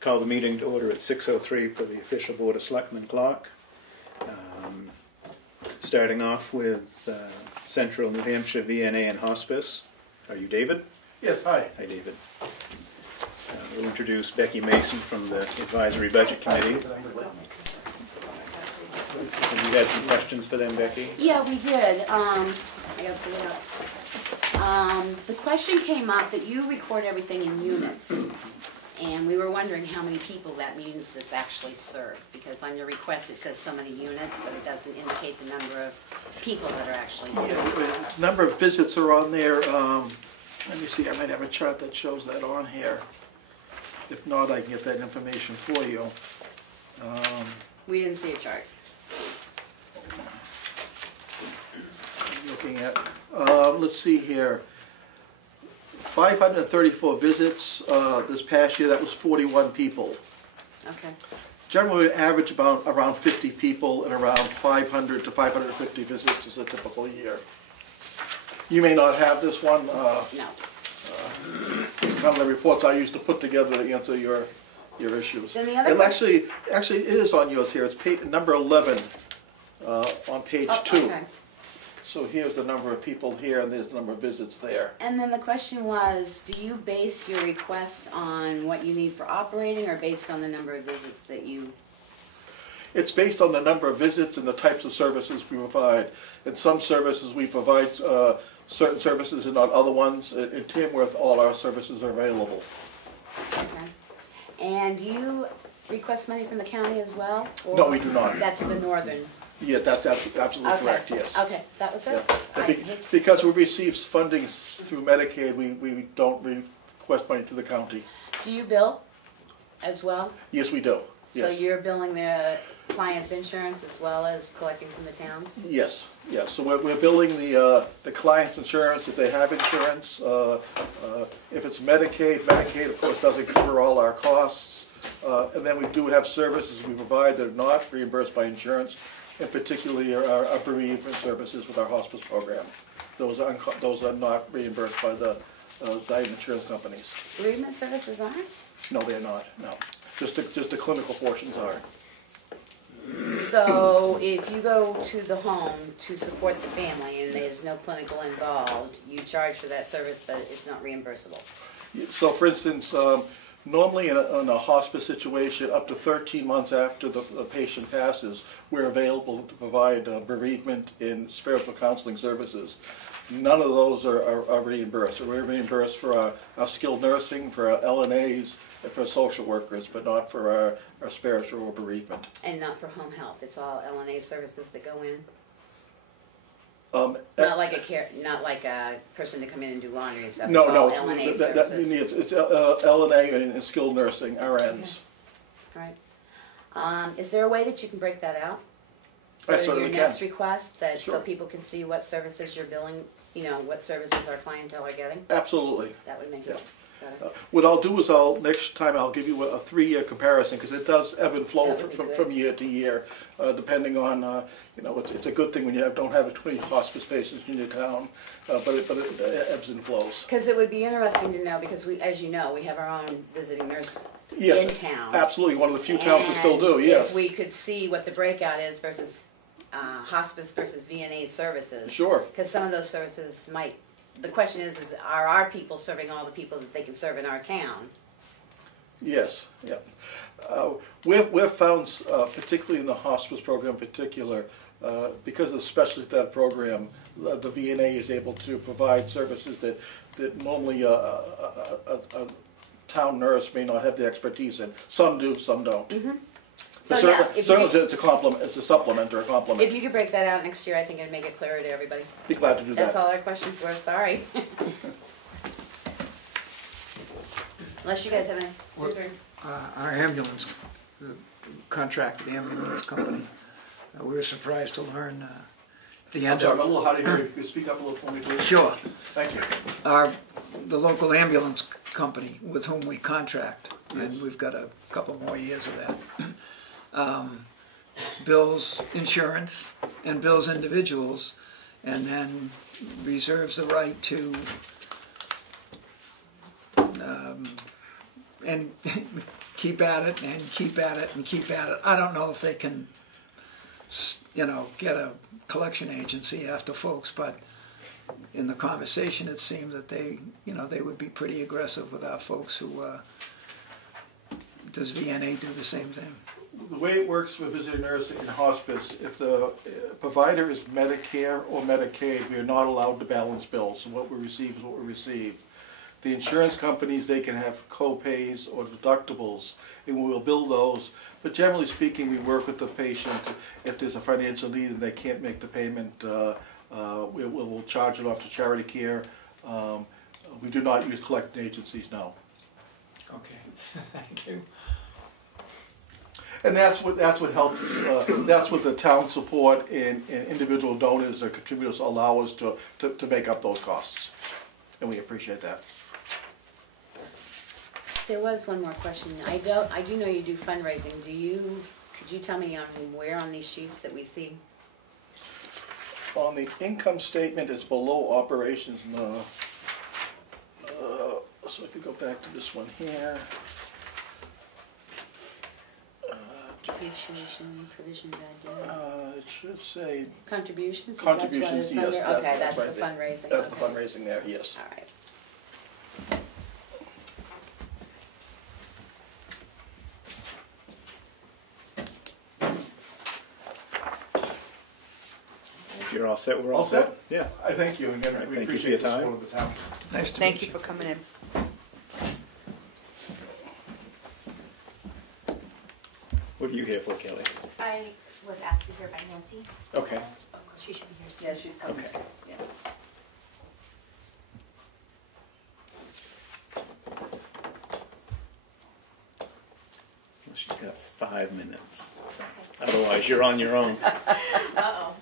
Call the meeting to order at 6:03 for the official Board of Selectmen clock. Starting off with Central New Hampshire VNA and Hospice. Are you David? Yes, hi. Hi, David. We'll introduce Becky Mason from the Advisory Budget Committee. Have you had some questions for them, Becky? Yeah, we did. I gotta pull it up. The question came up that you record everything in units, and we were wondering how many people that means it's actually served, because on your request it says so many units, but it doesn't indicate the number of people that are actually served. Yeah, the number of visits are on there. Let me see, I might have a chart that shows that on here. If not, I can get that information for you. We didn't see a chart. Looking at, let's see here. 534 visits this past year. That was 41 people. Okay. Generally, we average about around 50 people, and around 500 to 550 visits is a typical year. You may not have this one. No. Kind of the reports I used to put together to answer your issues. Then the other And actually, it is on yours here. It's number 11 on page 2. Okay. So here's the number of people here, and there's the number of visits there. And then the question was, do you base your requests on what you need for operating, or based on the number of visits that you... It's based on the number of visits and the types of services we provide. In some services we provide certain services and not other ones. In Tamworth, all our services are available. Okay. And do you request money from the county as well? Or No, we do not. That's the northern... Yeah, that's absolutely correct, yes. Okay, that was it? Yeah. Because we receive funding through Medicaid, we don't request money to the county. Do you bill as well? Yes, we do. Yes. So you're billing the client's insurance as well as collecting from the towns? Yes, yes. So we're billing the client's insurance if they have insurance. If it's Medicaid, Medicaid of course doesn't cover all our costs. And then we do have services we provide that are not reimbursed by insurance, and particularly our bereavement services with our hospice program. Those are not reimbursed by the insurance companies. Bereavement services aren't? No, they're not. No, just the clinical portions are. So if you go to the home to support the family and there's no clinical involved, you charge for that service, but it's not reimbursable. So, for instance, normally in a hospice situation, up to 13 months after the patient passes, we're available to provide bereavement and spiritual counseling services. None of those are reimbursed. We're reimbursed for our skilled nursing, for our LNAs, and for social workers, but not for our spiritual or bereavement. And not for home health. It's all LNA services that go in. Not like a person to come in and do laundry and stuff. No, it's all LNA services. It's LNA and skilled nursing, RNs. Okay. Right. Is there a way that you can break that out? I certainly your can. next request, that Sure. so people can see what services you're billing, what services our clientele are getting? Absolutely. That would make it better. What I'll do is next time I'll give you a 3-year comparison, because it does ebb and flow from year to year, depending on, it's a good thing when you don't have 20 hospice patients in your town, but it ebbs and flows. Because it would be interesting to know, because as you know, we have our own visiting nurse yes, in town. Absolutely, one of the few towns that still do, yes. If we could see what the breakout is versus hospice versus VNA services. Sure. Because some of those services might... The question is are our people serving all the people that they can serve in our town? Yes, yeah. We've found, particularly in the hospice program in particular, because of the specialty of that program, the VNA is able to provide services that normally a town nurse may not have the expertise in. Some do, some don't. Mm-hmm. So yeah, certainly it's a complement, it's a supplement or a complement. If you could break that out next year, I think it'd make it clearer to everybody. Be glad to do that. That's all our questions were, sorry. Unless you guys have any. Well, our ambulance, the contracted ambulance company, we were surprised to learn at the end I'm sorry, I'm a little hard to hear you. Could you speak up a little for me, please? Sure. Thank you. The local ambulance company with whom we contract, yes. And we've got a couple more years of that, bills insurance and bills individuals, and then reserves the right to and keep at it and keep at it and keep at it. I don't know if they can, get a collection agency after folks, but in the conversation it seemed that they would be pretty aggressive with our folks who, does VNA do the same thing? The way it works for visiting nursing and hospice, if the provider is Medicare or Medicaid, we are not allowed to balance bills. So what we receive is what we receive. The insurance companies, they can have co-pays or deductibles, and we will bill those. But generally speaking, we work with the patient. If there's a financial need and they can't make the payment, we'll charge it off to charity care. We do not use collecting agencies, no. Okay, thank you. And that's what helps. That's what the town support and individual donors or contributors allow us to make up those costs, and we appreciate that. There was one more question. I do know you do fundraising. Could you tell me on where on these sheets that we see? On the income statement, it's below operations. So I could go back to this one here. Depreciation, provision, bad debt. It should say Contributions? contributions. Is that what it's Yes, under? Okay, that's right the there. fundraising. That's the Okay. fundraising there. Yes. All right. If you're all set, we're all All set? Yeah. I thank you again. Right, We thank you for appreciate your the time. support of the town. Nice to Thank meet you for coming in. What are you here for, Kelly? I was asked to be here by Nancy. Okay. She should be here soon. Yeah, she's coming. Okay. Yeah. Well, she's got 5 minutes. Otherwise, you're on your own. Uh-oh.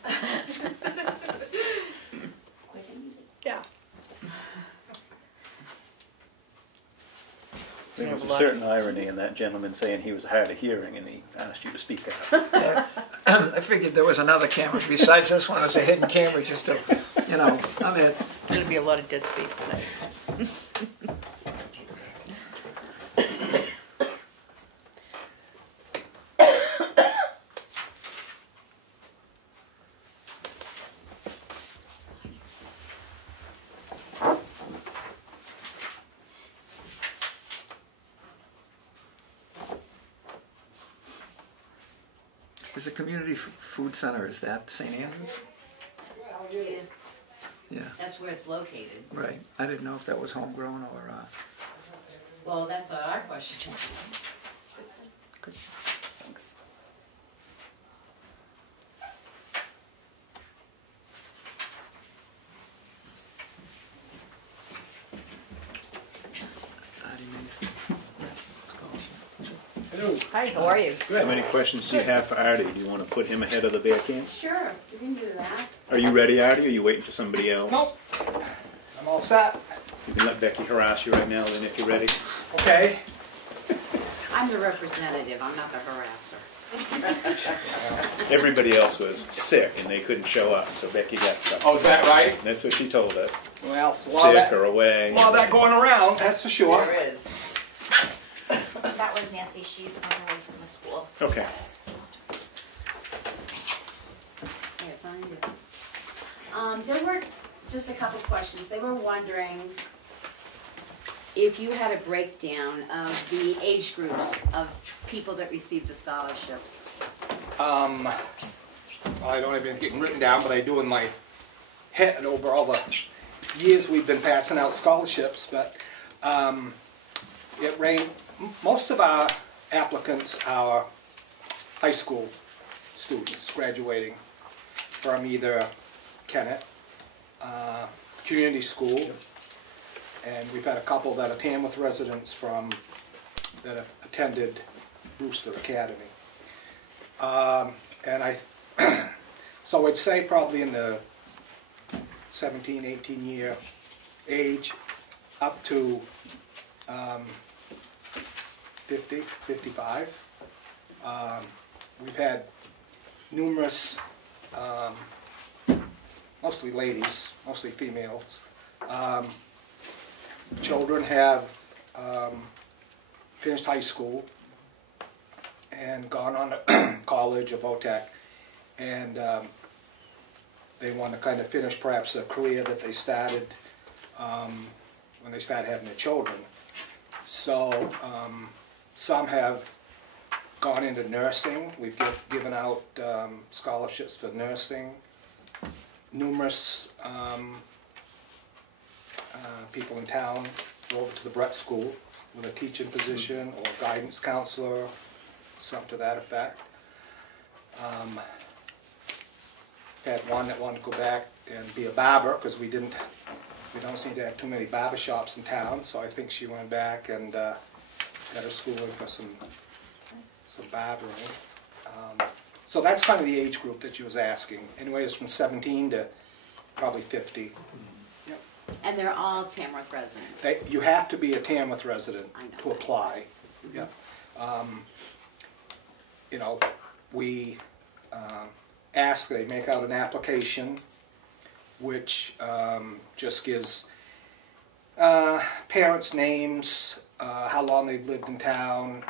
Quick and easy. Yeah. There was a certain irony in that gentleman saying he was hard of hearing and he asked you to speak up. I figured there was another camera besides this one as a hidden camera just to, I'm in. There'll be a lot of dead space tonight. Is the community food center, is that St. Andrews? Yeah, Yeah, that's where it's located. right. I didn't know if that was homegrown or, Well, that's what our question was. Good. Thanks. Addie Mason. Hello. Hi, how are you? How many questions do you have for Artie? Do you want to put him ahead of the bear can? Sure, we can do that. Are you ready, Artie, or are you waiting for somebody else? Nope. I'm all set. You can let Becky harass you right now, then, if you're ready. Okay. I'm the representative, I'm not the harasser. Everybody else was sick and they couldn't show up, so Becky got stuff. Oh, is that right? That's what she told us. Well, so a lot of Sick that, or away. a lot of that going around, that's for sure. There is. That was Nancy. She's on her way from the school. Okay. Yeah, find it. There were just a couple questions. They were wondering if you had a breakdown of the age groups of people that received the scholarships. I don't have anything written down, but I do in my head over all the years we've been passing out scholarships. But it rained. Most of our applicants are high school students graduating from either Kennett, community school, and we've had a couple that are Tamworth residents that have attended Brewster Academy. And so I'd say probably in the 17, 18 year age up to 50, 55. We've had numerous, mostly ladies, mostly females. Children have finished high school, and gone on to college or VOTEC, and they want to kind of finish perhaps a career that they started when they started having their children. So some have gone into nursing. We've given out scholarships for nursing. Numerous people in town go over to the Brett School with a teaching position or guidance counselor, something to that effect. Had one that wanted to go back and be a barber because we don't seem to have too many barber shops in town, so I think she went back and got her schooling for some barbering. So that's kind of the age group that she was asking. Anyway, it's from 17 to probably 50. Yep. And they're all Tamworth residents. You have to be a Tamworth resident I know to that. apply. Yep. You know, we ask they make out an application which just gives parents' names, how long they've lived in town,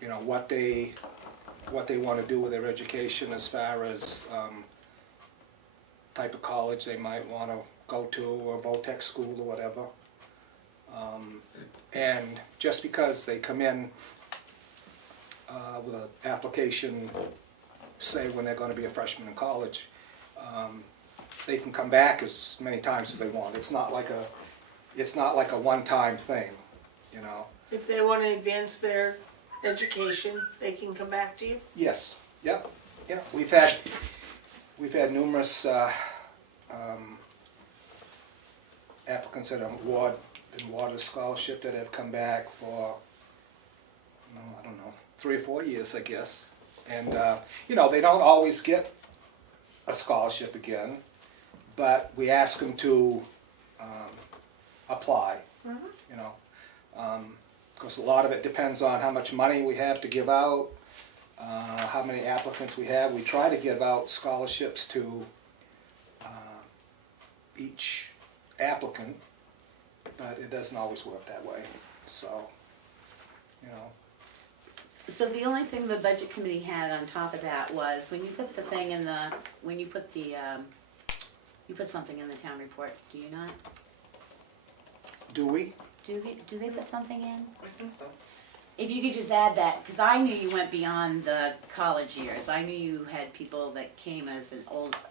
you know, what they want to do with their education as far as type of college they might want to go to, or VOTEC school or whatever. And just because they come in with an application, say when they're going to be a freshman in college, they can come back as many times as they want. It's not like a one-time thing, you know. If they want to advance their education, they can come back to you? Yes. Yep. Yeah. We've had numerous applicants that have been awarded a scholarship that have come back for, I don't know, 3 or 4 years, I guess. And you know, they don't always get a scholarship again, but we ask them to apply. You know. Because a lot of it depends on how much money we have to give out, how many applicants we have. We try to give out scholarships to each applicant, but it doesn't always work that way. So, you know. So the only thing the budget committee had on top of that was when you put the thing in the, when you put the, you put something in the town report, do you not? Do we? Do they put something in? I think so. If you could just add that, because I knew you went beyond the college years. I knew you had people that came as an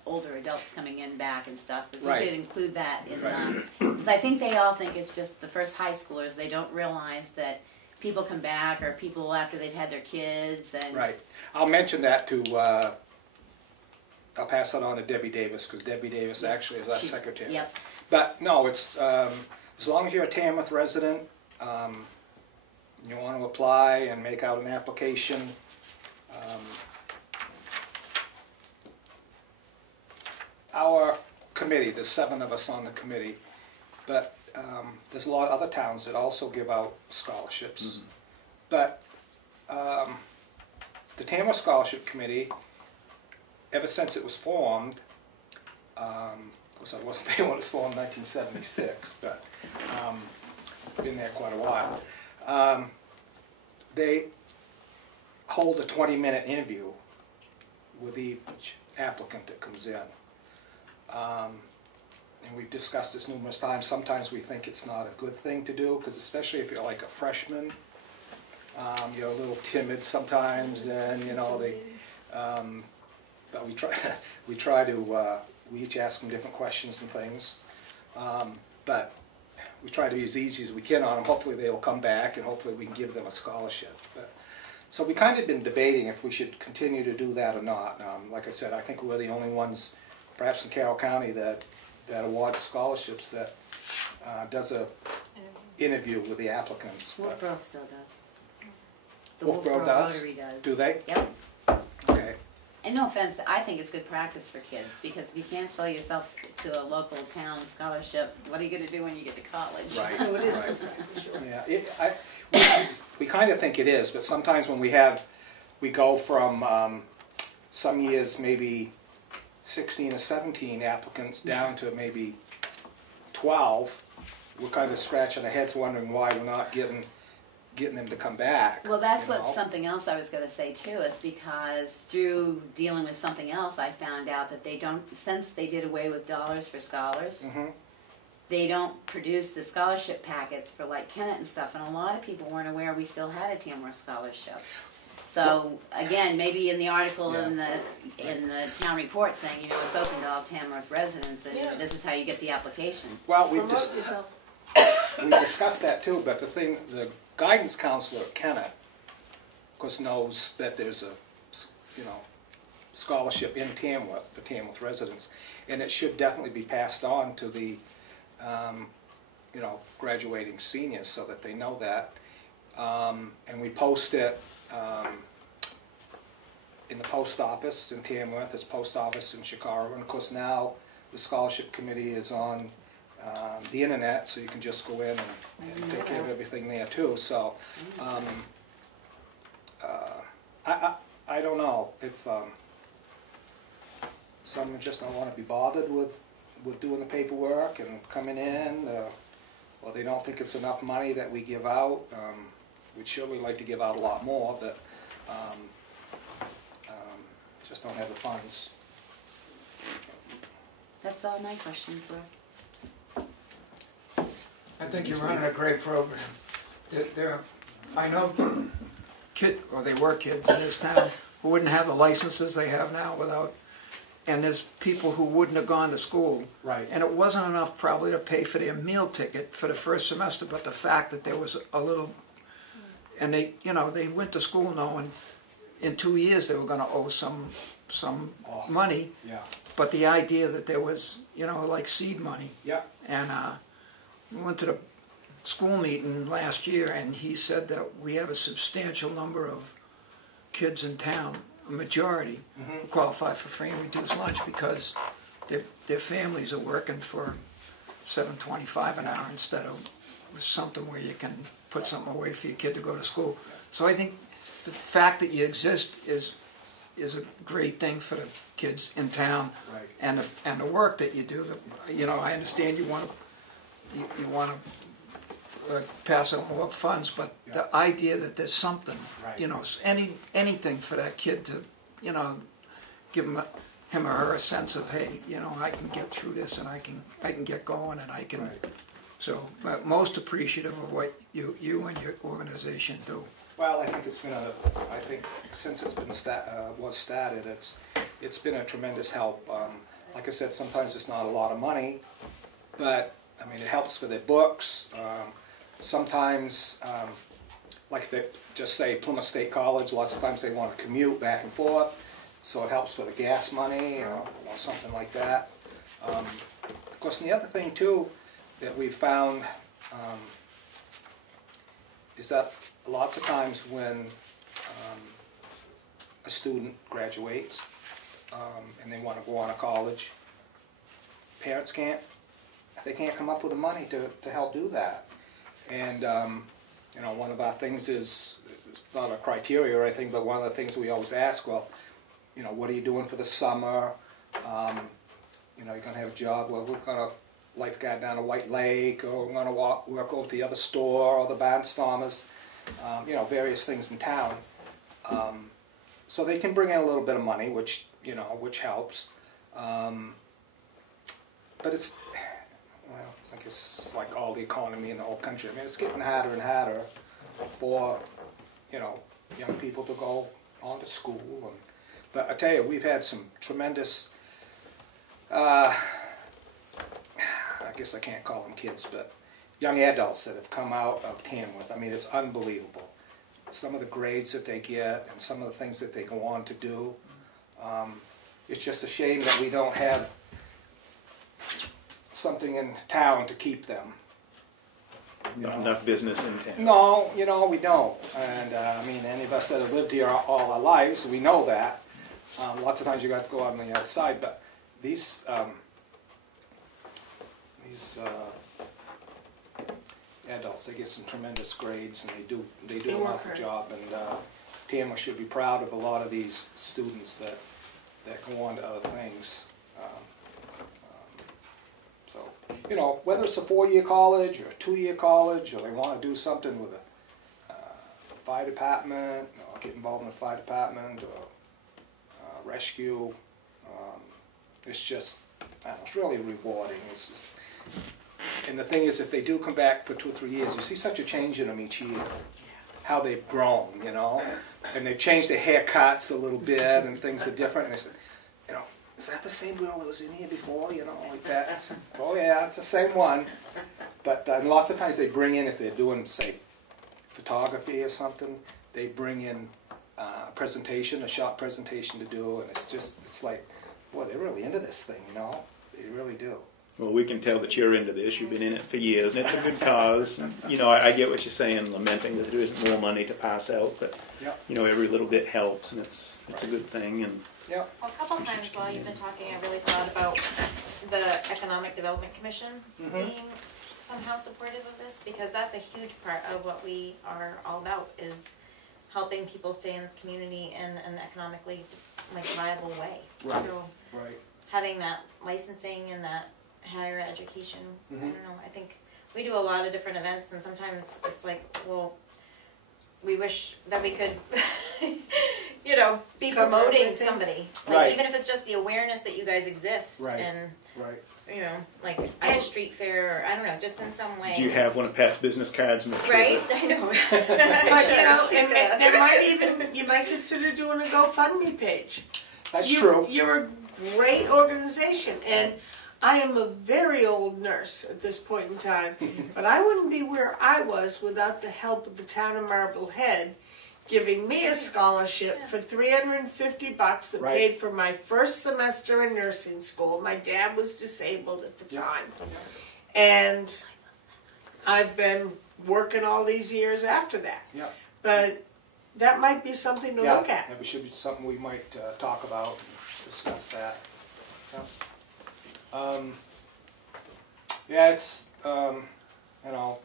older adults coming in back and stuff. If you Right. could include that in Right. because I think they all think it's just the first high schoolers. They don't realize that people come back or people after they've had their kids and. Right. I'll mention that to, I'll pass that on to Debbie Davis, because Debbie Davis actually is our secretary. Yep. But no, it's, as long as you're a Tamworth resident, you want to apply and make out an application. Our committee, there's 7 of us on the committee, but there's a lot of other towns that also give out scholarships. But the Tamworth Scholarship Committee, ever since it was formed, of course I wasn't there when it was formed in 1976, but been there quite a while. They hold a 20-minute interview with each applicant that comes in. And we've discussed this numerous times. Sometimes we think it's not a good thing to do, because especially if you're like a freshman, you're a little timid sometimes, and you know but we try to we each ask them different questions and things, but we try to be as easy as we can on them. Hopefully they'll come back, and hopefully we can give them a scholarship. But, so we kind of been debating if we should continue to do that or not. Like I said, I think we're the only ones, perhaps in Carroll County, that awards scholarships, that does a interview with the applicants. Wolfboro still does. The Wolfboro does? Rotary does. Do they? Yep. Okay. And no offense, I think it's good practice for kids, because if you can't sell yourself to a local town scholarship, what are you going to do when you get to college? Right. No, it is Right. good practice, sure. Yeah, we kind of think it is, but sometimes when we go from some years maybe 16 or 17 applicants down to maybe 12, we're kind of scratching our heads wondering why we're not getting getting them to come back. Well, that's you know. what something else I was going to say too. Is because through dealing with something else, I found out that they don't, since they did away with dollars for scholars, they don't produce the scholarship packets for like Kennett and stuff. And a lot of people weren't aware we still had a Tamworth scholarship. So again, maybe in the article in the town report saying, you know, it's open to all Tamworth residents, and this is how you get the application. Well, Promote yourself. we discussed that too, but the guidance counselor at Kennett, of course, knows that there's a, you know, scholarship in Tamworth for Tamworth residents, and it should definitely be passed on to the, you know, graduating seniors so that they know that. And we post it in the post office in Tamworth, there's post office in Chicago, and of course now the scholarship committee is on the internet, so you can just go in and take care of everything there too. So I don't know if someone just don't want to be bothered with doing the paperwork and coming in, or they don't think it's enough money that we give out. We'd surely like to give out a lot more, but just don't have the funds. That's all my questions were. I think you're running a great program. I know they were kids in this town who wouldn't have the licenses they have now without, and there's people who wouldn't have gone to school. Right. And it wasn't enough probably to pay for their meal ticket for the first semester, but the fact that there was a little, and they, you know, they went to school knowing in 2 years they were going to owe some money. Yeah. But the idea that there was, you know, like seed money. Yeah. And we went to the school meeting last year, and he said that we have a substantial number of kids in town, a majority, who qualify for free and reduced lunch because their families are working for $7.25 an hour instead of something where you can put something away for your kid to go to school. So I think the fact that you exist is a great thing for the kids in town, Right. and the work that you do. You know, I understand you want to pass out more funds, but the idea that there's something, Right. you know, anything for that kid to, you know, give him or her a sense of, hey, you know, I can get through this, and I can get going, and I can. Right. So, most appreciative of what you and your organization do. Well, I think it's been I think since it's been started, it's been a tremendous help. Like I said, sometimes it's not a lot of money, but I mean it helps for their books. Sometimes, like they just say Plymouth State College, lots of times they want to commute back and forth, so it helps for the gas money or something like that. Of course, and the other thing too that we found is that lots of times when a student graduates and they want to go on to college, parents can't come up with the money to help do that. And you know, one of our things is, it's not a criteria or anything, but one of the things we always ask, well, you know, what are you doing for the summer? You know, you're going to have a job. Well, we've got a lifeguard down at White Lake, or we're going to work over to the other store, or the Barnstormers. You know, various things in town, so they can bring in a little bit of money, which helps. But it's, well, I guess it's like all the economy in the whole country. I mean, it's getting harder and harder for, you know, young people to go on to school. But I tell you, we've had some tremendous. I guess I can't call them kids, but young adults that have come out of Tamworth. I mean, it's unbelievable. Some of the grades that they get and some of the things that they go on to do. It's just a shame that we don't have something in town to keep them. Not enough business in town. No, you know, we don't. And I mean, any of us that have lived here all our lives, we know that. Lots of times you got to go out on the outside, but these adults, they get some tremendous grades, and they do a wonderful job. And Tamworth should be proud of a lot of these students that go on to other things. So, you know, whether it's a 4-year college or a 2-year college, or they want to do something with fire department, or get involved in the fire department, or rescue. It's just, I don't know, it's really rewarding. It's just, and the thing is, if they do come back for 2 or 3 years, you see such a change in them each year. How they've grown, you know, and they've changed their haircuts a little bit, and things are different. And they said, you know, is that the same girl that was in here before? You know, like that. I said, oh yeah, it's the same one. But and lots of times they bring in, if they're doing, say, photography or something, they bring in a presentation, a short presentation to do, and it's just, it's like, boy, they're really into this thing, you know? They really do. Well, we can tell that you're into this. You've been in it for years, and it's a good cause. And, you know, I get what you're saying, lamenting that there isn't more money to pass out, but Yep. you know, every little bit helps, and it's a good thing. And Yep. Well, a couple times while you've been talking, I really thought about the Economic Development Commission being somehow supportive of this, because that's a huge part of what we are all about, is helping people stay in this community in an economically viable way. Right. So Right. having that licensing and that higher education, I Mhm. don't know, I think we do a lot of different events, and sometimes it's like, well, we wish that we could you know, be Cover promoting everything. somebody. Right. Even if it's just the awareness that you guys exist. Right. And, Right. you know, like at a street fair, or I don't know, just in some way. do you have one of Pat's business cards? Make sure Right? that- I know. But you know, She's and got- there might even, you might consider doing a GoFundMe page. That's true. You're a great organization, and I am a very old nurse at this point in time, but I wouldn't be where I was without the help of the town of Marblehead giving me a scholarship for $350 that Right. paid for my first semester in nursing school. My dad was disabled at the time, and I've been working all these years after that. Yep. But that might be something to look at. Maybe should be something we might talk about, discuss that. Yeah, it's you know,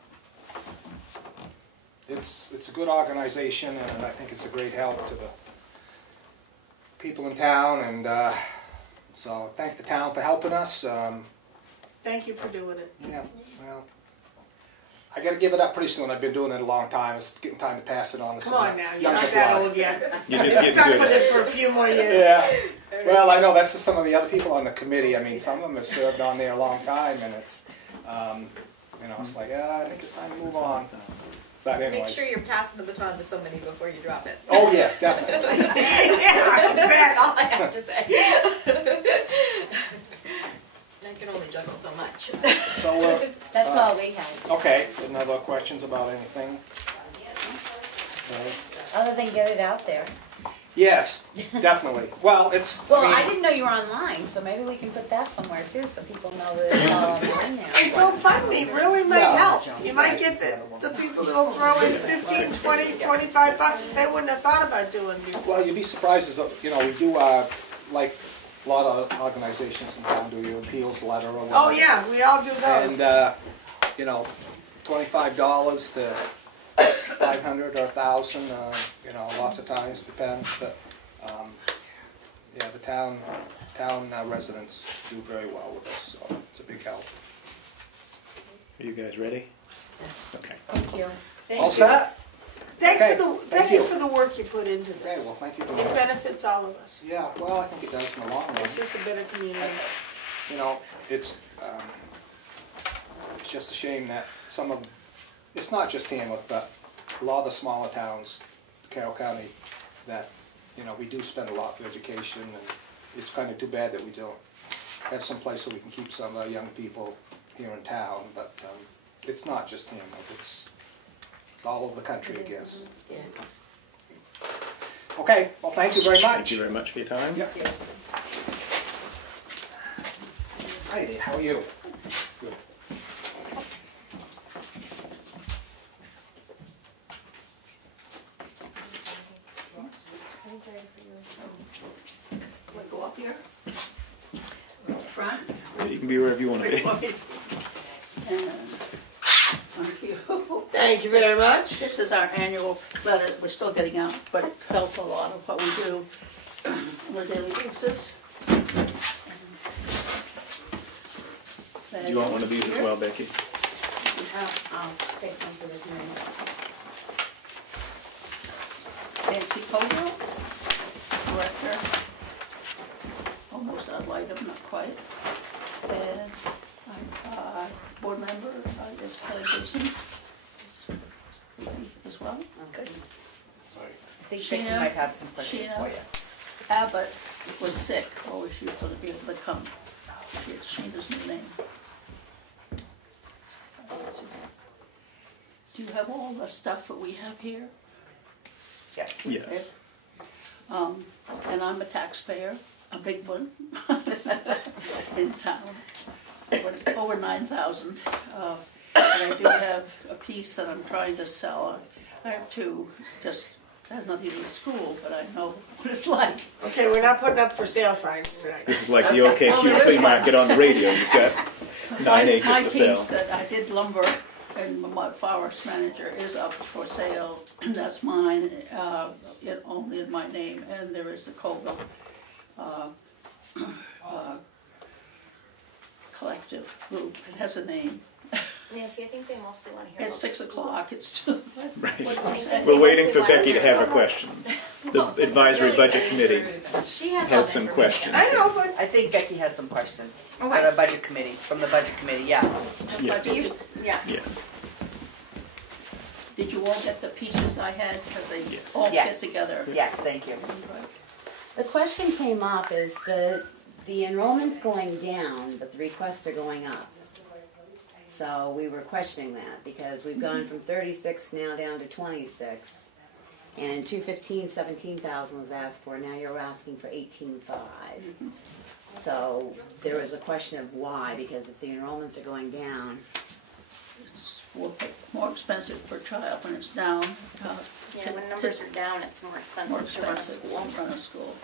it's a good organization, and I think it's a great help to the people in town, and so thank the town for helping us. Thank you for doing it. Yeah, well, I got to give it up pretty soon. I've been doing it a long time. It's getting time to pass it on to Come some on now, you're younger not that blood. old yet. You're You're just getting stuck good with at it it. for a few more years. Yeah. Well, I know that's just some of the other people on the committee. I mean, some of them have served on there a long time, and it's, you know, it's like, I think it's time to move on. But Make anyways. sure you're passing the baton to somebody before you drop it. Oh yes, definitely. Yeah, That's exactly. all I have to say. I can only juggle so much. So, That's all we had, okay. Any other questions about anything? Okay. other than get it out there. Yes, definitely. Well, it's. Well, I I mean, didn't know you were online, so maybe we can put that somewhere too, so people know that it's all online And now. GoFundMe really might Yeah. help. You might get the people that'll throw in 15, 20, 25 bucks that they wouldn't have thought about doing before. Well, you'd be surprised, as you know, we do like a lot of organizations in town do your appeals letter or whatever. Oh yeah, we all do those. And you know, $25 to 500 or 1,000. You know, lots of times depends. But yeah, the town residents do very well with us, so it's a big help. Are you guys ready? Okay. Thank you. Thank All you. set? Thank Okay, you thank for you. the work you put into Okay, this. well, thank you for It that. benefits all of us. Yeah, well, I think it does in the long run. Makes us a better community. You know, it's just a shame that some of, it's not just Tamworth, but a lot of the smaller towns, Carroll County, that, you know, we do spend a lot for education, and it's kind of too bad that we don't have some place so we can keep some of our young people here in town, but it's not just Tamworth, it's all over the country, I guess. Yeah. Okay, well, thank you very much. Thank you very much for your time. Yep. Hi there, how are you? Good. Want to go up here? Front. You can be wherever you want to be. Thank you. Thank you very much. This is our annual letter. We're still getting out, but it tells a lot of what we do on a daily basis. Do you want one of these as well, Becky? I'll take some for the community. Nancy Comeau, director, almost out of item, not quite. And board member is Kelly Gibson as well. Good. I think Becky might have some questions for you. Abbott was sick, or she was going to be able to come. It's Sheena's new name. Do you have all the stuff that we have here? Yes. Yes. And I'm a taxpayer, a big one, in town, over 9,000. And I do have a piece that I'm trying to sell. I have two, just has nothing to do with school, but I know what it's like. Okay, we're not putting up for sale signs tonight. This is like the OKQ flea market on the radio. You've got 9 acres My to piece sell. that I did lumber, and my forest manager is up for sale, and that's mine, it only in my name, and there is the Comeau collective group. It has a name. Nancy, I think they mostly want to hear It's about 6 the school. o'clock. It's still. Right. We're waiting for Becky to have her questions. The advisory budget committee She has has all some the questions. I know, but I think Becky has some questions for Okay. the budget committee, from the budget committee, yeah. Yeah. information. Yeah. Yes. Did you all get the pieces I had? Because they Yes. all Yes. fit together. Yes, thank you. The question came up is the enrollment's going down, but the requests are going up. So we were questioning that because we've gone from 36 now down to 26. And in 215, 17,000 was asked for. Now you're asking for 18.5. So there was a question of why, because if the enrollments are going down, It's more expensive per child when it's down. Yeah, when numbers are down, it's more More expensive to run a expensive school. to run a school.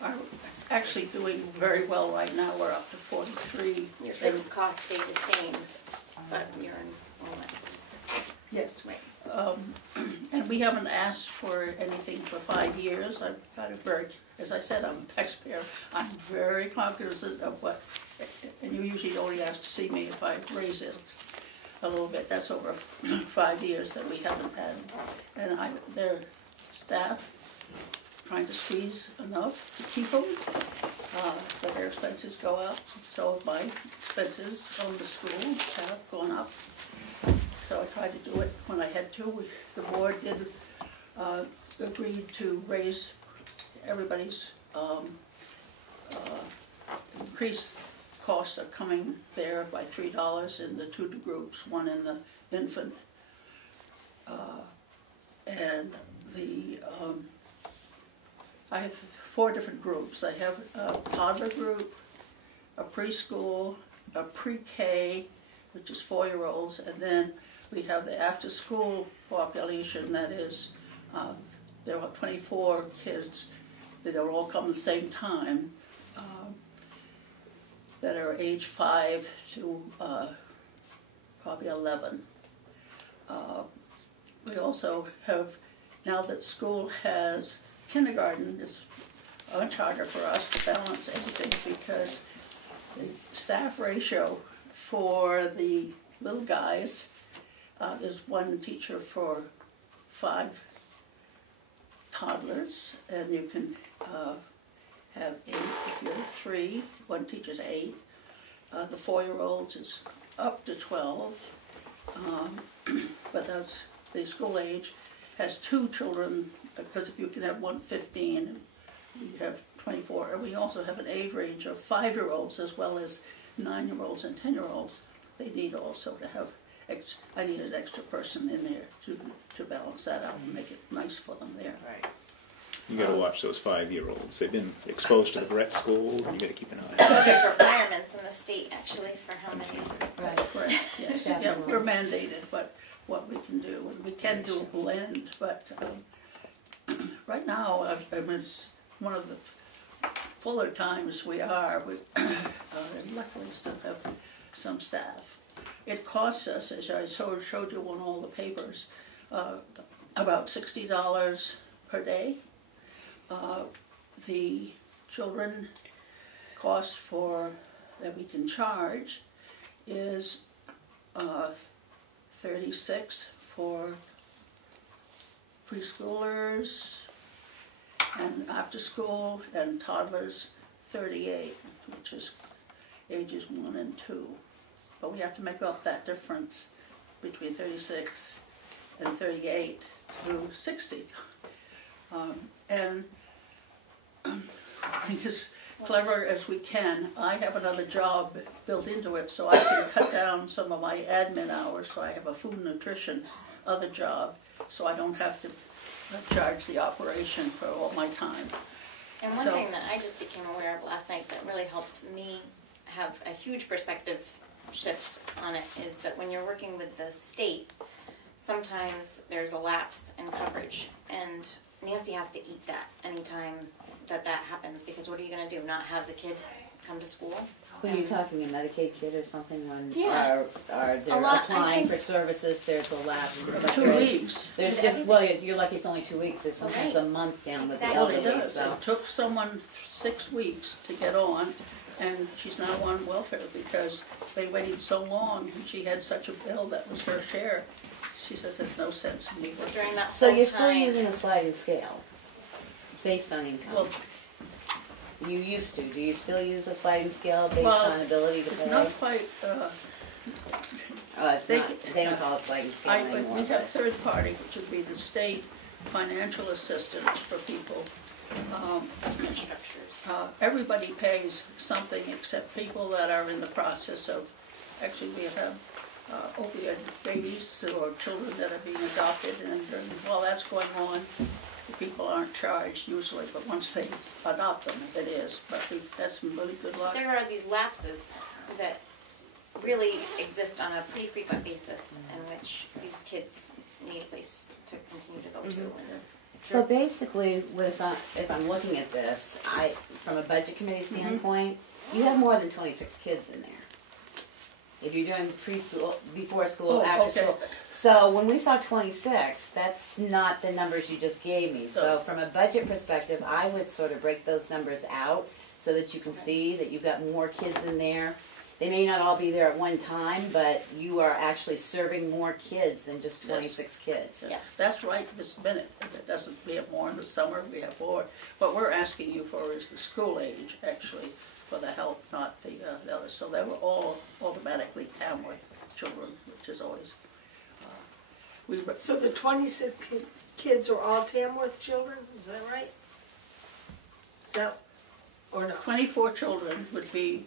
Are actually doing very well right now. We're up to 43. Your fixed costs stay the same, but your enrollment is. Yes. Right. And we haven't asked for anything for 5 years. I've got a very, as I said, I'm a taxpayer. I'm very cognizant of what, and you usually only ask to see me if I raise it a little bit. That's over 5 years that we haven't had. And their staff trying to squeeze enough to keep them, but their expenses go up. So have my expenses on the school have gone up. So I tried to do it when I had to. The board did agree to raise everybody's increased costs are coming there by $3 in the two groups, one in the infant and the I have 4 different groups. I have a toddler group, a preschool, a pre-K, which is 4-year-olds, and then we have the after-school population that is, there are 24 kids that are all come at the same time that are age 5 to probably 11. We also have, now that school has kindergarten, is a charter for us to balance everything because the staff ratio for the little guys is 1 teacher for 5 toddlers, and you can have 8 if you're 3, 1 teacher's 8. The 4-year-olds is up to 12, but that's the school age has 2 children, because if you can have 115, you have 24. And we also have an age range of 5-year-olds as well as 9-year-olds and 10-year-olds. They need also to have, I need an extra person in there to balance that out and make it nice for them there. Right. You got to watch those 5-year-olds. They've been exposed to the Brett School. You got to keep an eye on So them. there's requirements in the state actually for how many. right. Correct, yes. Yeah, we're mandated, but what we can do, and we can do a blend, but right now, it's one of the fuller times we are, and luckily still have some staff. It costs us, as I showed you on all the papers, about $60 per day. The children cost that we can charge is $36 for preschoolers and after school and toddlers 38, which is ages 1 and 2. But we have to make up that difference between 36 and 38 to 60. And being as clever as we can, I have another job built into it, so I can cut down some of my admin hours. So I have a food and nutrition other job, so I don't have to charge the operation for all my time. And one thing that I just became aware of last night that really helped me have a huge perspective shift on it is that when you're working with the state, sometimes there's a lapse in coverage, and Nancy has to eat that anytime that happens, because what are you going to do, not have the kid come to school? When you're talking a Medicaid kid or something, when Yeah. they're applying for services, there's a lapse. 2 weeks. There's just, well, you're lucky it's only 2 weeks. There's sometimes a month down with the Well, it elderly. does. So. It took someone 6 weeks to get on, and she's now on welfare because they waited so long, and she had such a bill that was her share. She says there's no sense in me working. During that So you're still time- using a sliding scale based on income? Well, you used to. Do you still use a sliding scale based Well, on ability to it's pay? not quite, Oh, it's they- not. They don't call it sliding scale anymore. we have third party, which would be the state financial assistance for people. structures. Everybody pays something except people that are in the process of, actually we have opioid babies or children that are being adopted, and while that's going on, the people aren't charged usually, but once they adopt them, it is. But we've had some really good luck. There are these lapses that really exist on a pretty frequent basis in which these kids need a place to continue to go to. So basically, with if I'm looking at this, from a budget committee standpoint, you have more than 26 kids in there. If you're doing preschool, before school, after school. So when we saw 26, that's not the numbers you just gave me. So from a budget perspective, I would sort of break those numbers out so that you can see that you've got more kids in there. They may not all be there at one time, but you are actually serving more kids than just 26 kids. Yes, that's right this minute. It doesn't, we have more in the summer, we have more. What we're asking you for is the school age, actually, for the help, not the others. So they were all automatically Tamworth children, which is always, So the 26 kids are all Tamworth children, is that right? Is that, or no? 24 children would be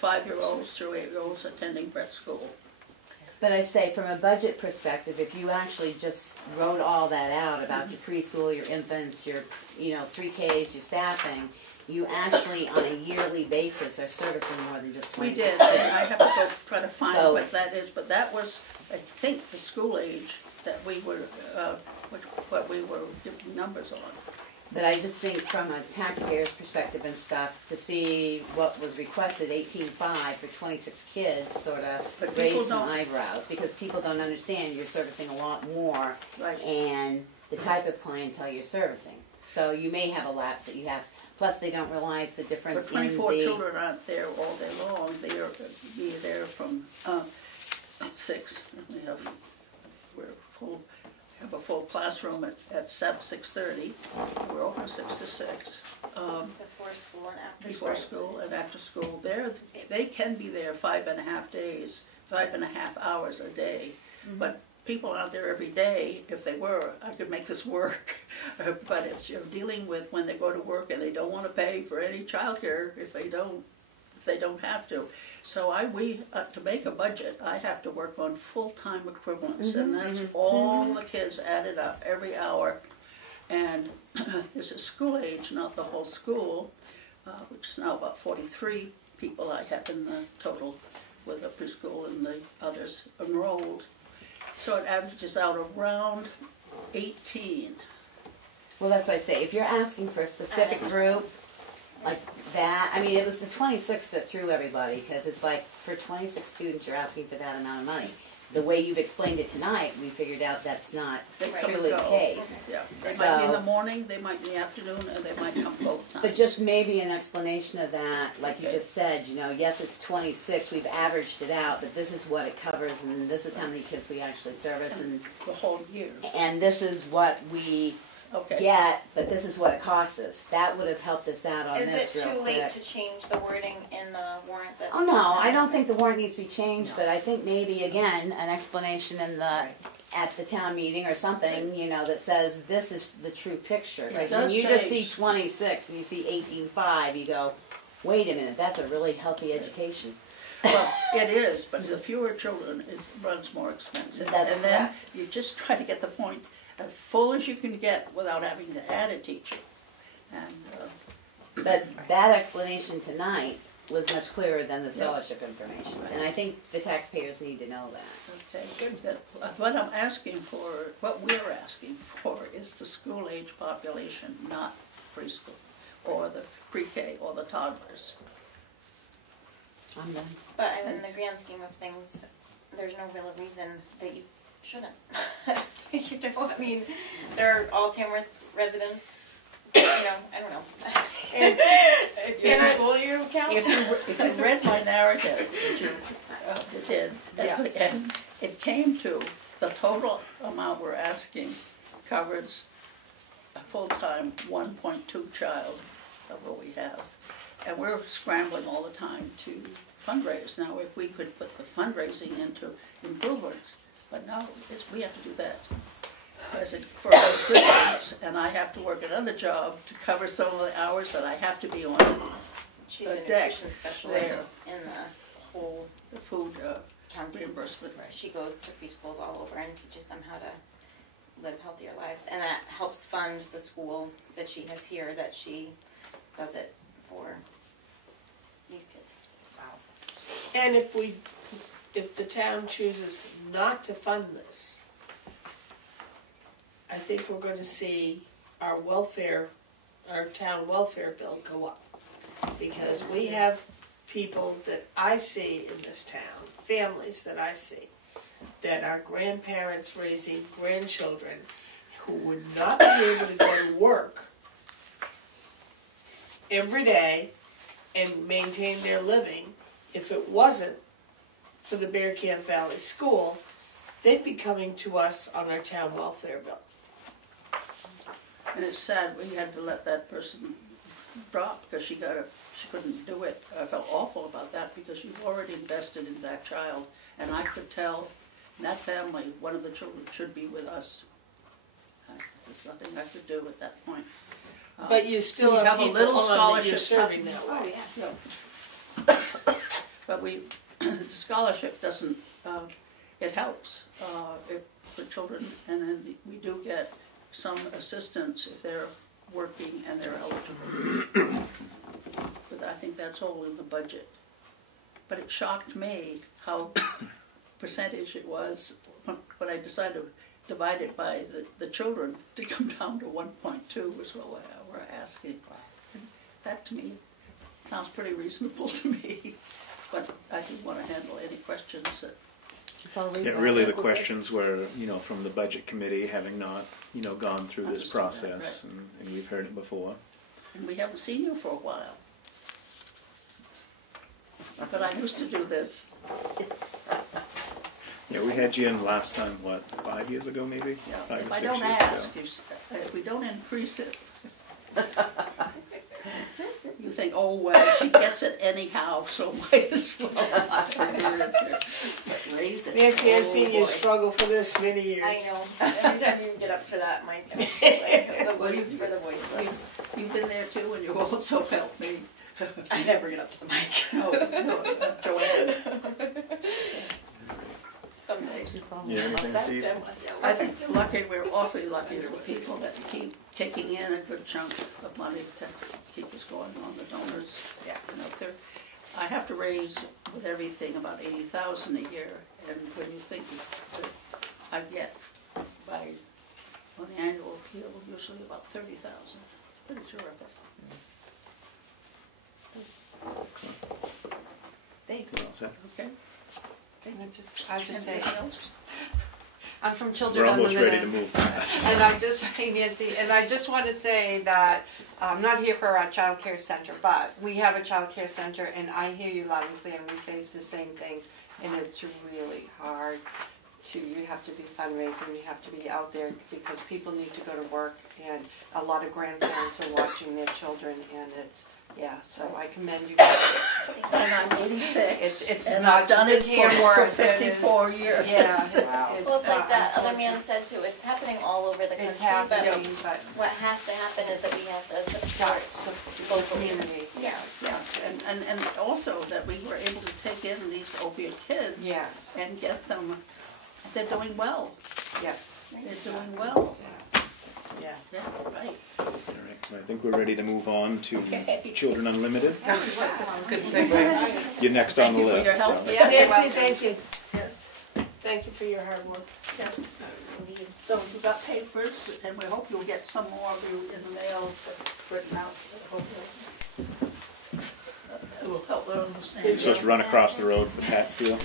5-year-olds through 8-year-olds attending Brett School. But I say, from a budget perspective, if you actually just wrote all that out about your preschool, your infants, your 3Ks, your staffing, you actually, on a yearly basis, are servicing more than just 26 We did, kids. and I have to go try to find So- what that is, but that was, I think, the school age that we were, what we were giving numbers on. But I just think from a taxpayer's perspective and stuff, to see what was requested, 18.5 for 26 kids, sort of raised some eyebrows, because people don't understand you're servicing a lot more, Right. and the type of clientele you're servicing. So you may have a lapse that you have. Plus, they don't realize the difference But 24 in the... children aren't there all day long. They are be there from 6. We're full. Have a full classroom at 6:30. We're open 6 to 6. Before school and after Before school and after school, they can be there 5.5 days, 5.5 hours a day. But people aren't there every day. If they were, I could make this work. But it's dealing with when they go to work and they don't want to pay for any childcare if they don't have to. So to make a budget, I have to work on full-time equivalents, and that's all the kids added up every hour. And this is school age, not the whole school, which is now about 43 people I have in the total with the preschool and the others enrolled. So it averages out around 18. Well, that's what I say. If you're asking for a specific group, like that, I mean, it was the 26 that threw everybody, because it's like, for 26 students, you're asking for that amount of money. the way you've explained it tonight, we figured out that's not They come truly and the go. case. Yeah, they might be in the So- morning, they might in the afternoon, and they might come both times. But just maybe an explanation of that, like you Okay. just said, you know, yes, it's 26, we've averaged it out, but this is what it covers, and this is how many kids we actually service, The whole year. and this is what we Okay. get, but this is what it costs us. That would have helped us out on Is this it real too late quick. to change the wording in the warrant that? Oh, no, I don't think the warrant needs to be changed, but I think maybe, again, an explanation in the, at the town meeting or something, you know, that says this is the true picture. It Because does when you just say- see 26 and you see 18.5, you go, wait a minute, that's a really healthy education. Well, it is, but the fewer children, it runs more expensive. That's And then correct. you just try to get the point as full as you can get without having to add a teacher. And, But that explanation tonight was much clearer than the scholarship information. And I think the taxpayers need to know that. okay, good. But what I'm asking for, what we're asking for is the school age population, not preschool, or the pre-K, or the toddlers. I'm done. But in the grand scheme of things, there's no real reason that you shouldn't. You know, I mean, they're all Tamworth residents. You know, I don't know. And- If you're in school, you count. If you read my narrative, which you did, at the end, it came to the total amount we're asking covers a full-time 1.2 child of what we have. And we're scrambling all the time to fundraise. Now, if we could put the fundraising into improvements, but no, we have to do that for existence, and I have to work another job to cover some of the hours that I have to be on She's a a deck nutrition specialist in the whole the food county. reimbursement. She goes to preschools all over and teaches them how to live healthier lives, and that helps fund the school that she has here. That she does it for these kids. Wow. And if the town chooses not to fund this, I think we're going to see our town welfare bill go up. Because we have people that I see in this town, families that I see, that are grandparents raising grandchildren who would not be able to go to work every day and maintain their living if it wasn't for the Bear Camp Valley School. They'd be coming to us on our town welfare bill. And it's sad we had to let that person drop because she couldn't do it. I felt awful about that because you've already invested in that child, and I could tell in that family one of the children should be with us. There's nothing I could do at that point. But you still we have have a people little on that scholarship you're serving that Oh, way. yeah. But the scholarship doesn't, it helps for children, and then we do get some assistance if they're working and they're eligible. But I think that's all in the budget. But it shocked me how percentage it was when I decided to divide it by the children to come down to 1.2 was what we're asking. And that to me sounds pretty reasonable to me. But I do want to handle any questions that. Yeah, really the questions were, you know, from the budget committee, having not, you know, gone through this process, and we've heard it before. And we haven't seen you for a while. But I used to do this. Yeah, we had you in last time, what, 5 years ago maybe? Yeah. 5 or If 6 I don't years ask, ago. if we don't increase it, you think, oh, well, she gets it anyhow, so might as well not raise it. Nancy, I've seen you boy. struggle for this many years. I know. Every time you get up for that, Mike, it's like the voice for the voiceless. You've been there too, and you also helped me. I never get up to the mic. No, Joanne. Some days. Yeah, That Steve? damn much. I think we're awfully lucky with people that keep taking in a good chunk of money to keep us going on the donors. Yeah. You know, I have to raise with everything about $80,000 a year, and when you think that I get on the annual appeal usually about $30,000. Pretty terrific. Excellent. Thanks. Well said. Okay. I just say, Anything else? I'm from Children We're almost Unlimited. ready to move past. And I just, hey Nancy, and I just want to say that I'm not here for our child care center, but we have a child care center, and I hear you loud and clear, and we face the same things, and it's really hard you have to be fundraising, you have to be out there, because people need to go to work, and a lot of grandparents are watching their children, and it's, yeah, so I commend you guys. And I'm 86. It's and not I've done just it a for Tamworth, it is- 54 years. Yeah. Wow. Well, it's like that other unfortunate. man said too, it's happening all over the country, It's happening, but but what has to happen is that we have to start support the community. Yeah. Yeah, and also that we were able to take in these opiate kids Yes, and get them, they're doing well. yes. They're doing well. Yeah. Yeah, right. All right, I think we're ready to move on to Okay. Children Unlimited. Good segue. You're next on the Thank you for list. your help. so- Yeah, you're Nancy, welcome. thank you. Yes. Thank you for your hard work. Yes. So you've got papers, and we hope you'll get some more of you in the mail written out. Hopefully. It will help them understand. You're supposed to run across the road for Pat Steele.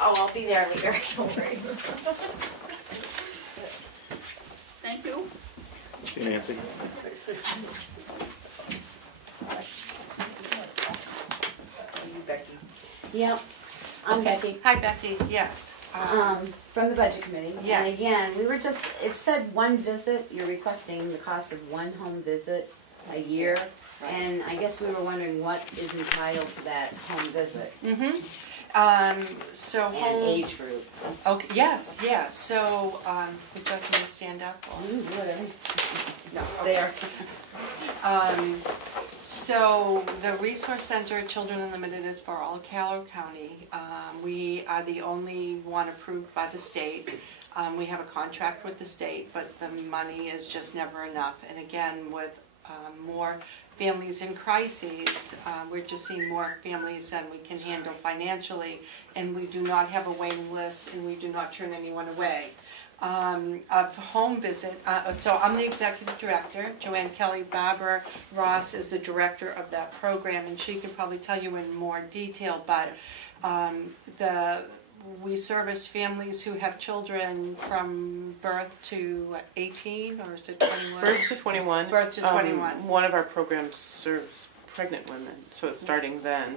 Oh, I'll be there later, don't worry. Thank you. See you, Nancy. Becky. Yep, I'm Becky. Hi Becky, yes. From the Budget Committee. Yes. And again, we were just, it said one visit, you're requesting the cost of one home visit a year. And I guess we were wondering what is entitled to that home visit So and home, age group. okay, yes, so, would you like me to stand up? or- Ooh, whatever. No, There. So the Resource Center, Children Unlimited, is for all of Carroll County. We are the only one approved by the state. We have a contract with the state, but the money is just never enough. And again, with more families in crises, we're just seeing more families than we can handle financially, and we do not have a waiting list, and we do not turn anyone away. A home visit, so I'm the executive director, Joanne Kelly. Barbara Ross is the director of that program, and she can probably tell you in more detail, but we service families who have children from birth to 18, or is it 21? Birth to 21. Birth to 21. One of our programs serves pregnant women, so it's starting then.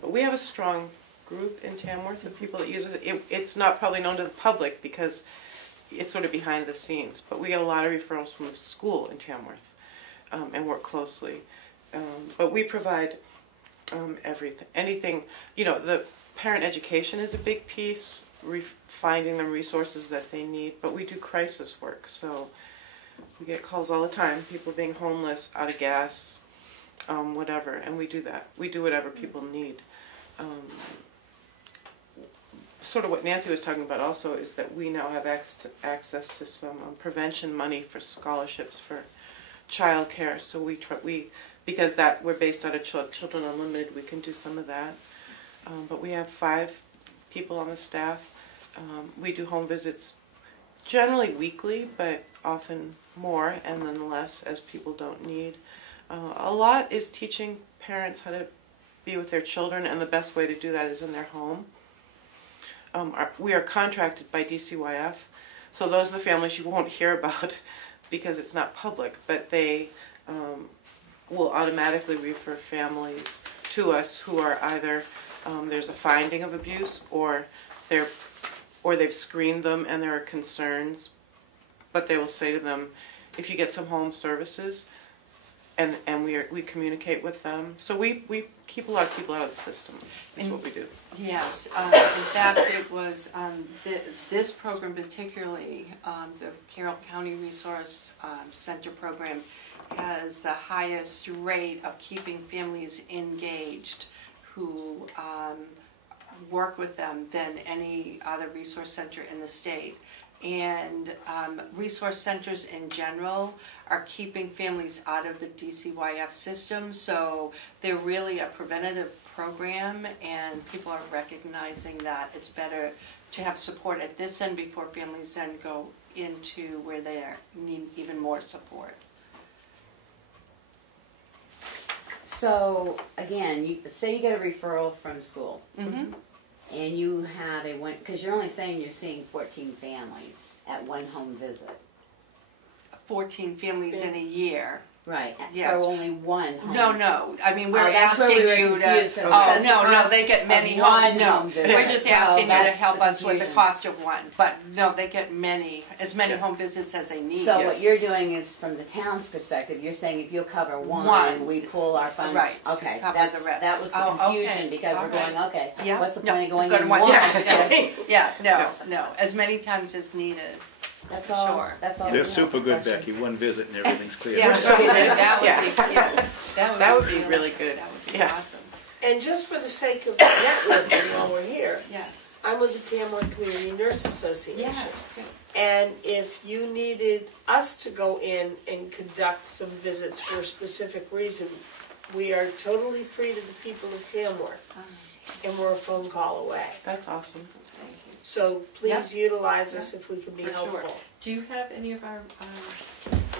But we have a strong group in Tamworth of people that use it. It's not probably known to the public because it's sort of behind the scenes, but we get a lot of referrals from the school in Tamworth and work closely. But we provide everything, anything, the parent education is a big piece, finding them resources that they need, but we do crisis work, so we get calls all the time, people being homeless, out of gas, whatever, and we do that. We do whatever people need. Sort of what Nancy was talking about also is that we now have access to some prevention money for scholarships for childcare, so because we're based out of Children Unlimited, we can do some of that. But we have 5 people on the staff. We do home visits generally weekly, but often more and then less as people don't need. A lot is teaching parents how to be with their children, and the best way to do that is in their home. We are contracted by DCYF, so those are the families you won't hear about because it's not public, but they will automatically refer families to us who are either there's a finding of abuse, or they've screened them and there are concerns, but they will say to them, if you get some home services, and we communicate with them. So we keep a lot of people out of the system, is what we do. Yes, in fact, it was this program particularly, the Carroll County Resource Center program, has the highest rate of keeping families engaged who work with them than any other resource center in the state. And resource centers in general are keeping families out of the DCYF system, so they're really a preventative program, and people are recognizing that it's better to have support at this end before families then go into where they need even more support. So, again, say you get a referral from school. Mm-hmm. and you have a one, because you're only saying you're seeing 14 families at one home visit. 14 families in a year. Right, Yes. for only one home. No, I mean, we're that's where asking we were you to, confused, 'cause it oh, says no, cost they get many of one homes, no. home visit. We're just So asking you to that's help the us with the confusion. cost of one, but no, they get many, as many home visits as they need. So Yes. what you're doing is, from the town's perspective, you're saying if you'll cover one, One. we pull our funds. Right, to Okay, cover that's, the rest. that was the Oh, confusion, okay, because we're all right. going, okay, Yeah. what's the No, point of going go in to one? Yeah, yeah, no, as many times as needed. That's all, Sure. that's all. They're we super have. good, Becky. One visit and everything's clear. Yeah, so right, good. that Yeah. would be, yeah, That would be really good. That would be Yeah. awesome, And just for the sake of networking while we're here, yes. I'm with the Tamworth Community Nurse Association. Yes, good. And if you needed us to go in and conduct some visits for a specific reason, we are totally free to the people of Tamworth, and we're a phone call away. That's awesome. So please utilize us if we can be For sure. helpful. Do you have any of our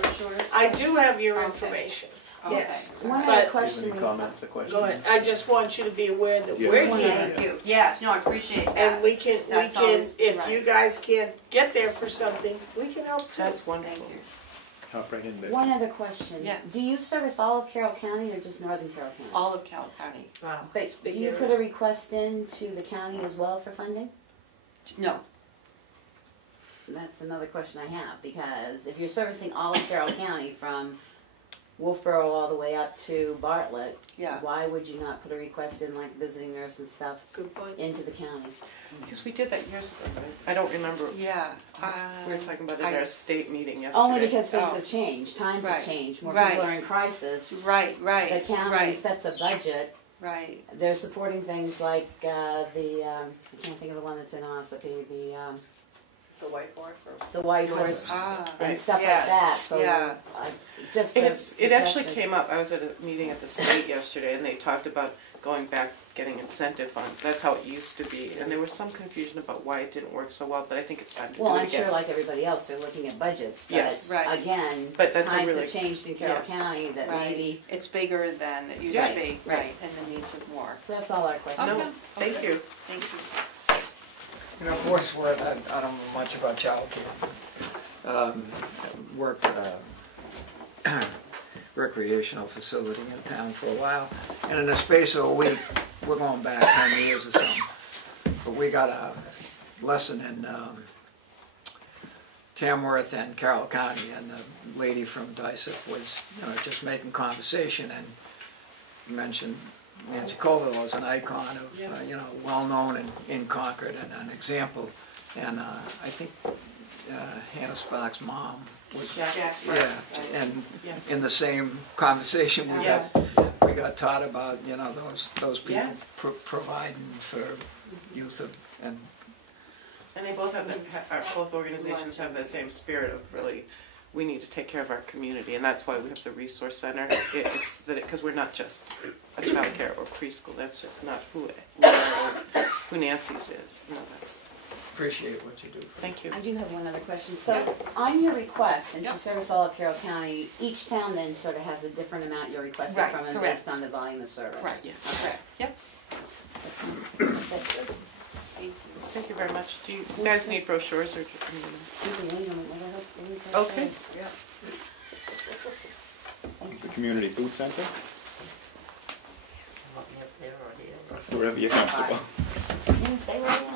brochures? I do have your Okay. information, Okay. yes. One But- other question. Any we- comments or questions? Go ahead, I just want you to be aware that Yes. we're One here. Thank you, yes, no, I appreciate that. And we can, That's always if right. you guys can't get there for something, we can help too. That's wonderful. Thank you. Hop right in, Becky. One other question. Yes. Do you service all of Carroll County or just northern Carroll County? All of Carroll County. Wow. But do you put a request in to the county as well for funding? No, That's another question I have, because if you're servicing all of Carroll County from Wolfboro all the way up to Bartlett, yeah. why would you not put a request in, like visiting nurse and stuff, Good point. into the county? Because we did that years ago, right? I don't remember. Yeah. We were talking about it I- at our state meeting yesterday. Only because things Oh. have changed, times Right. have changed, more Right. people are in crisis. Right, The right, county right, sets a budget, right. they're supporting things like I can't think of the one that's in Ossipee, The White Horse or? the White Horse Ah, and Right. stuff Yes, like that, so yeah. just And a it actually suggestion. came up, I was at a meeting at the state yesterday, and they talked about going back, getting incentive funds. That's how it used to be, and there was some confusion about why it didn't work so well, but I think it's time to do Well, it I'm again. sure like everybody else, they're looking at budgets, Yes. but Right. again, But that's a times really- have changed in Carroll yes. County that Right. maybe, It's bigger than it used Yeah. to be, Right. right, and the needs of more. so that's all our questions. No, Okay. thank Okay. you. Thank you. You know, for what's worth, I don't know much about childcare. Worked at a recreational facility in town for a while, and in the space of a week, we're going back 10 years or something, but we got a lesson in Tamworth and Carroll County, and the lady from Dyseth was just making conversation and mentioned Nancy Colville was an icon of, well-known in Concord and an example. And I think Hannah Sparks' mom was, Jack Yeah. Sparks, yeah, right. and Yes. in the same conversation Yes. we got taught about, those people Yes. providing for youth and And they both have both organizations have that same spirit of really, we need to take care of our community, and that's why we have the resource center. It's that because we're not just a child care or preschool. That's just not who we are or who Nancy's is. That's appreciate what you do. thank you. I do have one other question. So on your request, since you service all of Carroll County, each town then sort of has a different amount you're requesting Right, from, and correct. based on the volume of service. Correct, Yes. correct, yep. That's good. Thank you. Thank you very much. Do you guys need brochures or? You can leave them, whatever else they need. Okay. The community food center, Want me up there or here? wherever you're comfortable. You can stay where you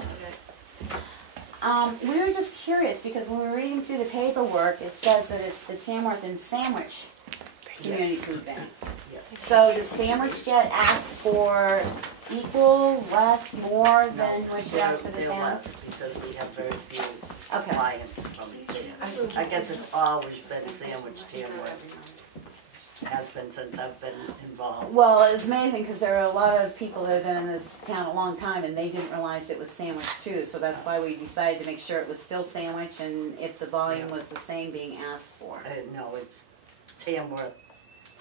want. We were just curious, because when we were reading through the paperwork, it says that it's the Tamworth and Sandwich Community Food Bank. So does Sandwich get asked for equal, less, more than what you ask for the They're town? less because we have very few Okay. clients from there. I guess it's always been Sandwich Tamworth. Has been since I've been involved. Well, it's amazing, because there are a lot of people that have been in this town a long time, and they didn't realize it was Sandwich too, so that's why we decided to make sure it was still Sandwich, and if the volume was the same being asked for. No, it's Tamworth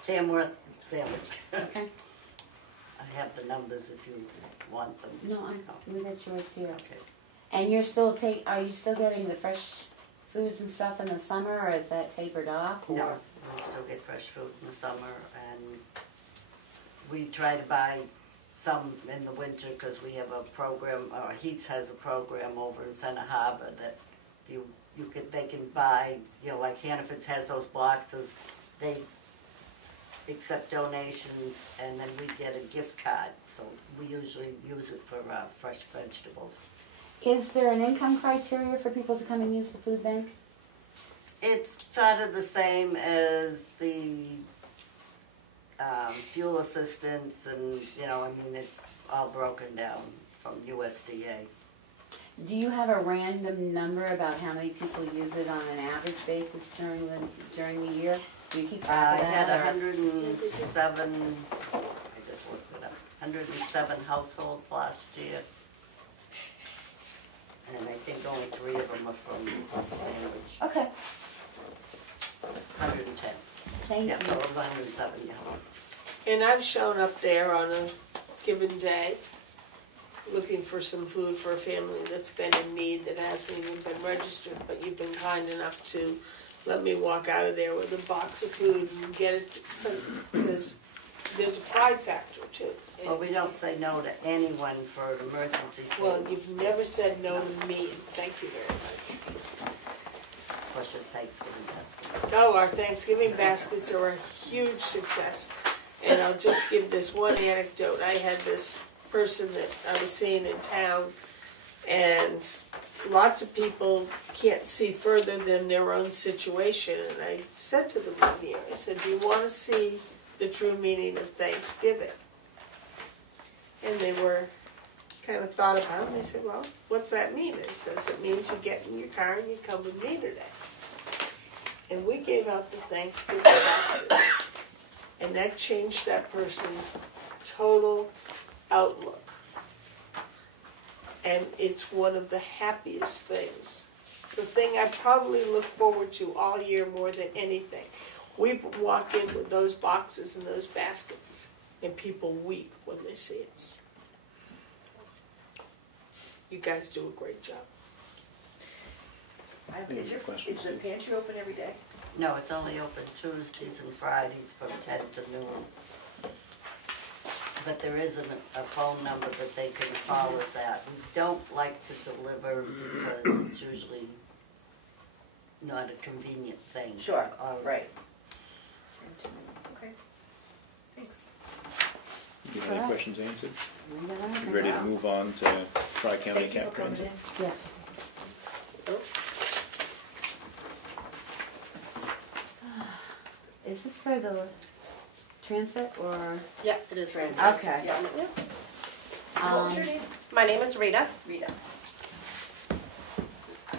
Sandwich. Okay. I have the numbers if you want them. No, we got yours here. Okay. And you're are you still getting the fresh foods and stuff in the summer, or is that tapered off? Or? No, we still get fresh food in the summer, and we try to buy some in the winter, because we have a program, Heats has a program over in Center Harbor that they can buy, like Hannaford's has those boxes, they accept donations, and then we get a gift card, so we usually use it for fresh vegetables. Is there an income criteria for people to come and use the food bank? It's sort of the same as the fuel assistance, and it's all broken down from USDA. Do you have a random number about how many people use it on an average basis during the year? Do you keep track of I had that? 107. I just looked it up. 107 households last year, and I think only 3 of them are from Sandwich. Okay. 110. Thank Yeah, you. so it was 107. Yeah. And I've shown up there on a given day, looking for some food for a family that's been in need that hasn't even been registered, but you've been kind enough to let me walk out of there with a box of food and get it. So there's a pride factor too. Well, we don't say no to anyone for an emergency food. Well, you've never said no to me, and thank you very much. Plus your Thanksgiving basket. Oh, our Thanksgiving baskets are a huge success. And I'll just give this one anecdote. I had this person that I was seeing in town, and lots of people can't see further than their own situation. And I said to them one year, I said, do you want to see the true meaning of Thanksgiving? And they were kind of thought about it, and they said, well, what's that mean? It says it means you get in your car and you come with me today. And we gave out the Thanksgiving boxes, and that changed that person's total outlook. And it's one of the happiest things. It's the thing I probably look forward to all year more than anything. We walk in with those boxes and those baskets, and people weep when they see us. You guys do a great job. Is the pantry open every day? No, it's only open Tuesdays and Fridays from 10 to noon. But there is a phone number that they can call us at. We don't like to deliver because it's usually not a convenient thing. Sure, right. Okay, thanks. Get any questions answered? You You ready to move on to Tri-County Cap Transit? Yes. Is this for the transit or? Yeah, it is Rita. Okay. Yeah. What was your name? My name is Rita. Rita.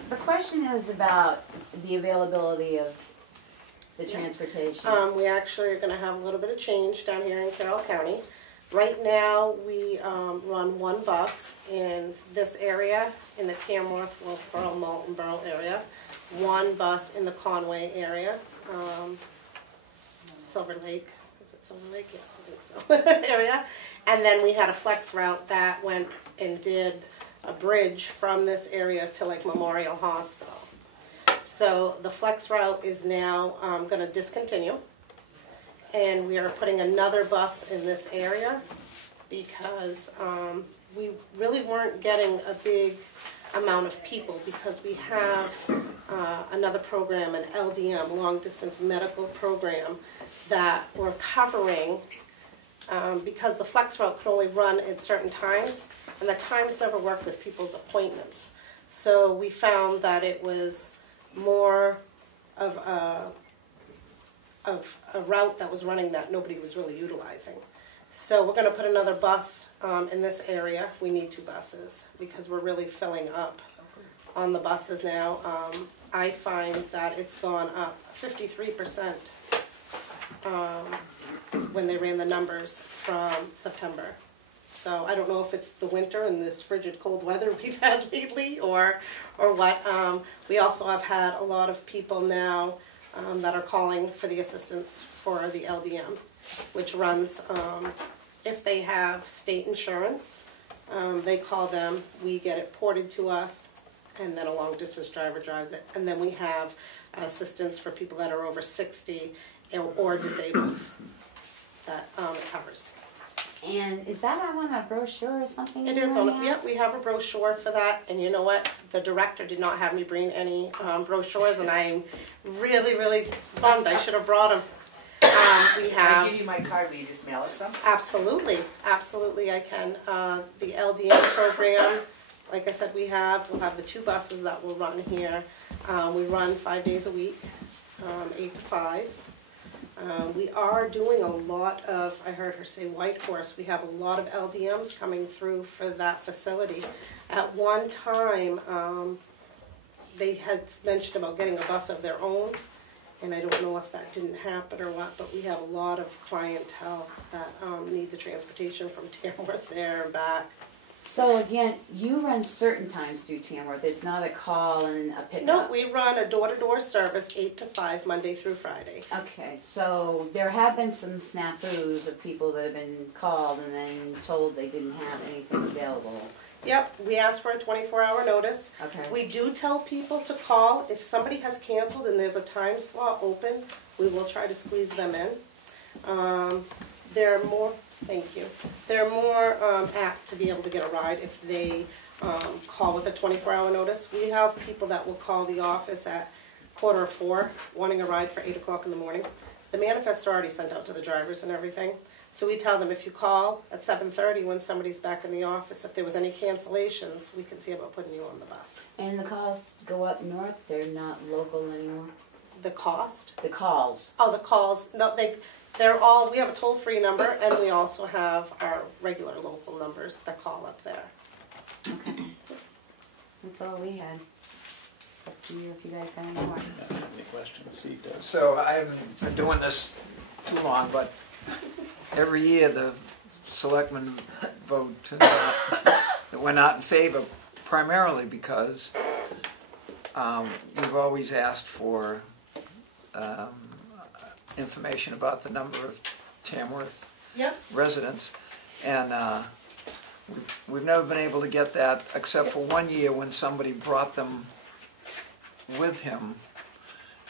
The question is about the availability of the transportation. We actually are going to have a little bit of change down here in Carroll County. Right now, we run one bus in this area, in the Tamworth, Wolfboro, Moultonboro area. One bus in the Conway area. Silver Lake, is it Silver Lake? Yes, I think so, area. And then we had a flex route that went and did a bridge from this area to like Memorial Hospital. So the flex route is now going to discontinue, and we are putting another bus in this area because we really weren't getting a big amount of people because we have another program, an LDM, long distance medical program, that we're covering because the flex route could only run at certain times, and the times never worked with people's appointments. So we found that it was more of a route that was running that nobody was really utilizing. So we're going to put another bus in this area. We need 2 buses because we're really filling up on the buses now. I find that it's gone up 53% when they ran the numbers from September. So I don't know if it's the winter and this frigid cold weather we've had lately or what. We also have had a lot of people now that are calling for the assistance for the LDM, which runs, if they have state insurance, they call them, we get it ported to us, and then a long distance driver drives it. And then we have assistance for people that are over 60 or disabled that it covers. And is that on a brochure or something? It you is want on, to yep, have? we have a brochure for that, and you know what? The director did not have me bring any brochures, and I'm really, really bummed. I should have brought them. We Can have. I give you my card, will you just mail us some? Absolutely, absolutely I can. The LDN program, like I said, we'll have the 2 buses that will run here. We run 5 days a week, 8 to 5. We are doing a lot of, I heard her say Whitehorse, we have a lot of LDMs coming through for that facility. At one time, they had mentioned about getting a bus of their own, and I don't know if that didn't happen or what, but we have a lot of clientele that need the transportation from Tamworth there and back. So again, you run certain times through Tamworth. It's not a call and a pickup. No, we run a door-to-door service 8 to 5, Monday through Friday. Okay, so there have been some snafus of people that have been called and then told they didn't have anything available. Yep, we ask for a 24-hour notice. Okay. We do tell people to call. If somebody has canceled and there's a time slot open, we will try to squeeze them in. They're more, thank you, they're more apt to be able to get a ride if they call with a 24-hour notice. We have people that will call the office at 4:15 wanting a ride for 8 o'clock in the morning. The manifests are already sent out to the drivers and everything. So we tell them if you call at 7:30 when somebody's back in the office, if there was any cancellations, we can see about putting you on the bus. And the calls go up north? They're not local anymore? The cost? The calls. Oh, the calls, no, they're all, we have a toll-free number, and we also have our regular local numbers that call up there. Okay. That's all we had. Up to you if you guys got any more. Any questions? Steve does. So I haven't been doing this too long, but every year the selectmen vote that we're not in favor, primarily because we've always asked for information about the number of Tamworth residents, and we've never been able to get that except for one year when somebody brought them with him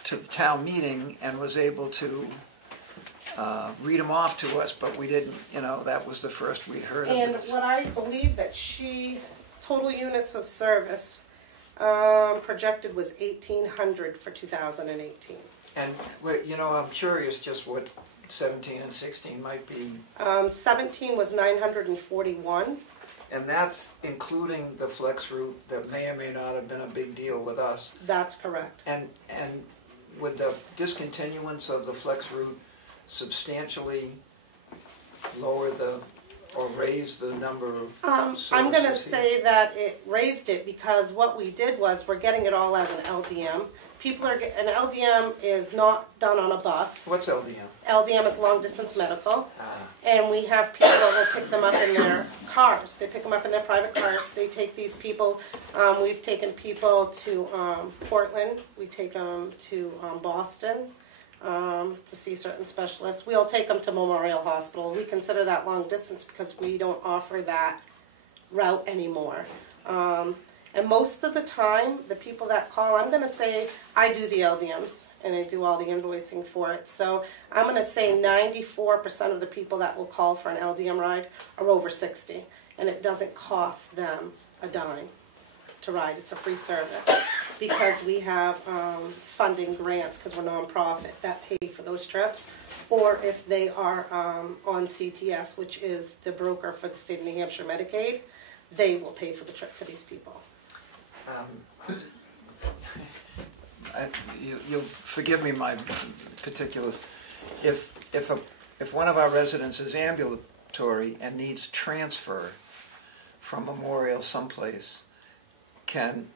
to the town meeting and was able to read them off to us, but we didn't, that was the first we'd heard of And this. what I believe that total units of service projected was 1,800 for 2018. And, I'm curious just what 17 and 16 might be. 17 was 941. And that's including the flex route that may or may not have been a big deal with us. That's correct. And would the discontinuance of the flex route substantially lower or raise the number of services I'm going to here? say that it raised it because what we did was we're getting it all as an LDM. An LDM is not done on a bus. What's LDM? LDM is long distance medical. And we have people that will pick them up in their cars. They pick them up in their private cars. They take these people. We've taken people to Portland. We take them to Boston to see certain specialists. We'll take them to Memorial Hospital. We consider that long distance because we don't offer that route anymore. And most of the time, the people that call, I'm going to say I do the LDMs and I do all the invoicing for it. So I'm going to say 94% of the people that will call for an LDM ride are over 60. And it doesn't cost them a dime to ride. It's a free service because we have funding grants because we're nonprofit that pay for those trips. Or if they are on CTS, which is the broker for the state of New Hampshire Medicaid, they will pay for the trip for these people. You'll forgive me my particulars. If one of our residents is ambulatory and needs transfer from Memorial someplace, can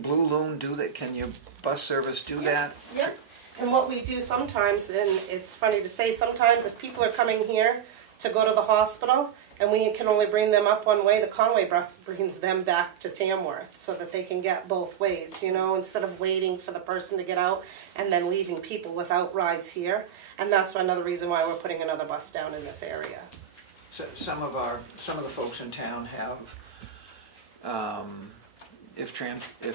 Blue Loon do that? Can your bus service do that? Yep. And what we do sometimes, and it's funny to say, sometimes if people are coming here to go to the hospital and we can only bring them up one way, the Conway bus brings them back to Tamworth so that they can get both ways, instead of waiting for the person to get out and then leaving people without rides here. And that's another reason why we're putting another bus down in this area. So some of the folks in town have, if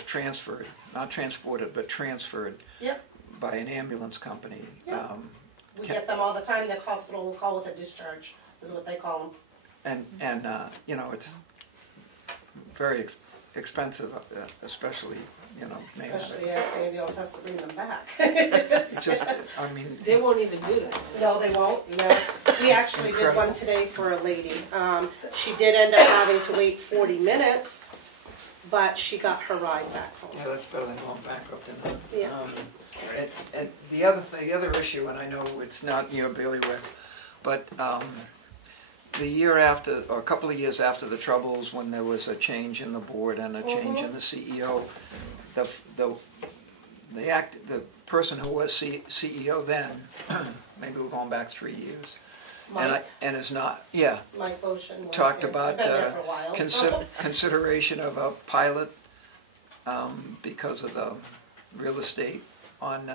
transferred, not transported, but transferred Yep. by an ambulance company, Yep. We get them all the time. The hospital will call with a discharge, is what they call them. And you know, it's very expensive, especially, you know, maybe. Especially if anybody else has to bring them back. It's just, I mean. They won't even do that. No, they won't. No. We actually did one today for a lady. She did end up having to wait 40 minutes, but she got her ride back home. Yeah, that's better than going bankrupt, isn't it? Yeah. And the other issue, and I know it's not in your bailiwick, but the year after, or a couple of years after the Troubles, when there was a change in the board and a change in the CEO, the person who was CEO then, maybe we're going back 3 years, and is not, yeah, Mike Ocean was talked there. about Been there for a while, consideration of a pilot because of the real estate on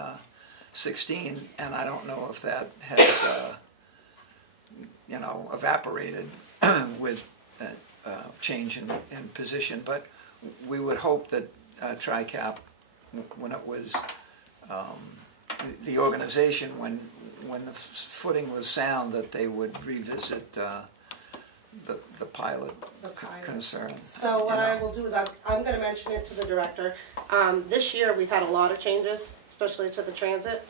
16, and I don't know if that has you know, evaporated with change in position, but we would hope that TRICAP, when it was the organization, when the footing was sound, that they would revisit the pilot concern. So what I will do is I'm going to mention it to the director. This year we've had a lot of changes, especially to the transit.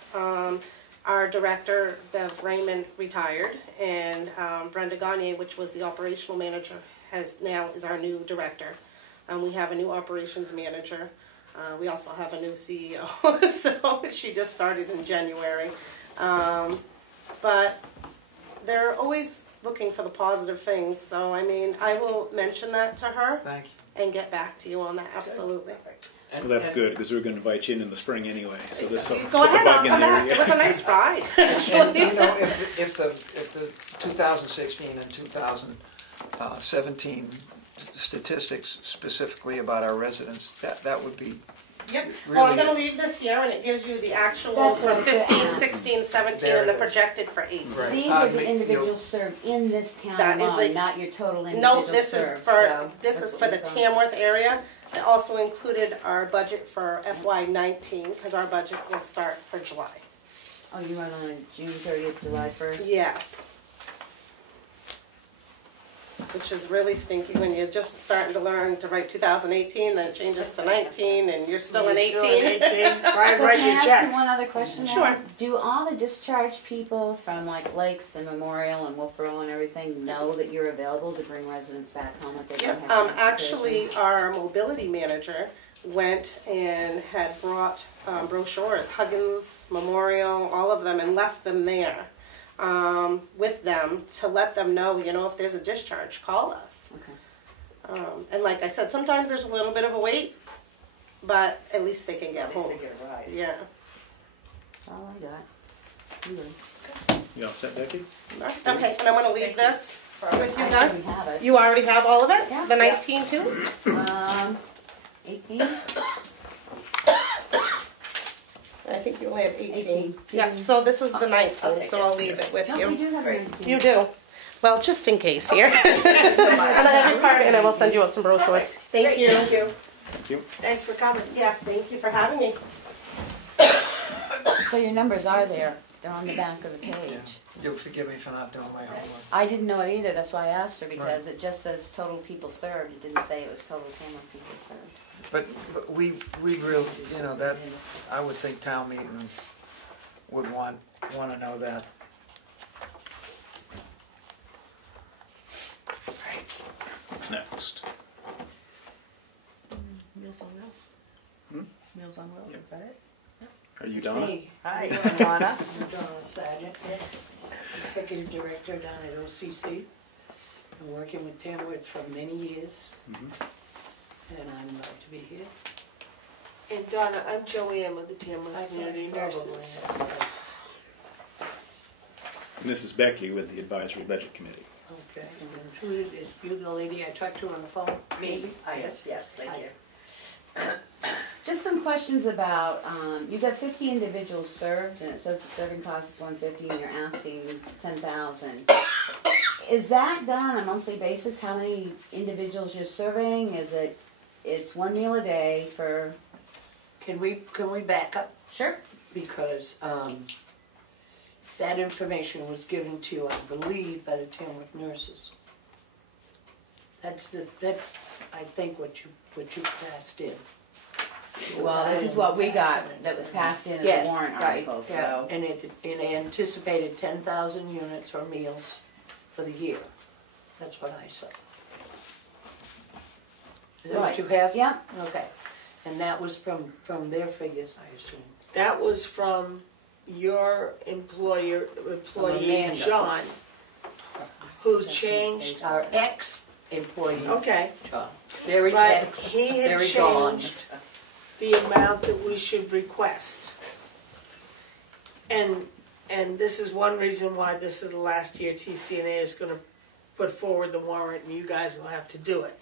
Our director, Bev Raymond, retired, and Brenda Gagne, which was the operational manager, is our new director. We have a new operations manager. We also have a new CEO, so she just started in January. But they're always looking for the positive things, so I mean, I will mention that to her. Thank you. And get back to you on that, absolutely. Well, that's good, because we're going to invite you in the spring anyway, so this will Go ahead, I'll come back. It was a nice ride, actually. You know, if the 2016 and 2017 statistics specifically about our residents, that would be. Yep. Really, Well, I'm going to leave this here, and it gives you the actual for 15, 16, 17, and the projected for 18. Right. These are the individuals served in this town That is alone, the- not your total individuals No, this served. is for the Tamworth area. It also included our budget for FY19, because our budget will start for July. Oh, you run on June 30th, July 1st? Yes. Which is really stinky when you're just starting to learn to write 2018, then it changes to 19, and you're still in 18. Try and So write can I your ask checks. you one other question? now? Sure. Do all the discharged people from like Lakes and Memorial and Wolfboro and everything know that you're available to bring residents back home if they don't have transportation? Actually, our mobility manager went and had brought brochures, Huggins, Memorial, all of them, and left them there with them to let them know, you know, if there's a discharge, call us. Okay. And like I said, sometimes there's a little bit of a wait, but at least they can get home. They get a ride. Yeah. That's all I got. You good. You all set, Becky? Okay, and I'm going to leave this with you I guys. already have it. You already have all of it? Yeah. The 19 too? 18? I think you only have 18. 18. Yeah, so this is the 19, so I'll leave it with No, you. we do have 19. You do. Well, just in case here. And I have your card, and I will send you out some brochures. Thank you. Thank you. Thank you. Thanks for coming. Yes, thank you for having me. So your numbers are there. They're on the back of the page. You'll forgive me for not doing my homework. I didn't know it either. That's why I asked her, because it just says total people served. It didn't say it was total Tamworth people served. But we really, you know, that I would think town meeting would want to know that. What's next? Meals on Wheels. Meals on Wheels, is that it? Are you Donna? Hey, hi, I'm Donna. I'm Donna Sargent, Executive Director down at OCC. Been working with Tamworth for many years, and I'm glad to be here. And Donna, I'm Joanne with the Tamworth Community Nurses. And this is Becky with the Advisory Budget Committee. Okay, and included is you, the lady I talked to on the phone? Me. Yes, thank you. Just some questions about, you've got 50 individuals served, and it says the serving cost is $150, and you're asking $10,000. Is that done on a monthly basis? How many individuals you're serving? It's one meal a day for? Can we back up? Sure. Because that information was given to you, I believe, by the Tamworth nurses. That's I think what you passed in. Well, this is what we got that was passed in as a warrant article, so. Yeah. And it anticipated 10,000 units or meals for the year. That's what I said. Is that what you have? Yeah. Okay. And that was from their figures, I assume. That was from your employee, Amanda. John, who changed. Our ex-employee. Okay. John. Very But ex, he had very gone. changed the amount that we should request. And this is one reason why this is the last year TCNA is going to put forward the warrant, and you guys will have to do it.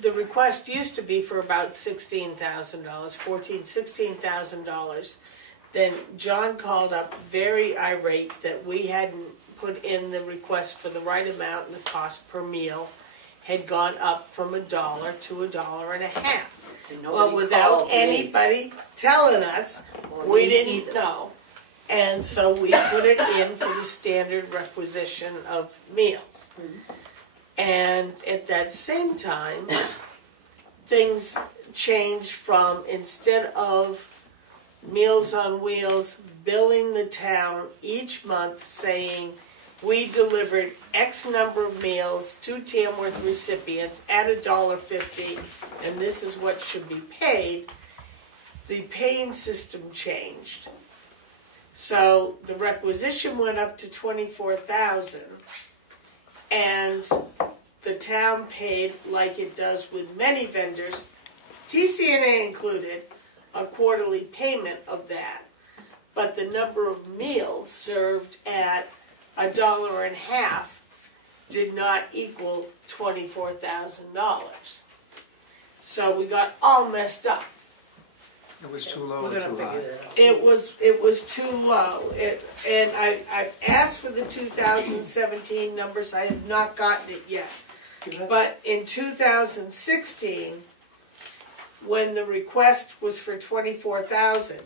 The request used to be for about $16,000, $16,000. Then John called up very irate that we hadn't put in the request for the right amount, and the cost per meal had gone up from $1 to $1.50. Well, without anybody telling us, we didn't know. And so we put it in for the standard requisition of meals. And at that same time, things changed from, instead of Meals on Wheels billing the town each month saying, we delivered X number of meals to Tamworth recipients at $1.50, and this is what should be paid, the paying system changed. So the requisition went up to $24,000, and the town paid, like it does with many vendors, TCNA included, a quarterly payment of that. But the number of meals served at $1.50 did not equal $24,000. So we got all messed up. It was too low or too high? It was too low. And I've asked for the 2017 numbers. I have not gotten it yet. But in 2016, when the request was for $24,000,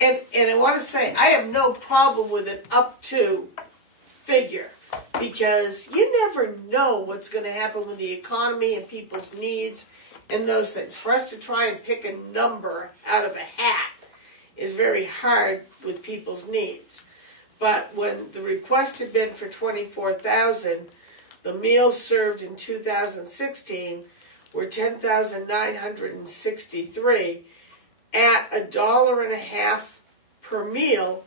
and I want to say I have no problem with an up to figure, because you never know what's going to happen with the economy and people's needs and those things. For us to try and pick a number out of a hat is very hard with people's needs. But when the request had been for $24,000, the meals served in 2016 were $10,963 at $1.50 per meal,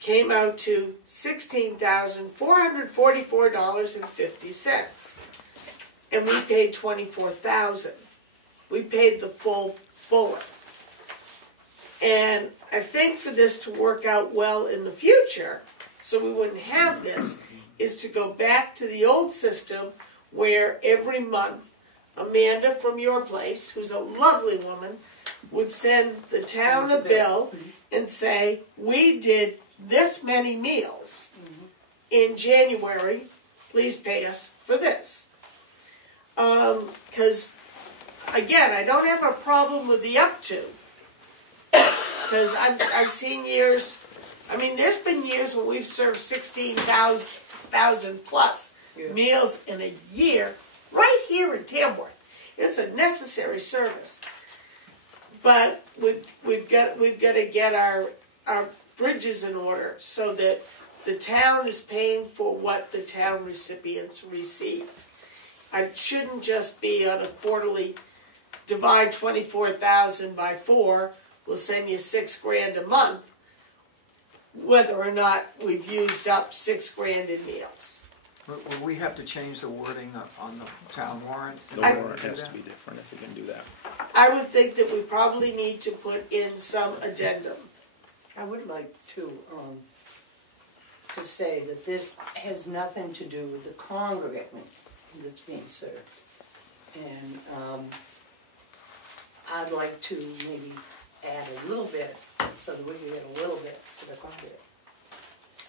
came out to $16,444.50. And we paid $24,000. We paid the full bullet. And I think for this to work out well in the future, so we wouldn't have this, is to go back to the old system where every month Amanda from your place, who's a lovely woman, would send the town a bill and say, we did this many meals in January, please pay us for this. Because, again, I don't have a problem with the up to. Because I've seen years, I mean, there's been years when we've served 16,000 plus meals in a year right here in Tamworth. It's a necessary service. But we've got to get our bridges in order so that the town is paying for what the town recipients receive. It shouldn't just be on a quarterly, divide 24,000 by 4, we'll send you $6,000 a month, whether or not we've used up $6,000 in meals. Will we have to change the wording on the town warrant? The warrant has to be different if we can do that. I would think that we probably need to put in some addendum. I would like to say that this has nothing to do with the congregant that's being served. And I'd like to maybe add a little bit so that we can get a little bit to the congregant.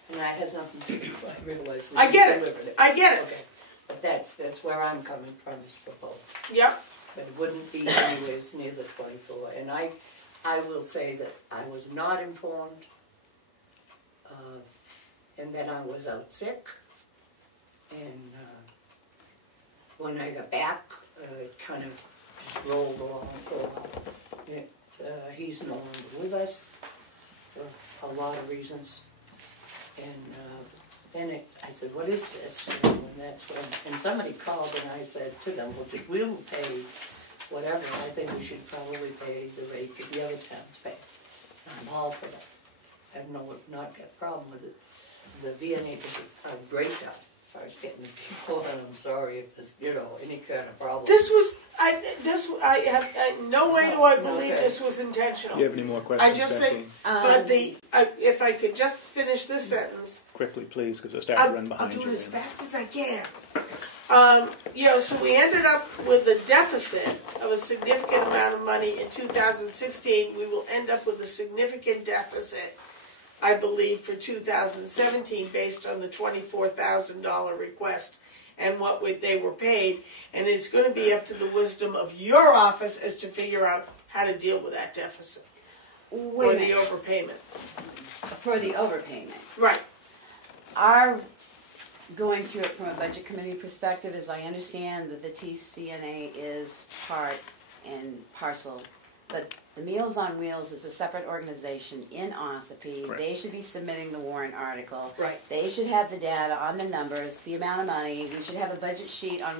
And that has nothing to do, I realize we delivered it. I get it. Okay. But that's where I'm coming from, is for both. Yep. But it wouldn't be anywhere near the 24. And I will say that I was not informed And then I was out sick, and when I got back, it kind of just rolled along for a while. He's no longer with us for a lot of reasons, and then I said, what is this? And that's when, and somebody called and I said to them, well, we'll pay whatever. I think we should probably pay the rate that the other towns pay. I'm all for that. I have not got a problem with it. The VNA is a great job as far as getting the people, and I'm sorry if there's, any kind of problem. I have no way do I believe this was intentional. Do you have any more questions, I just Becky? think, if I could just finish this sentence. Quickly, please, because we're starting to run behind I'll do you. it as fast as I can. So we ended up with a deficit of a significant amount of money in 2016. We will end up with a significant deficit, I believe, for 2017 based on the $24,000 request and what they were paid. And it's going to be up to the wisdom of your office as to figure out how to deal with that deficit. Or the overpayment. For the overpayment. Right. Our going through it from a budget committee perspective is I understand that the TCNA is part and parcel, but the Meals on Wheels is a separate organization in Ossipee. Correct. They should be submitting the warrant article. Right. They should have the data on the numbers, the amount of money. We should have a budget sheet on,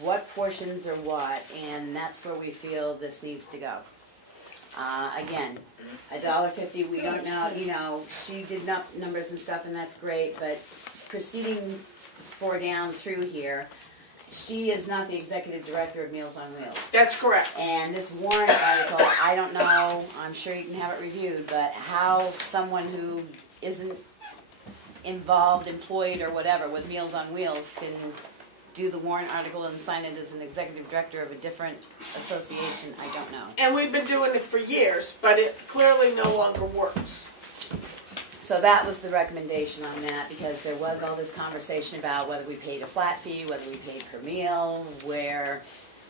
what portions are what, and that's where we feel this needs to go. Again, $1.50, we don't know, she did numbers and stuff, and that's great, but proceeding down through here, she is not the executive director of Meals on Wheels. That's correct. And this warrant article, I don't know, I'm sure you can have it reviewed, but how someone who isn't involved, employed, or whatever with Meals on Wheels can do the warrant article and sign it as an executive director of a different association, I don't know. And we've been doing it for years, but it clearly no longer works. So that was the recommendation on that, because there was all this conversation about whether we paid a flat fee, whether we paid per meal,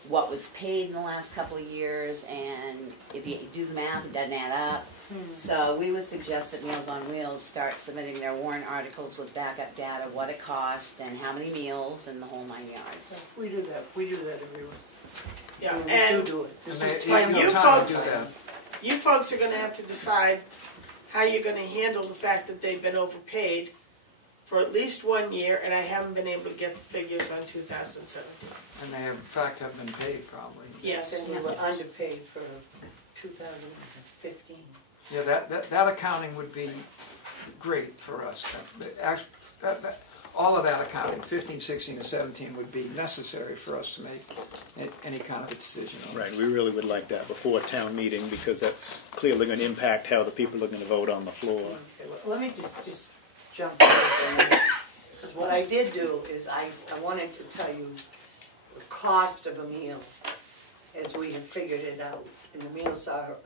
what was paid in the last couple of years, and if you do the math, it doesn't add up. So we would suggest that Meals on Wheels start submitting their warrant articles with backup data, what it cost, and how many meals, and the whole 9 yards. We do that everywhere. Yeah, We and do it. And you folks are going to have to decide how you're going to handle the fact that they've been overpaid for at least 1 year, and I haven't been able to get the figures on 2017. And they, in fact, have been paid probably. Yes. And we were underpaid for 2015. Yeah, that accounting would be great for us. All of that accounting, 15, 16, and 17, would be necessary for us to make any kind of a decision on. Right, we really would like that before town meeting, because that's clearly going to impact how the people are going to vote on the floor. Okay, well, let me just jump in for a minute. Because what I did do is I wanted to tell you the cost of a meal as we have figured it out. And the meals are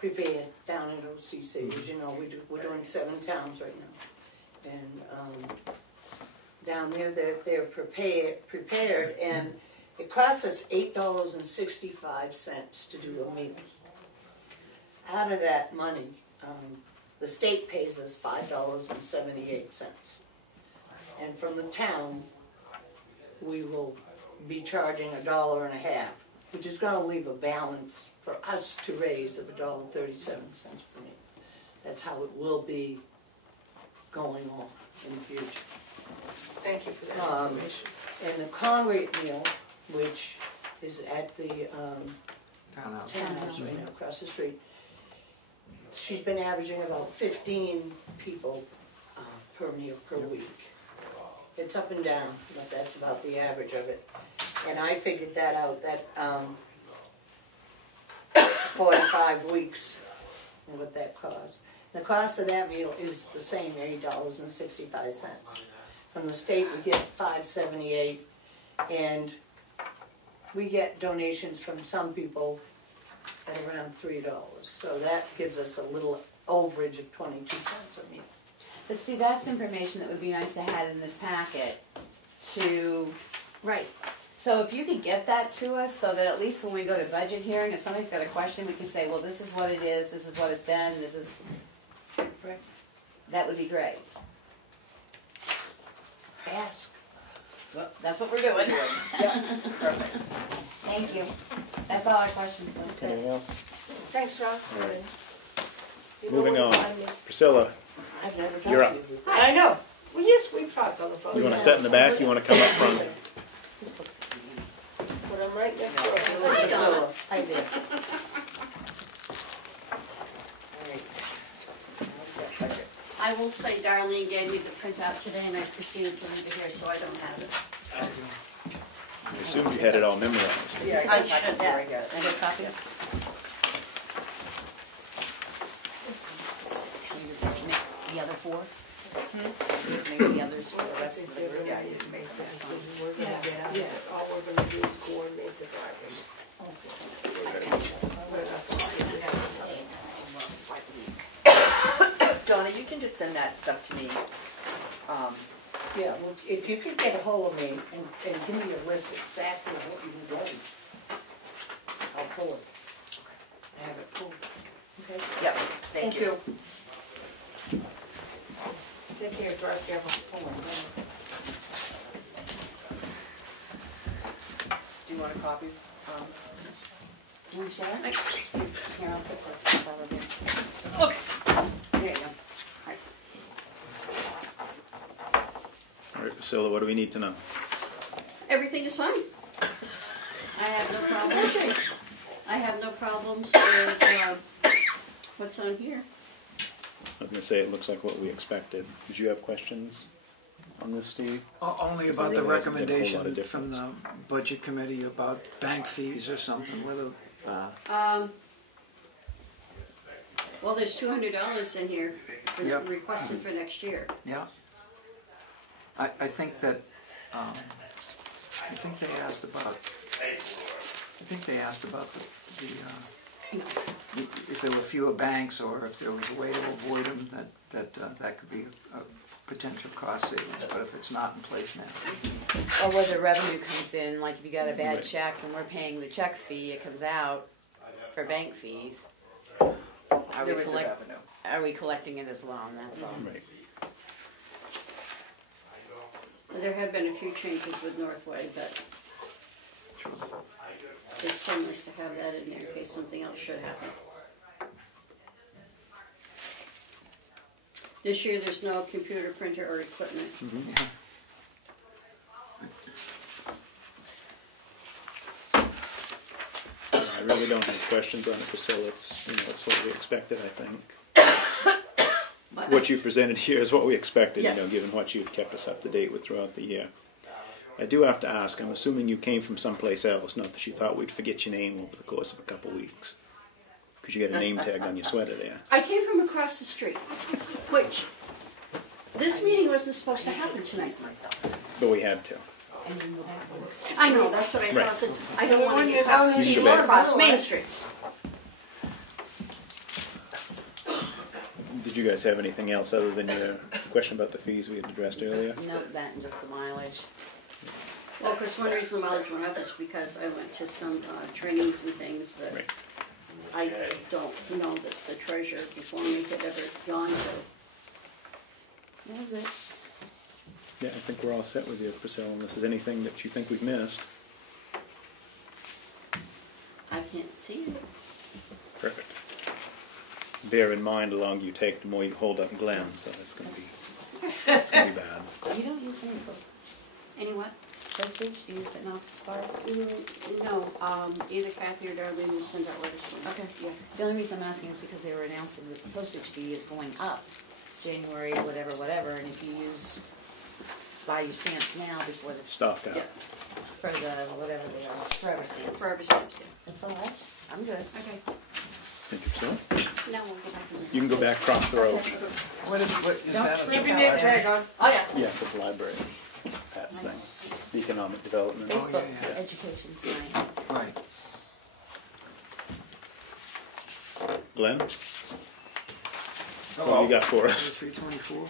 prepared down at OCC. As you know, we're doing 7 towns right now. And down there they're prepared, and it costs us $8.65 to do a meal. Out of that money, the state pays us $5.78. And from the town, we will be charging $1.50, which is going to leave a balance for us to raise of $1.37 per meal. That's how it will be going on in the future. Thank you for that information. And the Congrate meal, which is at the townhouse right now across the street, she's been averaging about 15 people per meal per week. It's up and down, but that's about the average of it. And I figured that out, that 45 weeks, and what that costs. The cost of that meal is the same, $8.65. From the state, we get $5.78, and we get donations from some people at around $3. So that gives us a little overage of 22 cents a meal. But see, that's information that would be nice to have in this packet to... Right. So if you could get that to us, so that at least when we go to budget hearing, if somebody's got a question, we can say, well, this is what it is, this is what it's been, this is... That would be great. Ask. Well, that's what we're doing. Perfect. Thank you. That's all our questions. Anything else? Thanks, Ron. You know Moving where to on. find me. Priscilla, I've never talked you're up. to you. I know. Well, yes, we've talked on the phone. You want to sit in the back? You want to come up front? But I'm right next door. Hi, Donna. Hi there. I will say Darlene gave me the printout today and I proceeded to leave it here so I don't have it. I assumed you had it all memorized. Yeah, I got should it. have. I got it. I got a copy of The other four? Maybe the others for the rest of the group? Yeah, you made that decision. We're gonna get out of it. All we're gonna do is coordinate the drivers. Donna, you can just send that stuff to me. Yeah, well, if you could get a hold of me and give me a list exactly of what you need, I'll pull it. I have it pulled. Okay? Yep, thank you. Take care, drive careful. Do you want a copy? Do you want to share it? Here, I'll put that stuff over there. Okay. There you go. All right, Priscilla, what do we need to know? Everything is fine. I have no problems. I have no problems with what's on here. I was going to say it looks like what we expected. Did you have questions on this, Steve? Only Because about it the really hasn't been a whole lot recommendation of from difference. the budget committee about bank fees or something, whether, Well, there's $200 in here for Yep. requested for next year. yeah. I think that, I think they asked about if there were fewer banks or if there was a way to avoid them, that could be a potential cost savings, but if it's not in place now. Or where the revenue comes in, like if you got a bad Right. check and we're paying the check fee, it comes out for bank fees. Are There is a revenue. Are we collecting it as well, and that's all. Right. There have been a few changes with Northway, but it's so nice to have that in there in case something else should happen. This year, there's no computer, printer, or equipment. Yeah. I really don't have questions on it, Priscilla. It's, it's what we expected, I think. What you presented here is what we expected, Yeah. given what you've kept us up to date with throughout the year. I do have to ask, I'm assuming you came from someplace else, not that you thought we'd forget your name over the course of a couple of weeks. Because you got a name tag on your sweater there. I came from across the street, which this meeting wasn't supposed to happen tonight. But we had to. I know, that's what I Right. thought. I don't want to get down caught the street across Main Street. Did you guys have anything else other than your question about the fees we had addressed earlier? No, that and just the mileage. Well, of course, one reason the mileage went up is because I went to some trainings and things that Right. I don't know that the treasurer before me had ever gone to. That was it. Yeah, I think we're all set with you, Priscilla, unless there's anything that you think we've missed. I can't see it. Perfect. Bear in mind, the longer you take, the more you hold up Glenn, so it's going to be bad. You don't use any postage. Any what? Postage? You use it now as far as? No, either Kathy or Darlene will send out letters to me. Okay, yeah. The only reason I'm asking is because they were announcing that the postage fee is going up January, whatever, and if you buy your stamps now before the Stock out. Yeah. for the whatever they are, forever stamps. Forever stamps, yeah. That's all right. I'm good. Okay, Thank you, Priscilla. now we'll go back to the. You can go back across the road. What is that? Leave your name tag on. Oh, yeah. Yeah, it's at the library. Pat's thing. The economic development. Facebook yeah. education tonight. Right. Glenn? What do you got for us? 324.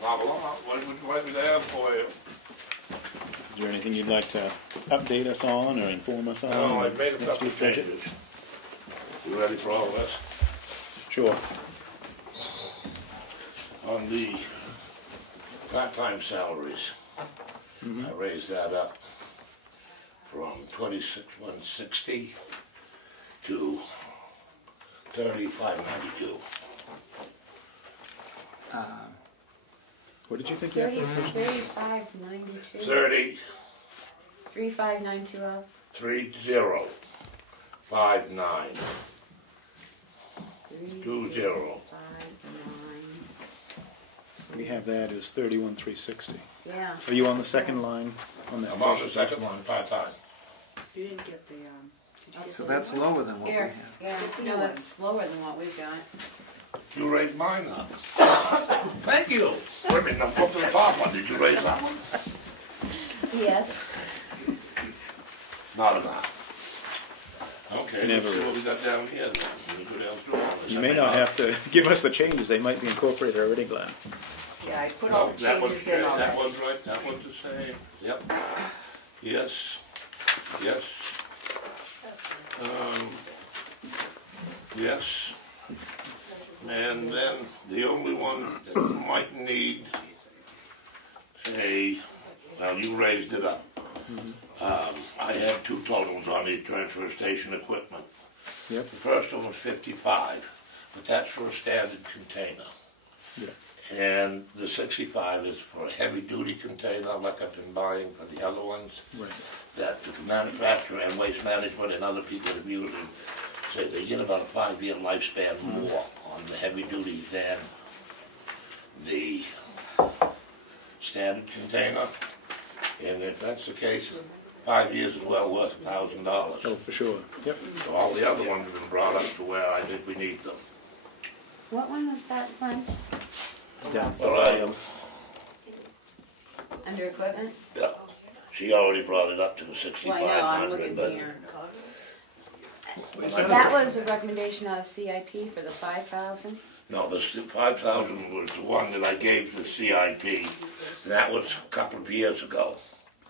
What would you like me to have for you? Is there anything you'd like to update us on or inform us on? No, I've made a Next couple week's of budget? changes. You ready for all this? Sure. On the part-time salaries, I raised that up from 26,160 to 3592. What did you think you had? 3592. 30. 3592 of. 3059. 20. We have that as 31,360. Yeah. Are you on the second line on that? I'm on the second line, part-time. You didn't get the, did you get So the that's one? lower than what we Here, have. yeah, no, that's lower than what we've got. You raised mine up. Thank you. Wait a minute, I'm up to the top one. Did you raise that one? Yes. Not enough. Okay, Never let's see what is. we got down here then. Let me go down through all this. You may not have to give us the changes. They might be incorporated already, Glenn. Yeah, I put all the That one's changes in right, already. that one's right, that one's the same. Yep. Yes. Yes. Yes. And then the only one that might need well, you raised it up. I had two totals on the transfer station equipment. Yep. The first one was 55, but that's for a standard container. Yeah. And the 65 is for a heavy-duty container, like I've been buying for the other ones. Right. That the manufacturer and waste management and other people have used and say they get about a 5-year lifespan more on the heavy-duty than the standard container. And if that's the case, 5 years is well worth $1,000. Oh, for sure. Yep. So all the other ones have been brought up to where I think we need them. What one was that, Glenn? That's All right. Under equipment? Yeah. She already brought it up to the Well, I know, I'm 6,500, looking but here. That was a recommendation out of CIP for the 5,000? no, the 5,000 was the one that I gave to CIP, and that was a couple of years ago.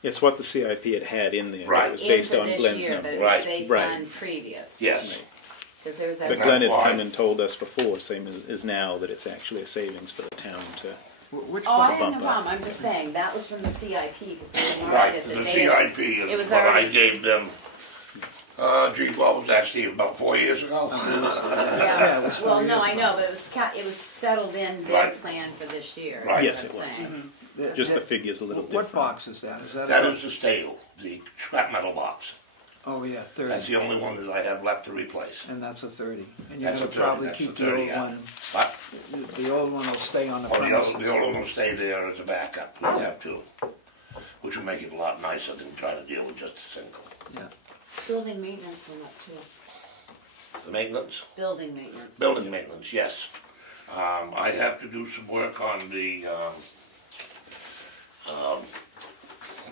It's what the CIP had in there. Right. It was based In for on this Glenn's year, number. but it Right. was based Right. on previous. Yes. Because there was that. But That's Glenn had why- come and told us before, same as now, that it's actually a savings for the town to. Which Oh, I one? have no bump up. problem, I'm just saying, that was from the CIP, because we weren't Right, at the the date. CIP It is was what I already, gave them, what was that, Steve, about 4 years ago? yeah, it was well, 4 no, years I ago. know, but it was settled in their Right. plan for this year. Right. Yes, that's it what I'm was. saying. Just the figure's a little What different. box is that? Is that? That a- is the stale, the scrap metal box. Oh yeah, 30. That's the only one that I have left to replace. And that's a 30. And you're That's going a to 30, probably that's keep a the 30, old yeah. one. But, The old one will stay on the the premises. old one will stay there as a backup, we have to, which will make it a lot nicer than trying to deal with just a single. Yeah. Building maintenance went up too. The maintenance? Building maintenance. Building maintenance, yes. I have to do some work on the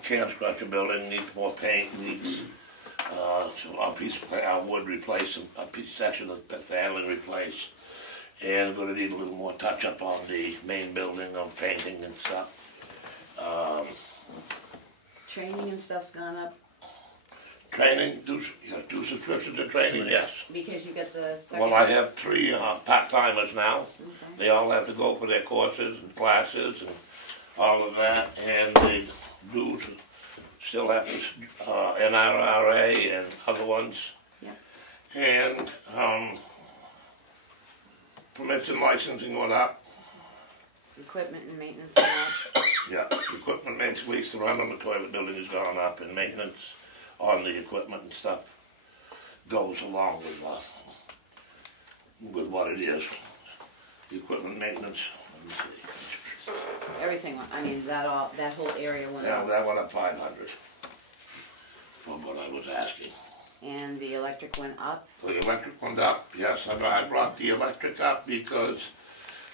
can crusher building, needs more paint, needs a piece of wood replaced, a piece section of the paneling replaced, and going to need a little more touch up on the main building, on painting and stuff. Training and stuff's gone up Training, do subscriptions to training, yes. because you get the second. Well, I have 3 part-timers now. Okay. They all have to go for their courses and classes and all of that, and they do still have to, NRRA and other ones. Yep. And permits and licensing went up. Equipment and maintenance went up. Yeah, equipment maintenance, we used to run on the toilet building has gone up, and maintenance on the equipment and stuff goes along with what it is. The equipment maintenance, let me see. Everything went, I mean, that whole area went Yeah, up. that went up 500 from what I was asking. And the electric went up. The electric went up, yes, I brought the electric up because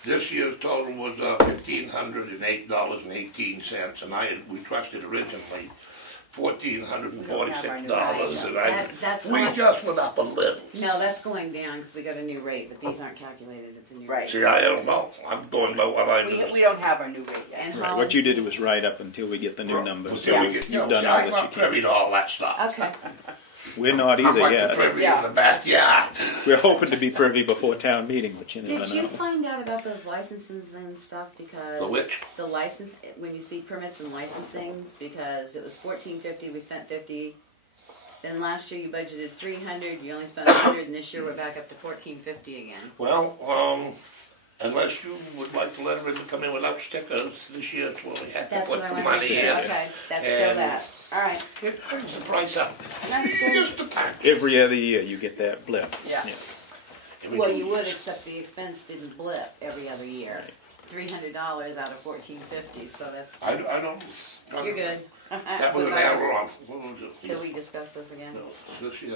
this year's total was $1,508.18, and I had requested originally $1,446, and we just went up a little. No, that's going down because we got a new rate, but these aren't calculated at the new rate. See, I don't know. I'm going by what I do. We don't have our new rate yet. And Right. What you did was write up until we get the new numbers. Until we So get, you've done see, all I'm that not you can. privy to all that stuff. Okay. We're not I'm either like yet. the privy in the backyard. We're hoping to be privy before town meeting, but you never Did you know. find out about those licenses and stuff because The which? the license when you see permits and licensings because it was $14.50, we spent $50. Then last year you budgeted $300, you only spent $100, and this year we're back up to $14.50 again. Well, unless you would like to let everybody come in without stickers, this year it's where we have to That's put what I the wanted to money do. in. Okay, that's still And that. All right. It brings the price up. That's good. Just a touch. Every other year you get that blip. Yeah. Every Well, 2 you would, years. except the expense didn't blip every other year. $300 out of $14.50, so that's. I don't. You're good. That was an error on. Till we discuss this again. No, this year.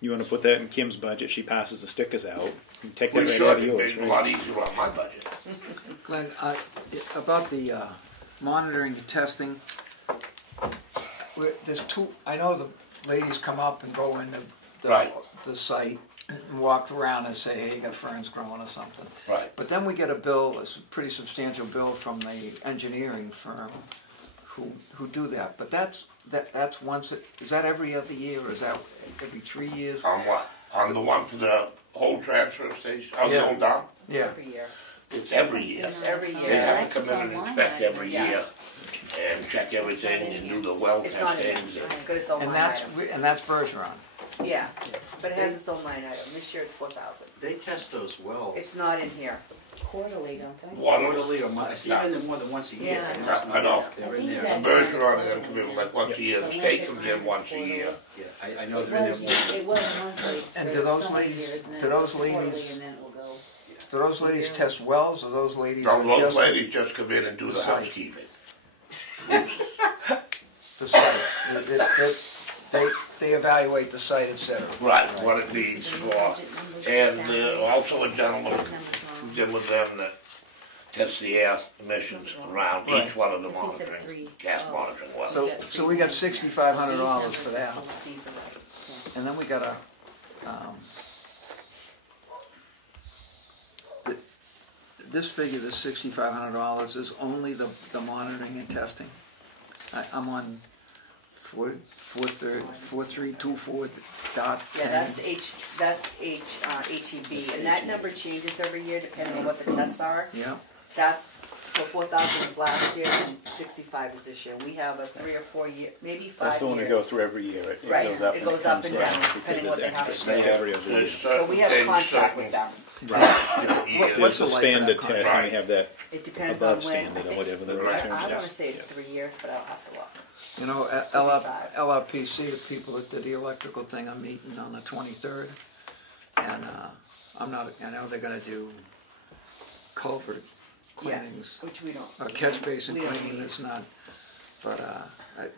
You want to put that in Kim's budget? She passes the stickers out. You take that We right should. out of It yours. makes it a Right? lot easier on my budget. Glenn, about the monitoring, the testing, there's two, I know the ladies come up and go into the site and walk around and say, hey, you got ferns growing or something. Right. But then we get a bill, a pretty substantial bill from the engineering firm who do that. But that's once, is that every other year or is that every 3 years? On what? On the one for the whole transfer station? On Yeah. the old dump? Yeah. Every year. It's every year. It's every year. They have to It's come in and online, inspect right? every Yeah. year and check everything and do the well It's not in testings. here. and- It's got its own And line that's, item. and that's Bergeron. Yeah, but it has its own line item. This year it's 4,000. They test those wells. It's not in here. Quarterly, don't they? Quarterly or I see them in there more than once a year. Yeah. I know. They're in there. The Bergeron and them come in like once a year. The state comes in once a year. Yeah, I know they're in there. It was monthly. And for do those so many ladies- years, and then do those it was quarterly, ladies- and then it will go. Do those ladies test wells or those ladies? No, are those just ladies just come in and do the site? housekeeping. The site. They evaluate the site, etc. Right, what it needs for. And also a gentleman who did with them that tests the air emissions around Right. each one of the monitoring, gas monitoring wells. So we got $6,500 for that. And then we got a, this figure, this $6,500 is only the monitoring and testing. I'm on 4324.10. Yeah, that's HEB, and that number changes every year depending on what the tests are. Yeah. So 4,000 was last year and 65 is this year. We have a 3 or 4 year, maybe 5 years. That's the one we go through every year. It Right, goes up it and goes it up comes and down down, because depending there's what they have extra to stuff do. every other year. So we have a contract with them. Right. What's There's the a life of that standard contract? test, and we have that It depends above on when. standard or whatever the term I want to is. say it's 3 years, but I'll have to look. You know, LRPC, the people that did the electrical thing, are meeting on the 23rd. And I know they're gonna do culvert cleanings. Yes, which we don't. Catch basin we don't cleaning, need. it's not, but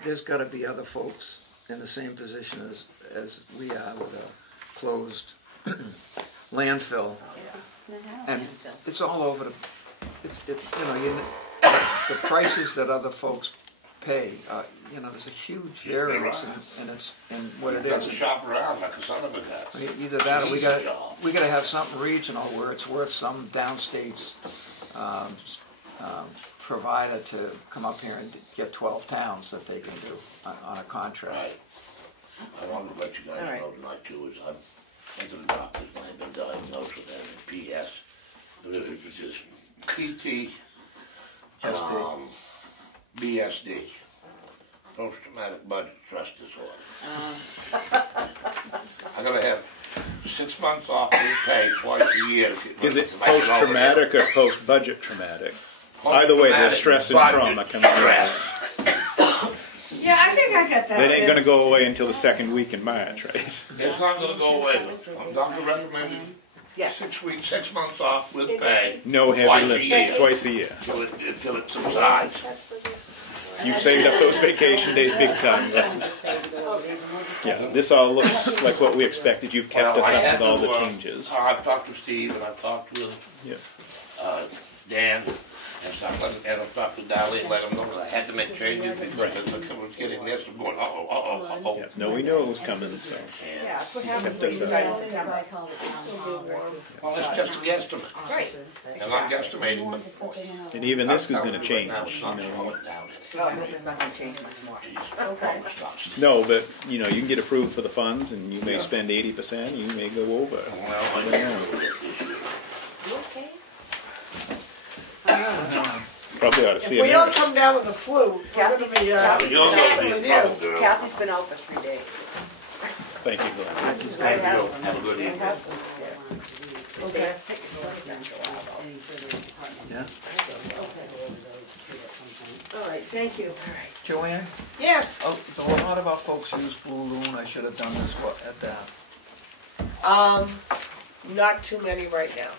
there's gotta be other folks in the same position as we are with a closed landfill. And it's all over the prices that other folks pay, there's a huge variance in what it You've got is. to shop around like a son of a gun. Either that, or we It's an easy job. gotta have something regional where it's worth some downstates provider to come up here and get 12 towns that they can do on a contract. Right. I wanted to let you guys know tonight too, is I'm went to the doctors and I've been diagnosed with PS. Which is PT, BSD, post-traumatic budget stress disorder. I'm gonna have 6 months off with pay twice a year. To get Is it to make over post-traumatic or post-budget traumatic? Either way, there's stress and trauma coming out. Yeah, I think I got that. That ain't too. going to go away until the second week in March, right? It's not gonna go away. Doctor recommended 6 months off with pay. No heavy twice a lifting, year. twice a year. Until it subsides. You've saved up those vacation days big time. Right? Yeah, this all looks like what we expected. You've kept us I up had with all the to, changes. I've talked to Steve and I've talked with Dan. and start to dial in, let them know that I had to make changes because it was getting this and going, uh-oh. Yeah. No, we knew it was coming, so. Yeah, what Kept happens us when you up. decide in September? Well, it's just a guesstimate. Right. And I'm guesstimating, but boy. And even this is gonna change, Now the you sun's know. going down. Oh, I hope it's not gonna change much more. Okay. No, but, you know, you can get approved for the funds and you may spend 80%, you may go over. Well, I don't know. You okay? Probably ought to see a If we all nurse. come down with the flu, we're gonna be, Kathy's You're gonna be with in you. trouble, girl. Kathy's been out for 3 days. Thank you, Glenn. Have a good evening. Okay. Yeah. All right, thank you. Joanne? Yes. Oh, so a lot of our folks use Blue Loon. I should have done this at that. Not too many right now.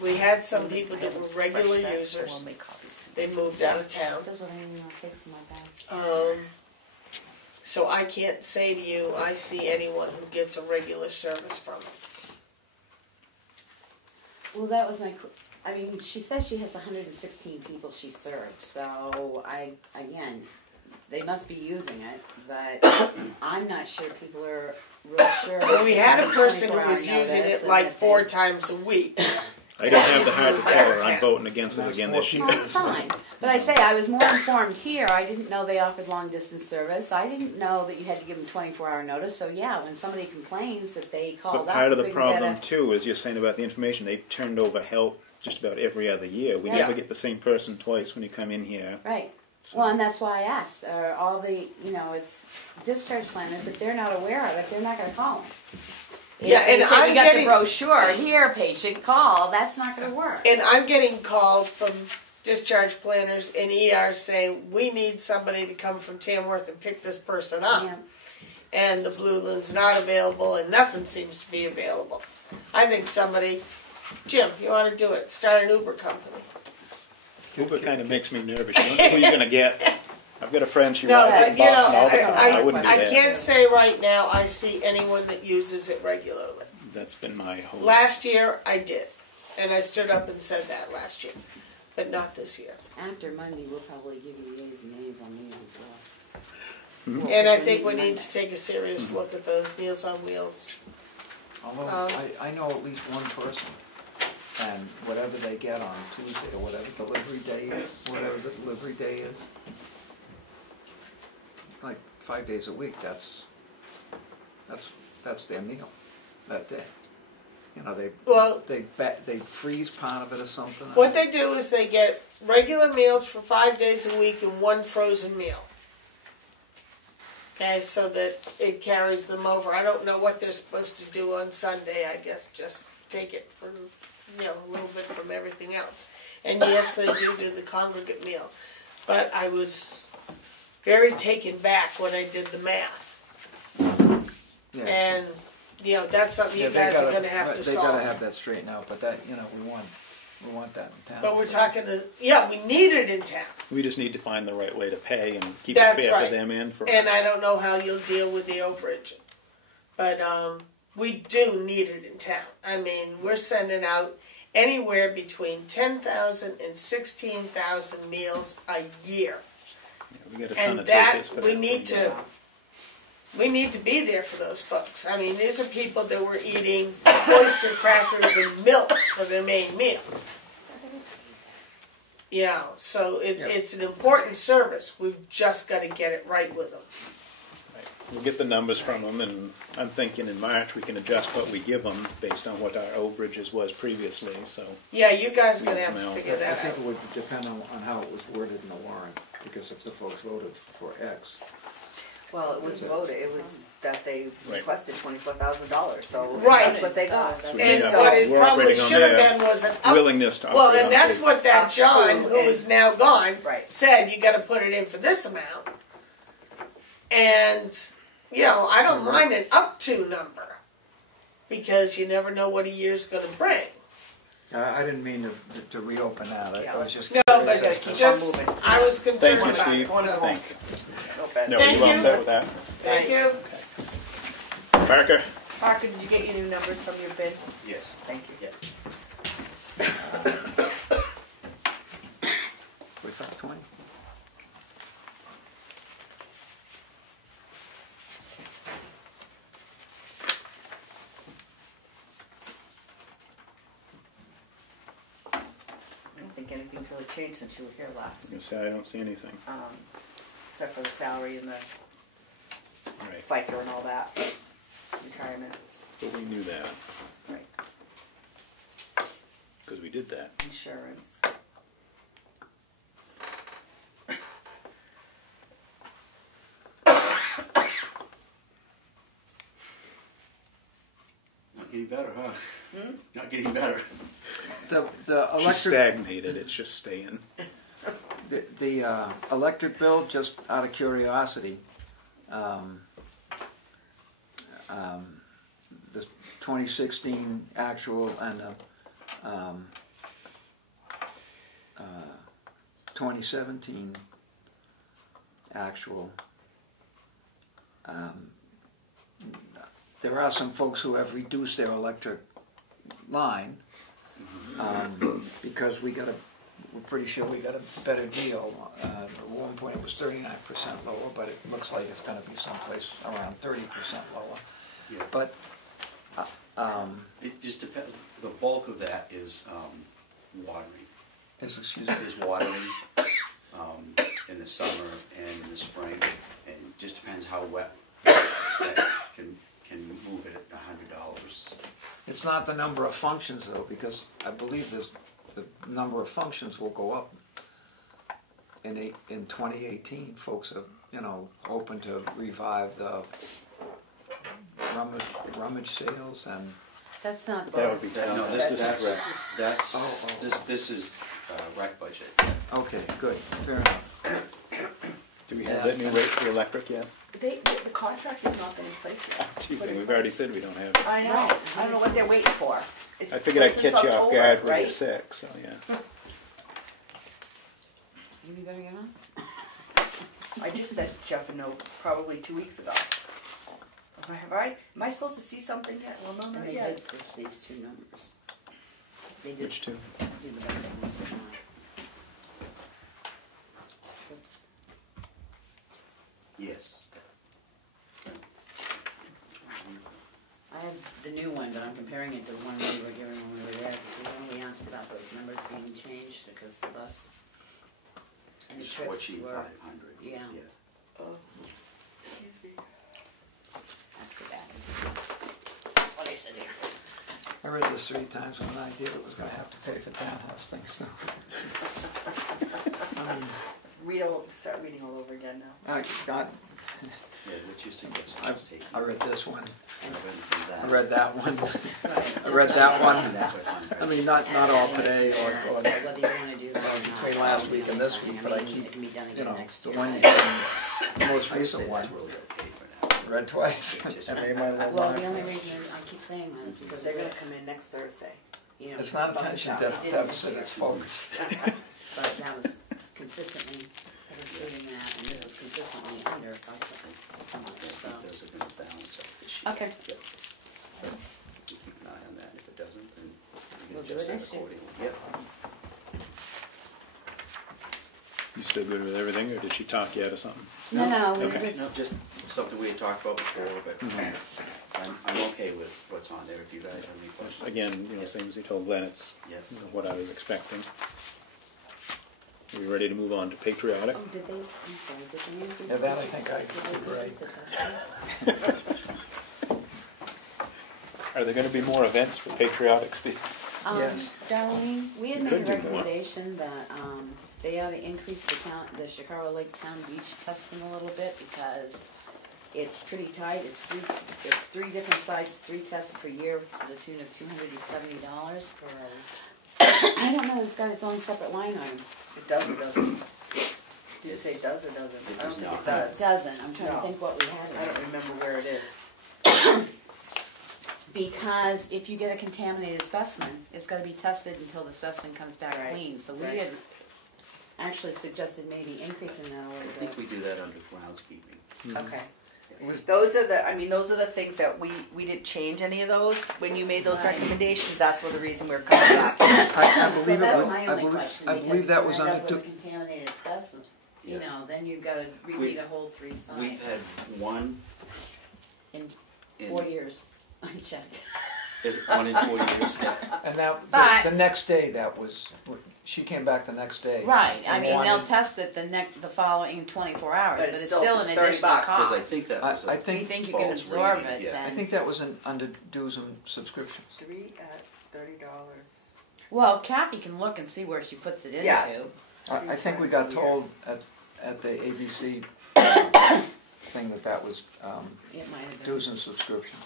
We had some people that were regular users. They moved out of town. So I can't say to you, I see anyone who gets a regular service from it. Well, that was my, I mean, she says she has 116 people she served, so again, they must be using it, but I'm not sure people are real sure. Well, we had a person who was 24-hour using notice it like and 4 times a week. I don't have the heart to tell her I'm voting against it again this year. That's fine, but I say I was more informed here. I didn't know they offered long distance service. I didn't know that you had to give them 24-hour notice. So yeah, when somebody complains that they called But up, part of the couldn't get problem a- too is you're saying about the information, they've turned over help just about every other year. We never get the same person twice when you come in here. Right. So- Well, and that's why I asked. All the, it's discharge planners. If they're not aware of it, they're not going to call them. Yeah, If they and say, I'm we got getting- the brochure here, patient, call. That's not going to work. And I'm getting calls from discharge planners and ERs saying, we need somebody to come from Tamworth and pick this person up. Yeah. And the Blue Loon's not available and nothing seems to be available. I think somebody, Jim, you want to do it, start an Uber company. Uber kind of makes me nervous. You don't know who you're going to get. I've got a friend, she No, rides in Boston all the time. I wouldn't do I that. can't say right now I see anyone that uses it regularly. That's been my whole... Last year I did, and I stood up and said that last year, but not this year. After Monday, we'll probably give you yays and nays on these as well. And I think we need to take a serious look at the Meals on Wheels. Although I know at least one person, and whatever they get on Tuesday or whatever delivery day is, like 5 days a week, that's their meal that day. They freeze part of it or something. What they do is they get regular meals for 5 days a week and 1 frozen meal. Okay, so that it carries them over. I don't know what they're supposed to do on Sunday. I guess just take it from, a little bit from everything else. And yes, they do the congregate meal. But I was very taken back when I did the math. Yeah. And, that's something you guys are going to have to They solve. gotta have that straightened out, but that, we want that in town. But we're talking we need it in town. We just need to find the right way to pay and keep That's it fair right. for them and for And us. I don't know how you'll deal with the overage. But we do need it in town. I mean, we're sending out anywhere between 10,000 and 16,000 meals a year. We got a ton And of that, takers for we that. need to be there for those folks. I mean, these are people that were eating oyster crackers and milk for their main meal. So it's an important service. We've just got to get it right with them. We'll get the numbers from them, and I'm thinking in March we can adjust what we give them based on what our overages was previously. So Yeah, you guys are going to have to figure I that think out. it would depend on how it was worded in the warrant, because if the folks voted for X. Well, it was voted, it was that they Right. requested $24,000, so Right. that's what they got. So And we what it we're probably operating on should have their been was an up. willingness to Well, operate and on that's big. what that Up John, to who is now gone, said. You got to put it in for this amount. And I don't mind an up to number because you never know what a year's going to bring. I didn't mean to reopen that. I was just No, curious but as to- just I was concerned Thank you, about Steve. it. So. Thank you. No, Thank you all you. set with that? Thank you. Parker? Parker, did you get your new numbers from your bid? Yes. Thank you. Yeah. $45.20. I don't think anything's really changed since you were here last, I was gonna say, I don't see anything. except for the salary and the Right. FICA and all that, retirement, But we knew that, right, because we did that. insurance. Not getting better, huh? Not getting better. The She electric, stagnated, it's just staying. the electric bill, just out of curiosity, the 2016 actual and the 2017 actual, there are some folks who have reduced their electric line because we're pretty sure we got a better deal. At one point it was 39% lower, but it looks like it's going to be someplace around 30% lower. Yeah. But It just depends. The bulk of that is watering. excuse me. Is watering in the summer and in the spring, and it just depends how wet that can move it at $100. It's not the number of functions though, because I believe the number of functions will go up in 2018. Folks are open to revive the rummage sales and. That's not. That would be town. No, this is rec budget. Okay, good, fair enough. Do we have that new rate for electric yet? The contract has not been in place yet. Teasing, we've already said we don't have it. I know, I don't know what they're waiting for. It's I figured I'd since catch you off October, guard when right? you're sick, so yeah. You better get on. I just sent Jeff a note probably 2 weeks ago. Am I supposed to see something yet? Well, no, And not they yet. did switch these two numbers. They did Which two? do the best ones they want. Oops. Yes. I have the new one, but I'm comparing it to the one we were given when we were there, because we only asked about those numbers being changed because the bus and the trips Switching were, 500. yeah. After that, it's what I said here. I read this 3 times when I did it was going to have to pay for townhouse things now. I mean, Start reading all over again now. I got. Yeah, what's your suggestion? I read this one. I I read that one. I read that one. I mean, not all today or So whether you want to do that or not. between last week and this week, but I mean, keep, it can be done the again next year. one, the most recent one, read twice. I made my little Well, marks. the only reason I keep saying that is because They're of gonna this. come in next Thursday. You know, It's not about the attention shop. deficit, it's focus. But that was consistently including that, and this was consistently under by so much, so. Those are going to balance out this year. Okay. Keep an eye on that. If it doesn't, then we We'll can do adjust it that next year. accordingly. Yep. You still good with everything, or did she talk you out of something? No, we Okay. just, No, just something we had talked about before, but I'm okay with what's on there. If you guys have any questions. Again, same as you told Glenn, it's Yep. what I was expecting. Are we ready to move on to patriotic? oh, did they, I'm sorry, did they increase? Yeah, that I the- think I did they did right. increase the tax? Are there going to be more events for patriotic, Steve? Yes. Darlene, we had You made a could do more. recommendation that, they ought to increase the Chicago Lake Town Beach testing a little bit because it's pretty tight. It's three different sites, 3 tests per year to the tune of $270 for I don't know, it's got its own separate line item. It does or doesn't? Did you say it does or doesn't? I don't think it It does. doesn't, I'm trying to No. think what we had. I don't remember where it is. Because if you get a contaminated specimen, it's gotta be tested until the specimen comes back Right. clean. So we Right. had actually suggested maybe increasing that a I little think bit. we do that under groundskeeping. Okay. Yeah. those are the things that we didn't change any of those. When you made those recommendations, that's for the reason we're coming back. I believe that's it was, my only question, I believe that was because under, if you end up with contaminated specimen, you know, then you've got to repeat a whole 3 sites. We've had one in 4 years. I checked. Is it 1 in 4 years? and that, But- the next day that was, she came back the next day. Right. I and mean, they'll wanted- test it the following 24 hours, but it's still an $30 additional cost. Because I think that was I a think You think you can false absorb rating, it, yeah. then. I think that was under dues and subscriptions. 3 at $30. Well, Kathy can look and see where she puts it into. Yeah. I think we got told at the ABC thing that was It might have been. dues and subscriptions.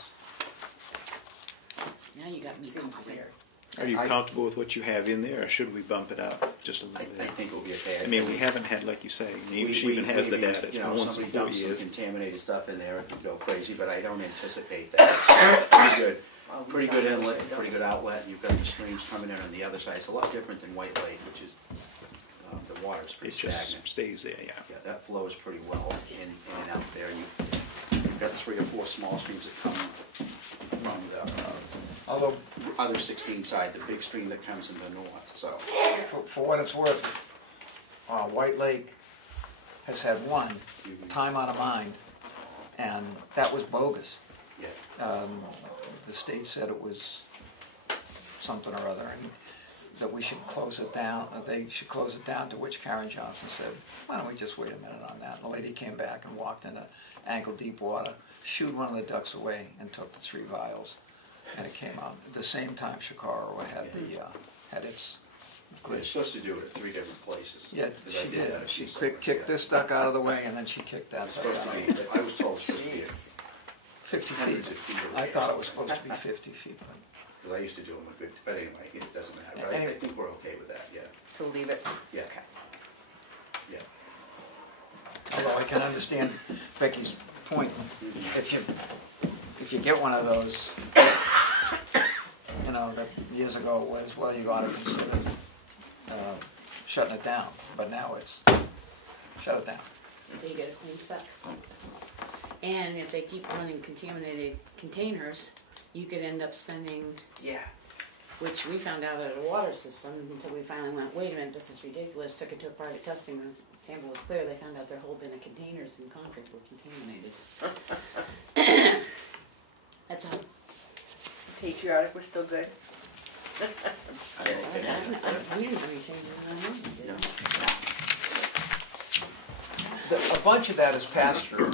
Now you got me clear. Are you comfortable with what you have in there, or should we bump it up just a little bit? I think it will be okay. I mean, we haven't had, like you say, she even has the data. It's been once in somebody 4 dumps some years. contaminated stuff in there, it could go crazy, but I don't anticipate that. It's pretty good. Pretty good inlet, pretty good outlet. You've got the streams coming in on the other side. It's a lot different than White Lake, which is, the water's pretty It just stagnant. stays there, yeah. Yeah, that flows pretty well in and out there. You've got 3 or 4 small streams that come from the Although, other 16 side, the big stream that comes in the north, so. for what it's worth, White Lake has had one time out of mind, and that was bogus. Yeah. The state said it was something or other, and that we should close it down, or they should close it down, to which Karen Johnson said, why don't we just wait a minute on that? And the lady came back and walked into ankle-deep water, shooed one of the ducks away, and took the 3 vials. And it came out at the same time Chicago had its You're glitch. supposed to do it at 3 different places. Yeah, 'Cause I she did. that a She few kicked this duck out of the way, and then she kicked that It's duck supposed out. to be, I was told it's 50 hundreds feet. of feet I away. thought it was supposed to be 50 feet. But Because I used to do them a good, but anyway, it doesn't matter. But I think we're okay with that, yeah. So leave it. Yeah. Yeah. although I can understand Becky's point, if you get one of those, that years ago it was, well, you ought to consider shutting it down. But now it's shut it down. Until you get a clean spec. And if they keep running contaminated containers, you could end up spending, which we found out at a water system until we finally went, wait a minute, this is ridiculous, took it to a private testing, and the sample was clear, they found out their whole bin of containers in concrete were contaminated. That's all. Patriotic was still good. We didn't have anything going on. A bunch of that is pass-through.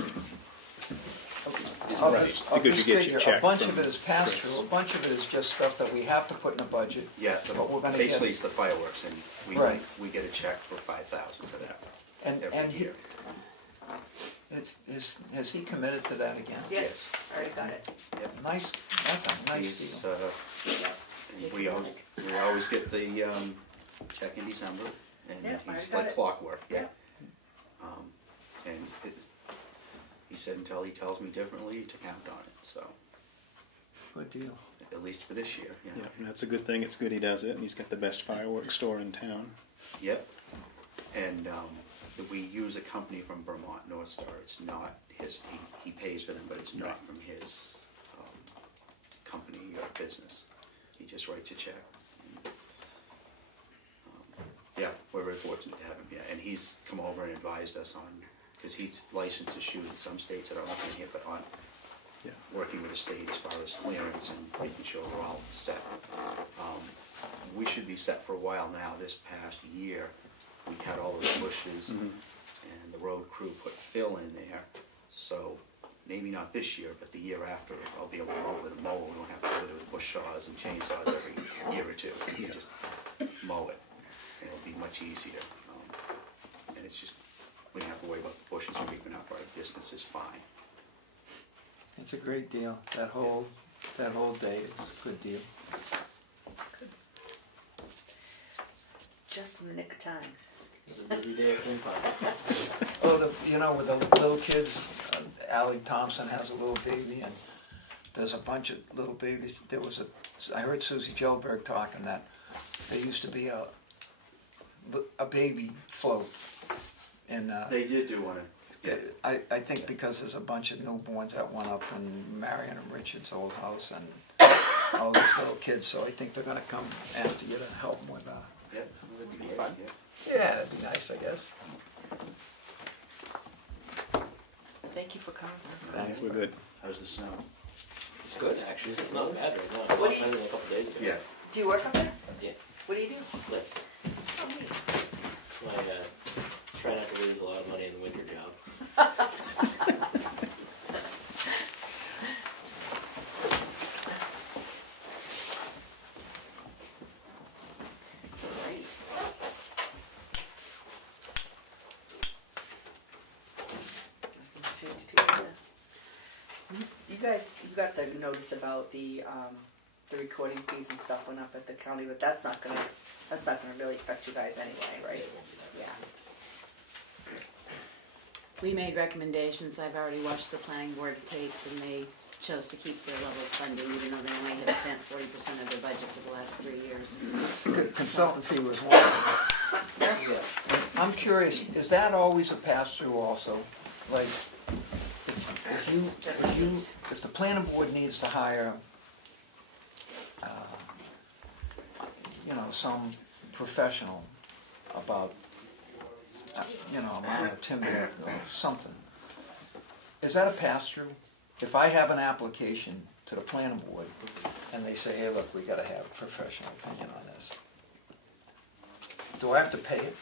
Of Right, this because you get your figure, check a bunch from of it is pass-through, a bunch of it is just stuff that we have to put in a budget. Yeah, but we're gonna basically get. it's the fireworks, and we get a check for 5,000 for that every year. Has he committed to that again? Yes, already got it. Yep. Nice, that's a nice deal. And we always get the check in December, and Yeah, I he's got like it. clockwork, yeah. And he said until he tells me differently to count on it, so. Good deal. At least for this year, Yeah, and that's a good thing. It's good he does it, and he's got the best fireworks store in town. Yep. And we use a company from Vermont, North Star. It's not his, he pays for them, but it's not from his company or business. He just writes a check. And, yeah, we're very fortunate to have him, yeah. And he's come over and advised us on, because he's licensed to shoot in some states that are not in here, but on working with the state as far as clearance and making sure we're all set. We should be set for a while now. This past year, we cut all those bushes, and the road crew put fill in there. So maybe not this year, but the year after, I'll be able to mow with a mower. We don't have to go there with bush saws and chainsaws every year or two. We can just mow it, and it'll be much easier. And it's just, we don't have to worry about the bushes creeping up. Our distance is fine. It's a great deal. That whole day is a good deal. Just in the nick of time. It's a busy day at King Oh, with the little kids, Allie Thompson has a little baby, and there's a bunch of little babies. I heard Susie Gelberg talking that there used to be a baby float in. They did do one. I think because there's a bunch of newborns that went up in Marion and Richard's old house and all these little kids, so I think they're going to come after you to help them with Yeah, that'd be fun. yeah, that'd be nice, I guess. Thank you for coming. Thanks, we're good. How's the snow? It's good, actually. It's not bad right now. It's a What lot do you- better than a couple days ago. Yeah. Do you work up there? Yeah. What do you do? Lift. Oh, neat. That's why I try not to lose a lot of money in the winter job. Great. Change to you guys, you got the notice about the recording fees and stuff went up at the county, but that's not gonna really affect you guys anyway, right? Yeah. We made recommendations. I've already watched the planning board tape, and they chose to keep their levels funding, even though they only have spent 40% of their budget for the last 3 years. Consultant fee was one. Yeah. I'm curious, is that always a pass-through also? Like, if the planning board needs to hire, some professional about, amount of timber or something, is that a pass-through? If I have an application to the planning board and they say, hey, look, we got to have a professional opinion on this, do I have to pay it?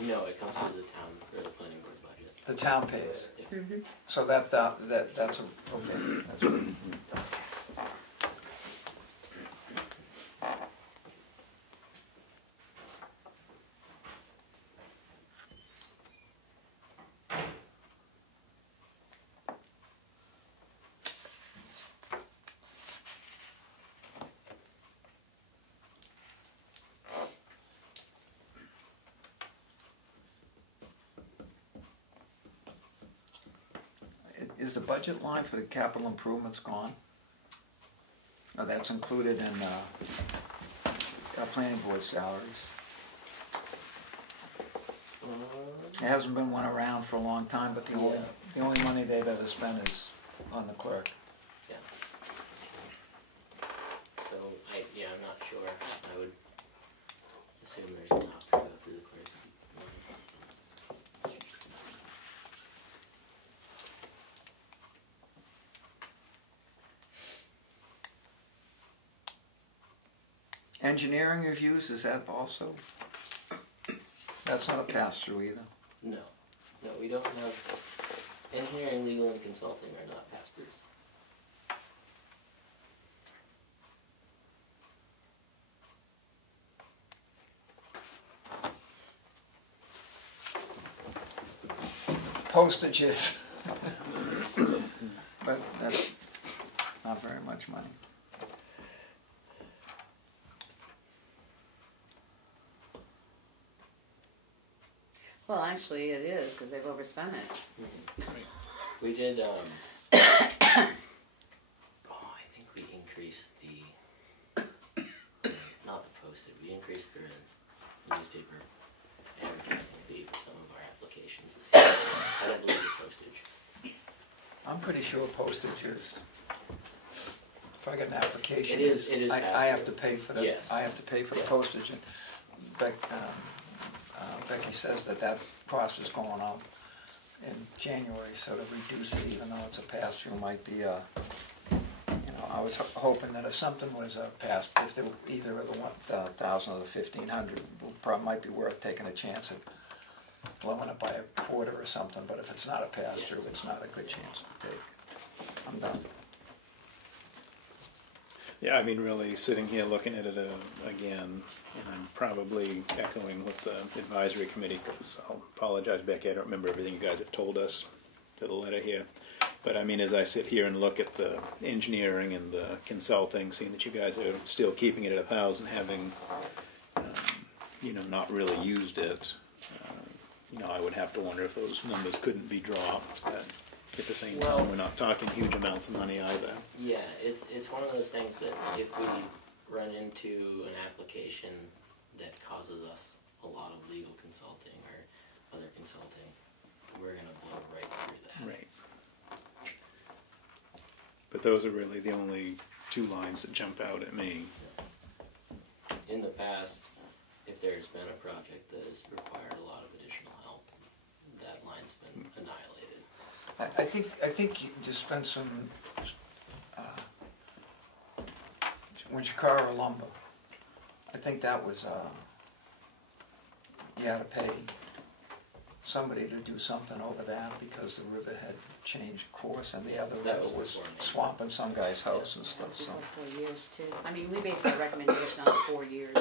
No, it comes to the town or the planning board budget. The town pays. Yes. So that's okay. That's good. Is the budget line for the capital improvements gone? Or that's included in our planning board salaries? There hasn't been one around for a long time, but the only money they've ever spent is on the clerk. Yeah. So, I'm not sure. I would assume there's enough to go through the clerk's. Engineering reviews, is that also? That's not a pass-through either. No, we don't have engineering, legal, and consulting are not pass-throughs. Postages. But that's not very much money. Well, actually, it is, because they've overspent it. We did, I think we increased not the postage, we increased the newspaper advertising fee for some of our applications this year. I don't believe the postage. I'm pretty sure postage is. If I get an application, It is I have to pay for the. Yes. I have to pay for the postage, and Becky says that cost is going up in January, so to reduce it, even though it's a pass-through, might be I was hoping that if something was a pass, if there were either of the 1,000 or the 1,500, probably might be worth taking a chance at blowing it by a quarter or something. But if it's not a pass-through, it's not a good chance to take. I'm done. Yeah, I mean, really sitting here looking at it again, and I'm probably echoing what the advisory committee, because I'll apologize, Becky, I don't remember everything you guys have told us to the letter here. But I mean, as I sit here and look at the engineering and the consulting, seeing that you guys are still keeping it at 1,000, having, not really used it, I would have to wonder if those numbers couldn't be dropped. But at the same time, we're not talking huge amounts of money either. Yeah, it's one of those things that if we run into an application that causes us a lot of legal consulting or other consulting, we're gonna blow right through that. Right. But those are really the only two lines that jump out at me. In the past, if there's been a project that has required a lot of additional help, that line's been annihilated. I think you can just spend some, Winchikara lumber, I think that was, you had to pay somebody to do something over that because the river had changed course and the other river was swamping some guy's house and stuff, so. 4 years too. I mean, we based our recommendation on 4 years.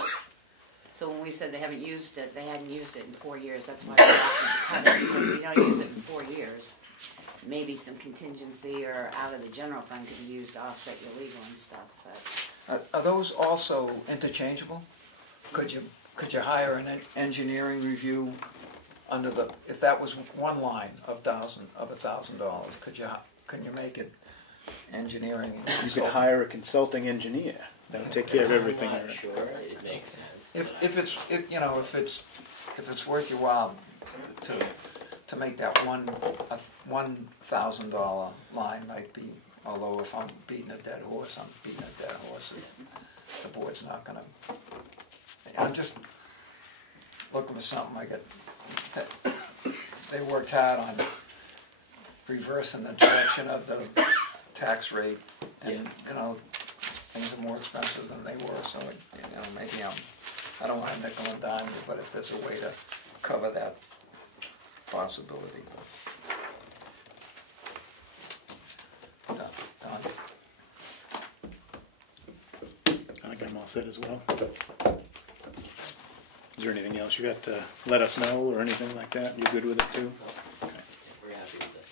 So when we said they haven't used it, they hadn't used it in 4 years. That's why we asked them to cut it, because if you don't use it in 4 years, maybe some contingency or out of the general fund could be used to offset your legal and stuff. But Are those also interchangeable? Could you hire an engineering review under the, if that was one line of $1,000, can you make it engineering? You could hire a consulting engineer. That would take care of everything. I'm not sure it makes sense. If it's worth your while to make that $1,000 line might be, although if I'm beating a dead horse, I'm beating a dead horse. The board's not going to. I'm just looking for something. They worked hard on reversing the direction of the tax rate, and things are more expensive than they were. So maybe I don't want to nickel and dime you, but if there's a way to cover that possibility. Done. I think I'm all set as well. Is there anything else you got to let us know or anything like that? You good with it too? Okay. We're happy with this.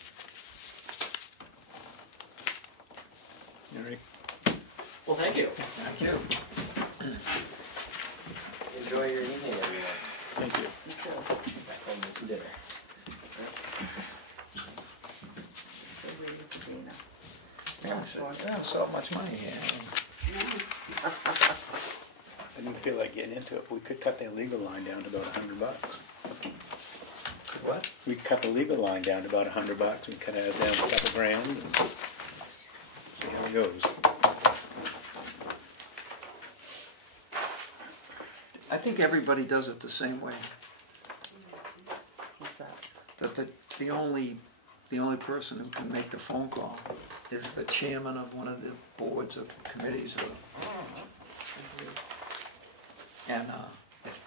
You ready? Well, thank you. Thank you. Enjoy your evening, everyone. Thank you. Back home with dinner. We haven't sold much money here. I didn't feel like getting into it, but we could cut the legal line down to about $100. What? We could cut the legal line down to about $100. We cut ours down to a couple grand and see how it goes. I think everybody does it the same way. What's that? That the only person who can make the phone call is the chairman of one of the boards or committees, and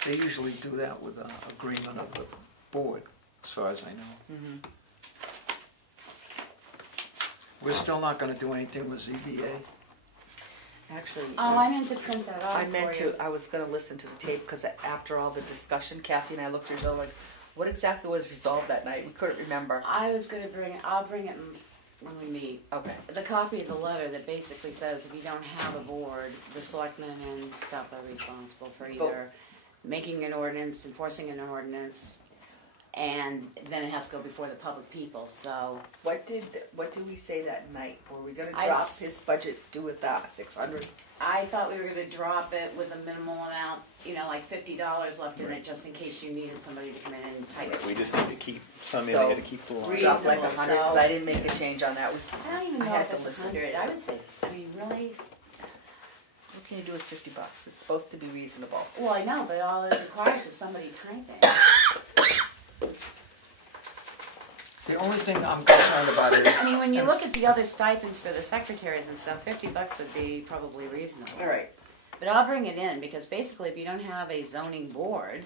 they usually do that with an agreement of the board, as far as I know. Mm-hmm. We're still not going to do anything with ZBA. Actually, I meant to print that off. I was going to listen to the tape because after all the discussion, Kathy and I looked at each other like, what exactly was resolved that night? We couldn't remember. I'll bring it when we meet. Okay. The copy of the letter that basically says if you don't have a board, the selectmen and stuff are responsible for either making an ordinance, enforcing an ordinance, and then it has to go before the public people. So what did we say that night? Were we going to drop his budget? Do with that $600? I thought we were going to drop it with a minimal amount, like $50 left in it, just in case you needed somebody to come in and type. Right, we just need to keep some in there to keep the line. Drop like 100 because I didn't make a change on that. I don't even know if it's 100. I would say, really. What can you do with $50? It's supposed to be reasonable. Well, I know, but all it requires is somebody typing. The only thing I'm concerned about is... I mean, when you look at the other stipends for the secretaries and stuff, $50 would be probably reasonable. All right. But I'll bring it in, because basically if you don't have a zoning board,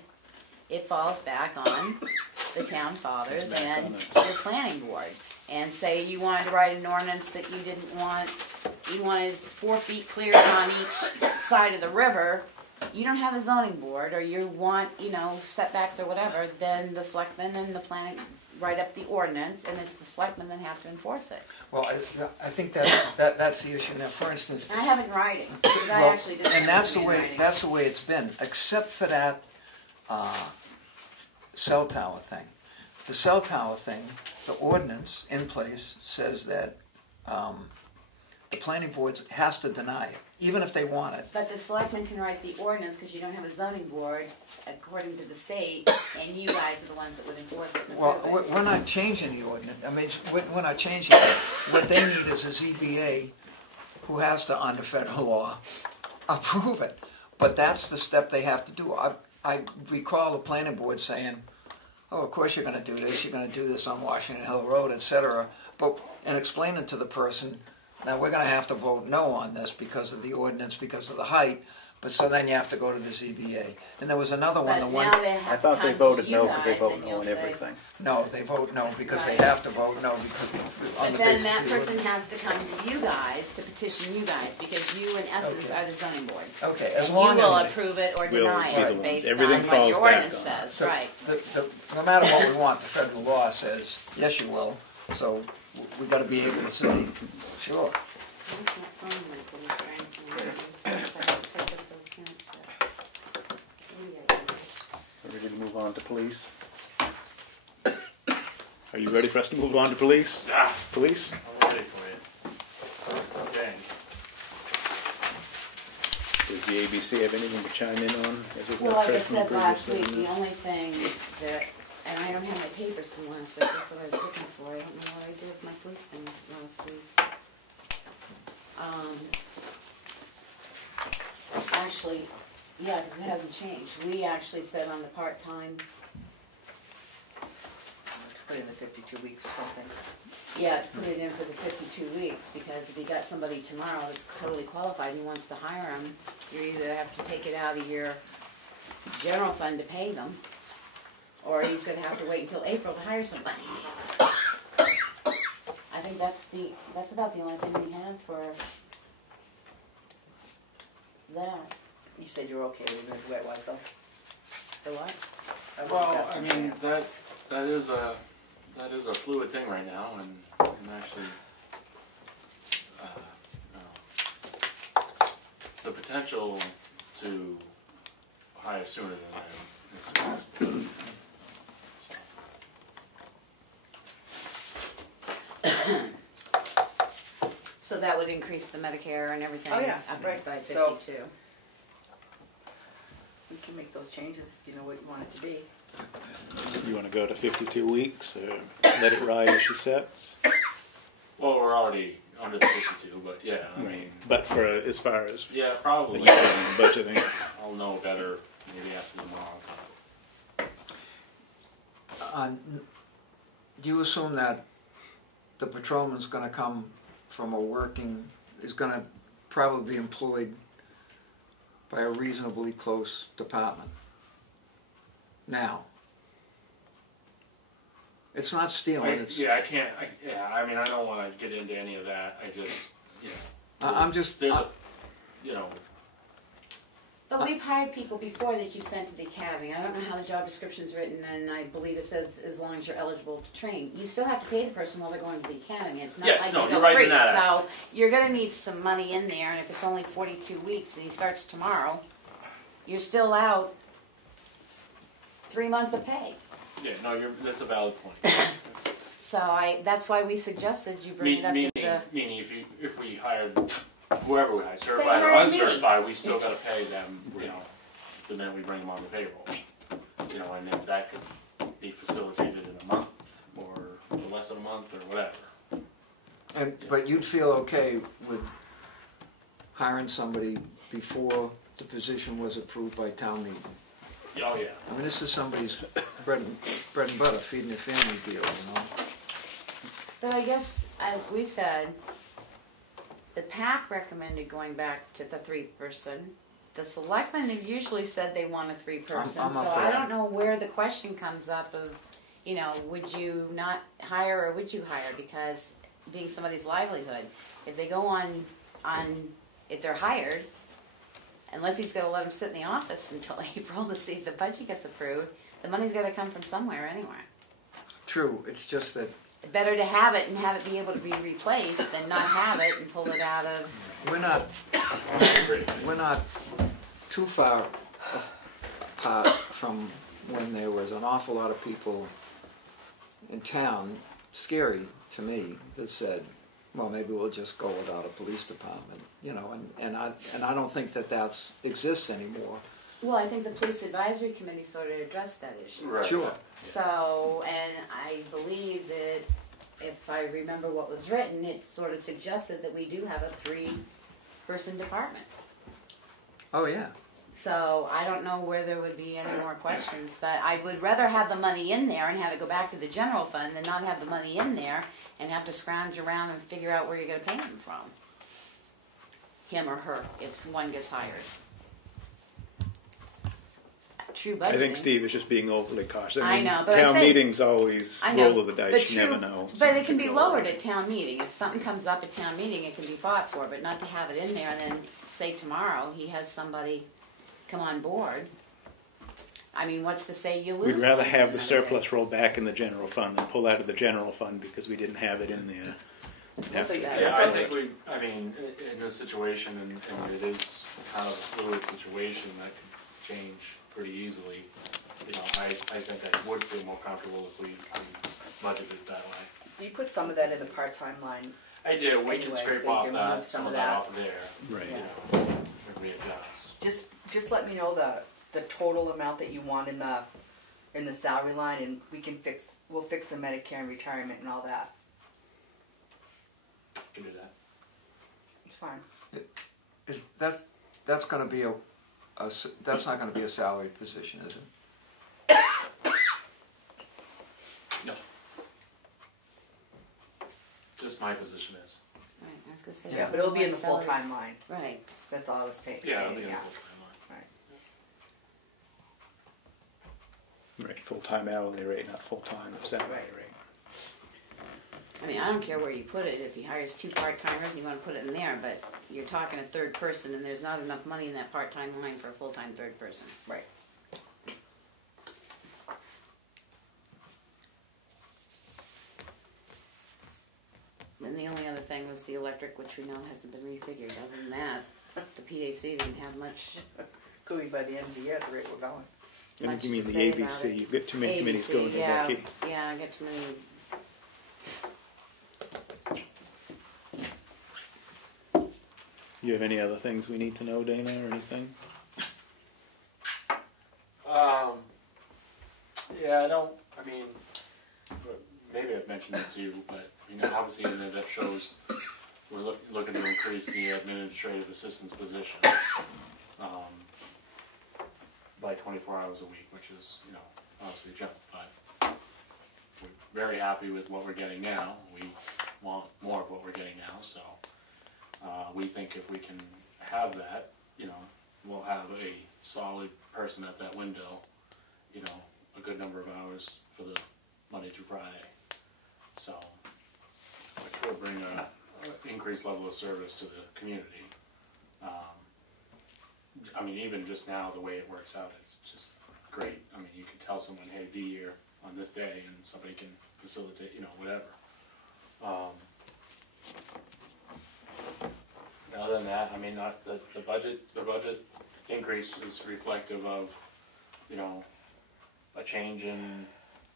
it falls back on the town fathers and the planning board. And say you wanted to write an ordinance that you didn't want, you wanted 4 feet cleared on each side of the river, you don't have a zoning board, or you want, setbacks or whatever, then the selectmen and the planning write up the ordinance, and it's the selectmen that have to enforce it. Well, I think that's the issue now. For instance, I have it in writing. And that's the way it's been, except for that cell tower thing. The cell tower thing, the ordinance in place says that the planning board has to deny it, even if they want it. But the selectmen can write the ordinance, because you don't have a zoning board, according to the state, and you guys are the ones that would enforce it and Well, approve it. we're not changing the ordinance. I mean, we're not changing it. What they need is a ZBA who has to, under federal law, approve it. But that's the step they have to do. I recall the planning board saying, oh, of course you're going to do this. You're going to do this on Washington Hill Road, etc. And explaining to the person, now we're going to have to vote no on this because of the ordinance, because of the height. But so then you have to go to the ZBA. And there was another one. But now they have I thought to they come voted to you no because they guys vote and no you'll on say- everything. No, they vote no because they Right. have to vote no because on But the then basis that of the person ordinance. has to come to you guys to petition you guys, because you in essence Okay. are the zoning board. Okay, as And long you will as approve it or We'll deny be the it ones. based Everything on what falls your back ordinance on says, So right? no matter what we want, the federal law says yes, you will. So we got to be able to say sure. I can't find my police or anything. I can type up those hints, but maybe I can. Are we ready to move on to police? Are you ready for us to move on to police? Ah, Police? I'm ready for it. Okay. Does the ABC have anything to chime in on? As we've Well, got like I Fred from said previous last week, the meetings? only thing that, and I don't have my papers from last week, that's what I was looking for, I don't know what I did with my police thing last week. Actually, yeah, because it hasn't changed, we actually said on the part-time, Put in the 52 weeks or something. yeah, to put it in for the 52 weeks, because if you got somebody tomorrow that's totally qualified and wants to hire them, you either have to take it out of your general fund to pay them, or he's gonna have to wait until April to hire somebody. I think that's about the only thing we had for that. You said you're okay with it the way it was, though? The what? I was Well, just I asking. mean, that is a fluid thing right now, and actually, the potential to hire sooner than that is possible. So that would increase the Medicare and everything Oh, yeah, up right. by So- 52. We can make those changes if you know what you want it to be. You want to go to 52 weeks or let it ride as she sets? Well, we're already under the 52, but yeah, I mean, But for as far as yeah, probably. the budgeting. I'll know better maybe after tomorrow. Do you assume that the patrolman's going to come from is going to probably be employed by a reasonably close department? Now, it's not stealing. I can't. I mean, I don't want to get into any of that. I just, you know. I'm just. There's you know. But we've hired people before that you sent to the academy. I don't know how the job description's written, and I believe it says as long as you're eligible to train. You still have to pay the person while they're going to the academy. It's not Yes, like no, you you're go right in free. that So you're going to need some money in there, and if it's only 42 weeks and he starts tomorrow, you're still out 3 months of pay. Yeah, no, that's a valid point. So that's why we suggested you bring it up to the... Meaning, if we hired whoever we hired, Say certified or hired me. uncertified, we still got to pay them. You know, the minute we bring them on the payroll. You know, and if that could be facilitated in a month or less than a month or whatever. But you'd feel okay with hiring somebody before the position was approved by town meeting? Oh yeah. I mean, this is somebody's bread and butter, feeding their family deal, you know. But I guess, as we said, the PAC recommended going back to the 3-person. The selectmen have usually said they want a 3-person, I'm so up for I that. don't know where the question comes up of, you know, would you not hire or would you hire? Because being somebody's livelihood, if they go on if they're hired, unless he's going to let them sit in the office until April to see if the budget gets approved, the money's got to come from somewhere anyway. True, it's just that Better to have it and have it be able to be replaced than not have it and pull it out of... we're not too far apart from when there was an awful lot of people in town, scary to me, that said, well, maybe we'll just go without a police department, you know, and I don't think that exists anymore. Well, I think the Police Advisory Committee sort of addressed that issue. Right. Sure. So, and I believe that if I remember what was written, it sort of suggested that we do have a 3-person department. Oh, yeah. So I don't know where there would be any more questions, but I would rather have the money in there and have it go back to the general fund than not have the money in there and have to scrounge around and figure out where you're going to pay him from. Him or her, if one gets hired. True budgeting. I think Steve is just being overly cautious. I know, but town I say, meetings always roll of the dice. You never know. But it can be lowered at town meeting. If something comes up at town meeting, it can be fought for, but not to have it in there and then say tomorrow he has somebody come on board. I mean, what's to say you lose? We'd rather have the surplus roll back in the general fund than pull out of the general fund because we didn't have it in there. Yeah, I think I mean, in this situation, and it is kind of a fluid situation that could change pretty easily. You know, I think I would feel more comfortable if we budgeted it that way. You put some of that in the part-time line. I did. We can scrape off that, some of that off of there. Right. You know, if we adjust. Just let me know the total amount that you want in the salary line, and we'll fix the Medicare and retirement and all that. Can do that. It's fine. That's going to be that's not going to be a salaried position, is it? No. Just my position is. Right, I was going to say. Yeah, but it'll be in the full-time line. Right. That's all I was saying. Yeah, it'll be in the full-time line. Right. Right, full-time hourly rate, not full-time salary rate. I mean, I don't care where you put it. If he hires 2 part-timers, you want to put it in there, but you're talking a 3rd person, and there's not enough money in that part-time line for a full-time 3rd person. Right. Then the only other thing was the electric, which we know hasn't been refigured. Other than that, the PAC didn't have much. Could be by the end of the year at the rate we're going. And you mean the ABC? You've got too many committees going to Becky. Yeah, I got too many. You have any other things we need to know, Dana, or anything? Yeah, I don't. I mean, maybe I've mentioned this to you, but obviously that shows we're looking to increase the administrative assistant's position by 24 hours a week, which is obviously a jump. But we're very happy with what we're getting now. We want more of what we're getting now, so. We think if we can have that, we'll have a solid person at that window, a good number of hours for the Monday through Friday. So, which will bring an increased level of service to the community. I mean, even just now, the way it works out, it's just great. I mean, you can tell someone, hey, be here on this day, and somebody can facilitate, whatever. Other than that, I mean, the budget increase is reflective of, a change in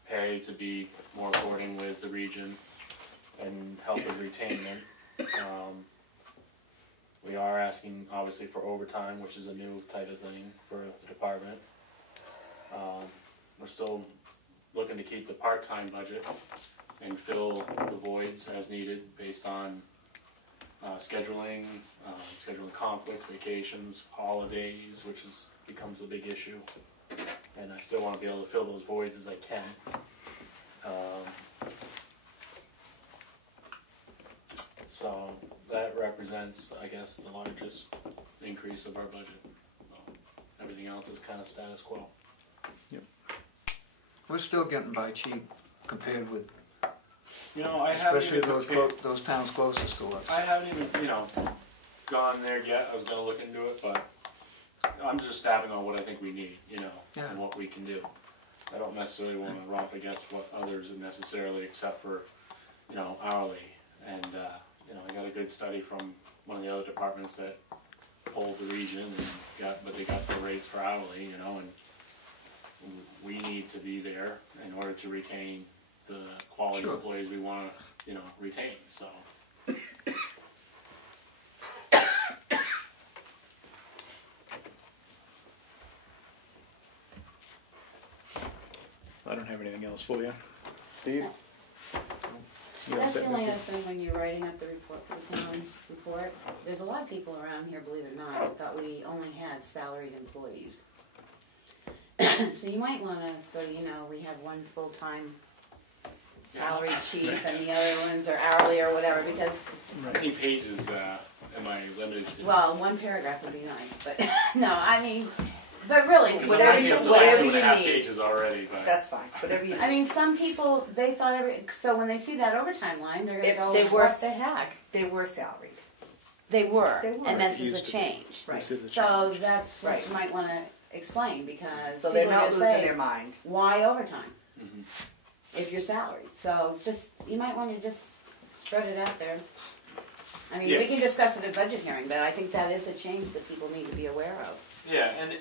pay to be more according with the region and help with retainment. We are asking, obviously, for overtime, which is a new type of thing for the department. We're still looking to keep the part-time budget and fill the voids as needed based on scheduling conflicts, vacations, holidays, which becomes a big issue. And I still want to be able to fill those voids as I can. So that represents, I guess, the largest increase of our budget. Everything else is kind of status quo. Yep. We're still getting by cheap compared with, especially those towns closest to us. I haven't even, gone there yet. I was going to look into it, but I'm just staffing on what I think we need, and what we can do. I don't necessarily want to romp against what others are necessarily, except for, hourly. And, I got a good study from one of the other departments that polled the region but they got the rates for hourly, and we need to be there in order to retain the quality employees we want to, retain. So else for you? Steve? You all That's set, the only Becky? other thing when you're writing up the report for the town report. There's a lot of people around here, believe it or not, that thought we only had salaried employees. So you might wanna sort of, we have one full-time salaried chief and the other ones are hourly or whatever, because, How many pages am I limited to? well, one paragraph would be nice, but, no, I mean, but really, Because whatever I might be up to whatever like 2.5 you need. pages already, but That's fine, whatever you need. I mean, some people, they thought so when they see that overtime line, they're gonna go, They were- what the heck? They were salaried. They were, They were. and this is a Used to be. change. Right. This is a So change. that's what Right. you might wanna explain, because So they're people not just losing say, their mind. why overtime? Mhm. If you're salaried, so you might wanna just spread it out there. I mean, we Yeah. can discuss it at budget hearing, but I think that is a change that people need to be aware of. yeah, and it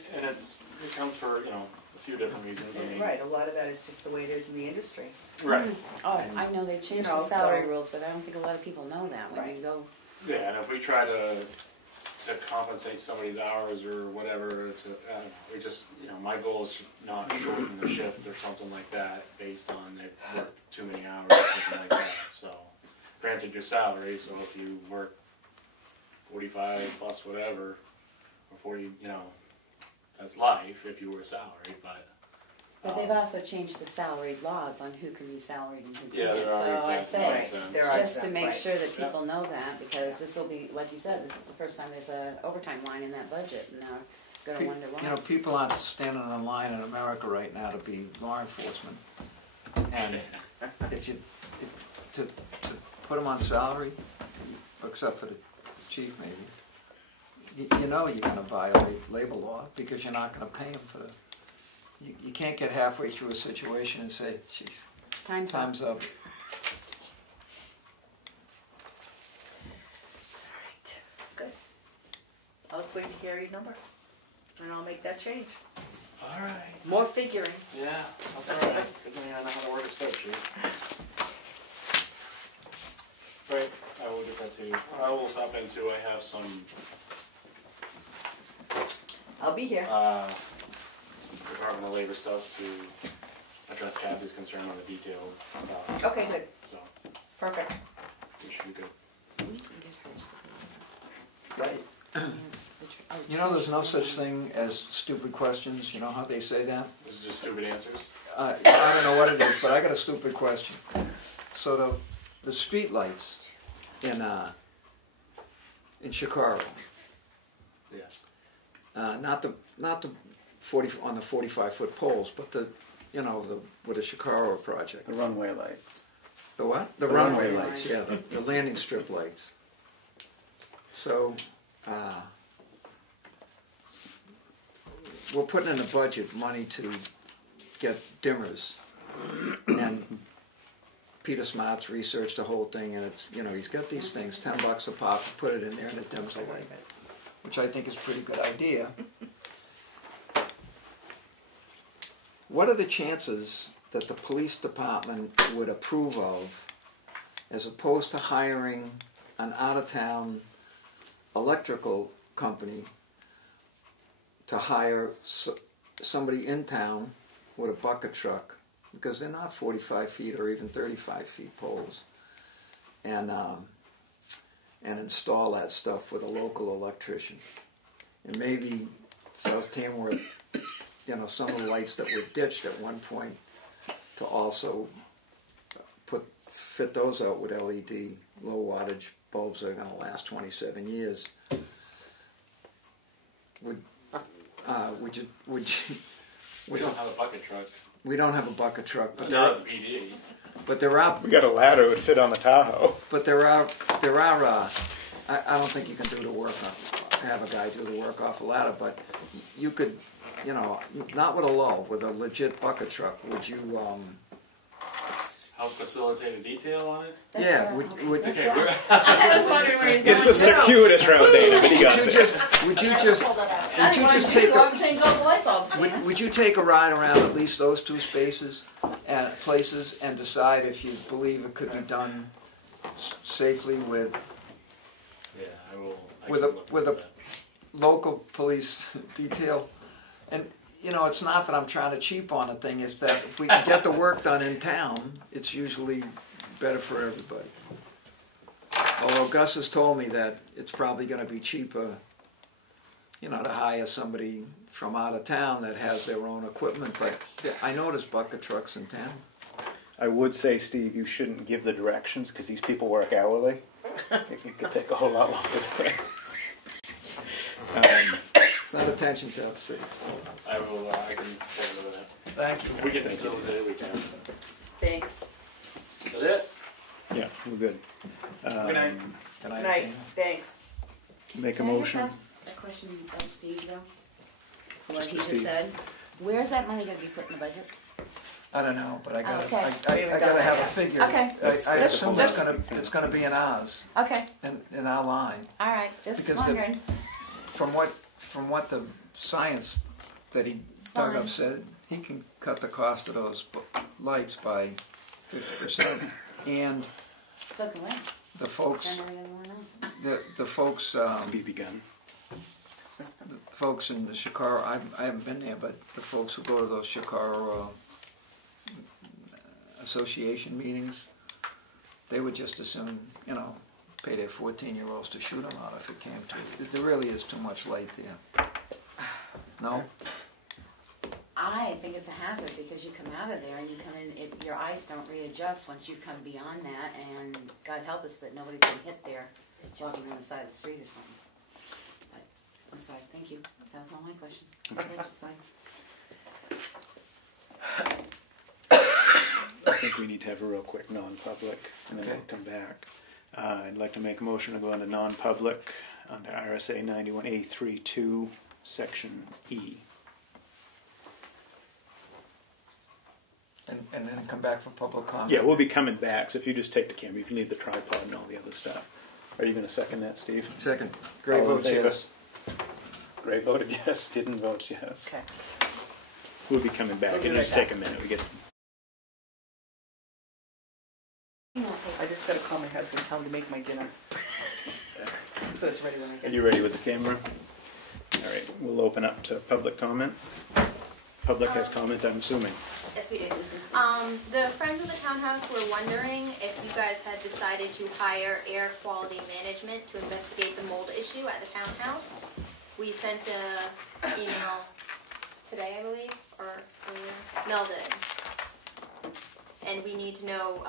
comes for a few different reasons. I mean, Right, a lot of that is just the way it is in the industry. right. Oh, I know they've changed You know, the salary so- rules, but I don't think a lot of people know that when Right. you go. Yeah, and if we try to compensate somebody's hours or whatever, we just my goal is to not shorten the shift or something like that based on they've worked too many hours or something like that. So, granted, your salary. So if you work 45 plus whatever, or 40, that's life if you were salaried. But they've also changed the salaried laws on who can be salaried and who can't. Yeah, there are So I exempt, say, exempt. There are just to exempt, make right. sure that people know that, because this will be, like you said, this is the first time there's an overtime line in that budget, and they're gonna wonder why. People aren't standing in line in America right now to be law enforcement. And to put them on salary, except for the chief maybe, you're gonna violate labor law because you're not gonna pay them for the, you can't get halfway through a situation and say, geez, Time's time's up. Good. I'll just wait to hear your number, and I'll make that change. All right. More figuring. Yeah, that's all right. Good thing I know how to work a spreadsheet. Right, I will get that to you. I will stop in too. I have some I'll be here. Department of Labor stuff to address Kathy's concern on the detail stuff. Okay, good. So Perfect. we should be good. There's no such thing as stupid questions. You know how they say that? This is just stupid answers. I don't know what it is, but I got a stupid question. So the street lights in Chicago, Yeah. not the 40 on the 45-foot poles, but with the Chicago project. The runway lights. The what? The The runway runway lights. lights. Yeah, the landing strip lights. So we're putting in the budget money to get dimmers, and Peter Smart's researched the whole thing, and it's he's got these things, $10 a pop, put it in there and it dims the light, which I think is a pretty good idea. What are the chances that the police department would approve of, as opposed to hiring an out-of-town electrical company, to hire somebody in town with a bucket truck, because they're not 45 feet or even 35 feet poles, and install that stuff with a local electrician? And maybe South Tamworth, some of the lights that were ditched at one point, to also fit those out with LED low wattage bulbs that are going to last 27 years. Would you? We don't have a bucket truck. We don't have a bucket truck, but Not at the PD. But there are. We got a ladder that would fit on the Tahoe. But there are. I don't think you can do the work have a guy do the work off a ladder, but you could, not with a lull, with a legit bucket truck. Would you? Help facilitate a detail on it? Yeah. Would Okay, we're- I was wondering where he's going. It's a circuitous route, Dana, but he got it. Would you just take would you take a ride around at least those two spaces and places and decide if you believe it could be done safely with Yeah, I will. with a local police detail? And you know, it's not that I'm trying to cheap on a thing, it's that if we can get the work done in town, it's usually better for everybody. Although Gus has told me that it's probably going to be cheaper, you know, to hire somebody from out of town that has their own equipment, but I notice bucket trucks in town. I would say, Steve, you shouldn't give the directions because these people work hourly. It could take a whole lot longer. It's not attention to upset. I will, I can take over that. Thank you. If we get facilitated, we can. Thanks. That's it? Yeah, we're good. Good night. Good night. Thanks. Make a Can I motion. just ask a question of Steve, though? For what Just he for just Steve. said? Where's that money gonna be put in the budget? I don't know, but I gotta, Okay. I gotta have a figure. Okay. I assume it's gonna be in ours, Okay, in our line. all right, just Because wondering. From what the science that he dug up said, he can cut the cost of those lights by 50%. And So can we. the folks, Then we're gonna know. the folks, BB gun. the folks in the Chicago, I haven't been there, but the folks who go to those Chicago association meetings, they would just as soon, you know, pay their 14-year-olds to shoot them out if it came to it. There really is too much light there. No? I think it's a hazard because you come out of there and you come in, your eyes don't readjust once you come beyond that, and God help us that nobody's been hit there walking on the side of the street or something. But, I'm sorry, thank you. That was all my questions. Okay, that's fine. I think we need to have a real quick non-public, and then Okay. we'll come back. I'd like to make a motion to go into non-public under RSA 91A32, Section E. And then come back for public comment. Yeah, we'll be coming back, so if you just take the camera, you can leave the tripod and all the other stuff. Are you going to second that, Steve? Second. Gray All in votes favor? yes. Gray voted yes, Hidden votes yes. Okay. We'll be coming back. We'll be It'll right just back. take a minute. We get. I just gotta call my husband, tell him to make my dinner. So it's ready when I Are get you ready with the camera? All right, we'll open up to public comment. Public has comment, I'm assuming. Yes, we do. The Friends of the Townhouse were wondering if you guys had decided to hire air quality management to investigate the mold issue at the townhouse. We sent a email today, I believe, or earlier. Mel did. And we need to know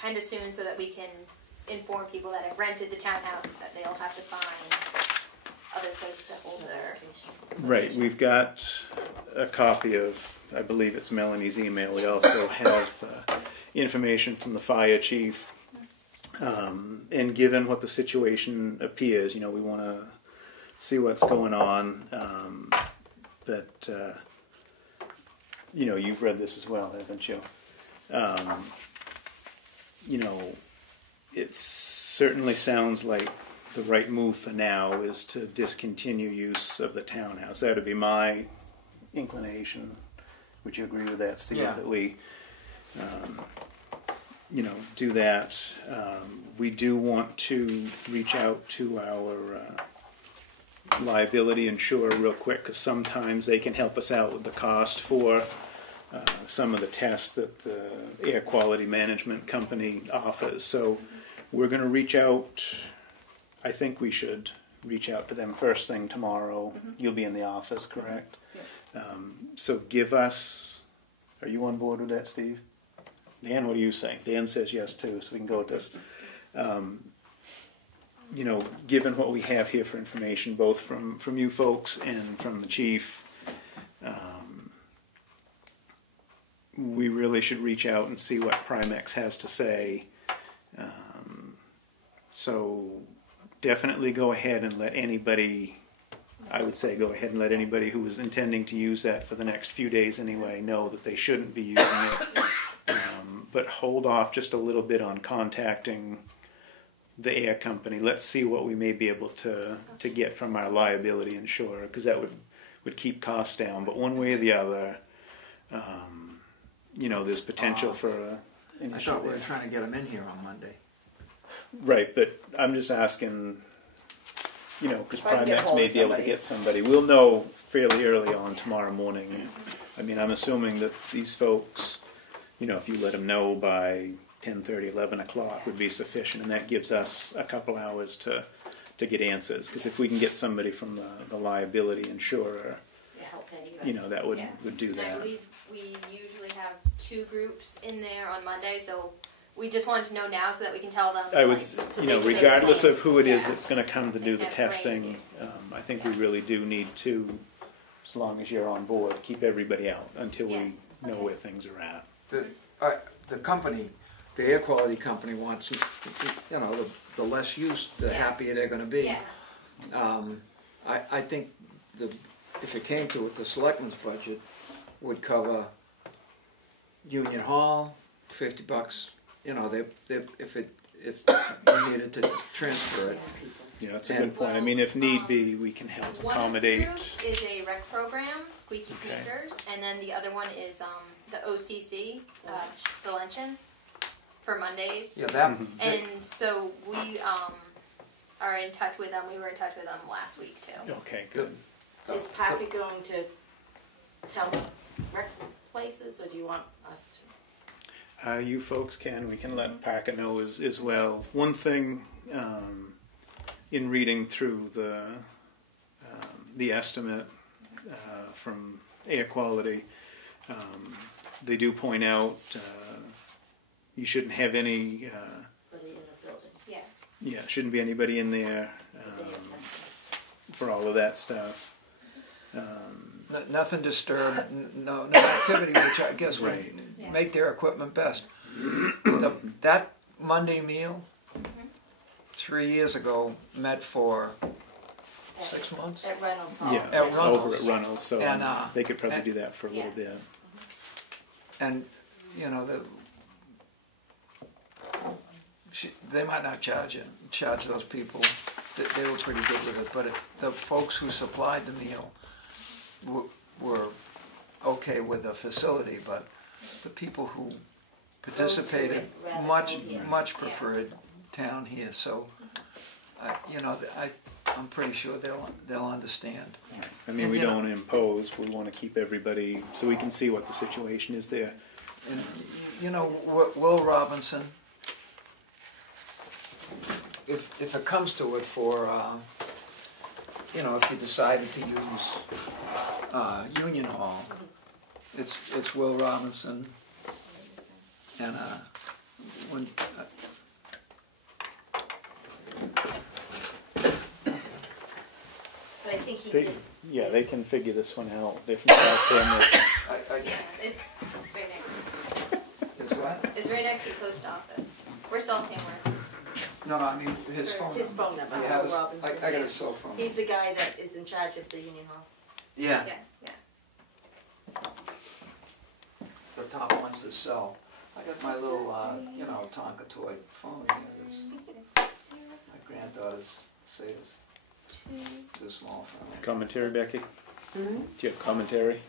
kind of soon so that we can inform people that have rented the townhouse that they'll have to find other places to hold their Right, we've got a copy of, I believe it's Melanie's email. We also have information from the fire chief. And given what the situation appears, you know, we want to see what's going on. But, you know, you've read this as well, haven't you? You know, it certainly sounds like the right move for now is to discontinue use of the townhouse. That would be my inclination. Would you agree with that, Steve? Yeah. That we, you know, do that. We do want to reach out to our liability insurer real quick, because sometimes they can help us out with the cost for some of the tests that the air quality management company offers. So we're going to reach out. I think we should reach out to them first thing tomorrow. Mm-hmm. You'll be in the office, correct? Yes. So give us, are you on board with that, Steve? Dan, what do you say? Dan says yes too, so we can go with this. You know, given what we have here for information, both from you folks and from the chief, we really should reach out and see what Primex has to say. So definitely go ahead and let anybody, I would say go ahead and let anybody who is intending to use that for the next few days anyway know that they shouldn't be using it. But hold off just a little bit on contacting the air company. Let's see what we may be able to get from our liability insurer, because that would keep costs down. But one way or the other, you know, there's potential for an I issue thought we there. were trying to get them in here on Monday. Right, but I'm just asking, you know, because Try and get Primex hold may of be able to somebody. get somebody. We'll know fairly early on tomorrow morning. I mean, I'm assuming that these folks, you know, if you let them know by 10:30, 11 o'clock would be sufficient, and that gives us a couple hours to get answers. Because if we can get somebody from the liability insurer, you know, that would do And I that. believe we usually have 2 groups in there on Monday, so we just wanted to know now so that we can tell them. I would, like, so you know, they can make regardless plans. of who it is Yeah. that's going to come to do the And testing, I think we really do need to, as long as you're on board, keep everybody out until we know where things are at. The company, the air quality company wants, you know, the less use, the happier they're gonna be. I think if it came to it, the selectmen's budget would cover Union Hall, $50. You know, if we needed to transfer it. Yeah, that's a good point. I mean, if need be, we can help accommodate. One of the groups is a rec program, Squeaky Sneakers, and then the other one is the OCC, the luncheon for Mondays. Yeah, that. And so we are in touch with them. We were in touch with them last week too. Okay, good. Is Parker going to tell rec places, or do you want us to? You folks can. We can let Parker know as well. One thing, in reading through the estimate from air quality, they do point out you shouldn't have any. Yeah, shouldn't be anybody in there for all of that stuff. Nothing disturbed, no activity, which I guess would Right. make their equipment best. That Monday meal, 3 years ago, met for 6 months? At Reynolds Hall. Yeah, At Reynolds. over at Reynolds, so And, they could probably do that for a little bit. And, you know, they might not charge those people. They were pretty good with it, but the folks who supplied the meal were okay with the facility, but the people who participated much preferred town here. So, you know, I'm pretty sure they'll understand. I mean, we don't impose. We want to keep everybody so we can see what the situation is there. And, you know, Will Robinson, if it comes to it for, you know, if you decided to use Union Hall, it's Will Robinson, and when. But I think he They, did. yeah, they can figure this one out. They're from South Tamworth. Yeah, it's right next. It's what? It's right next to the post office. We're South Tamworth. No, I mean his phone His phone number. I have Robinson. I got his cell phone. He's the guy that is in charge of the Union Hall. Yeah. Yeah. The top one's his cell. I got my little, you know, Tonka toy phone here. My granddaughter's says too small for me. Commentary, Becky? Hmm? Do you have commentary?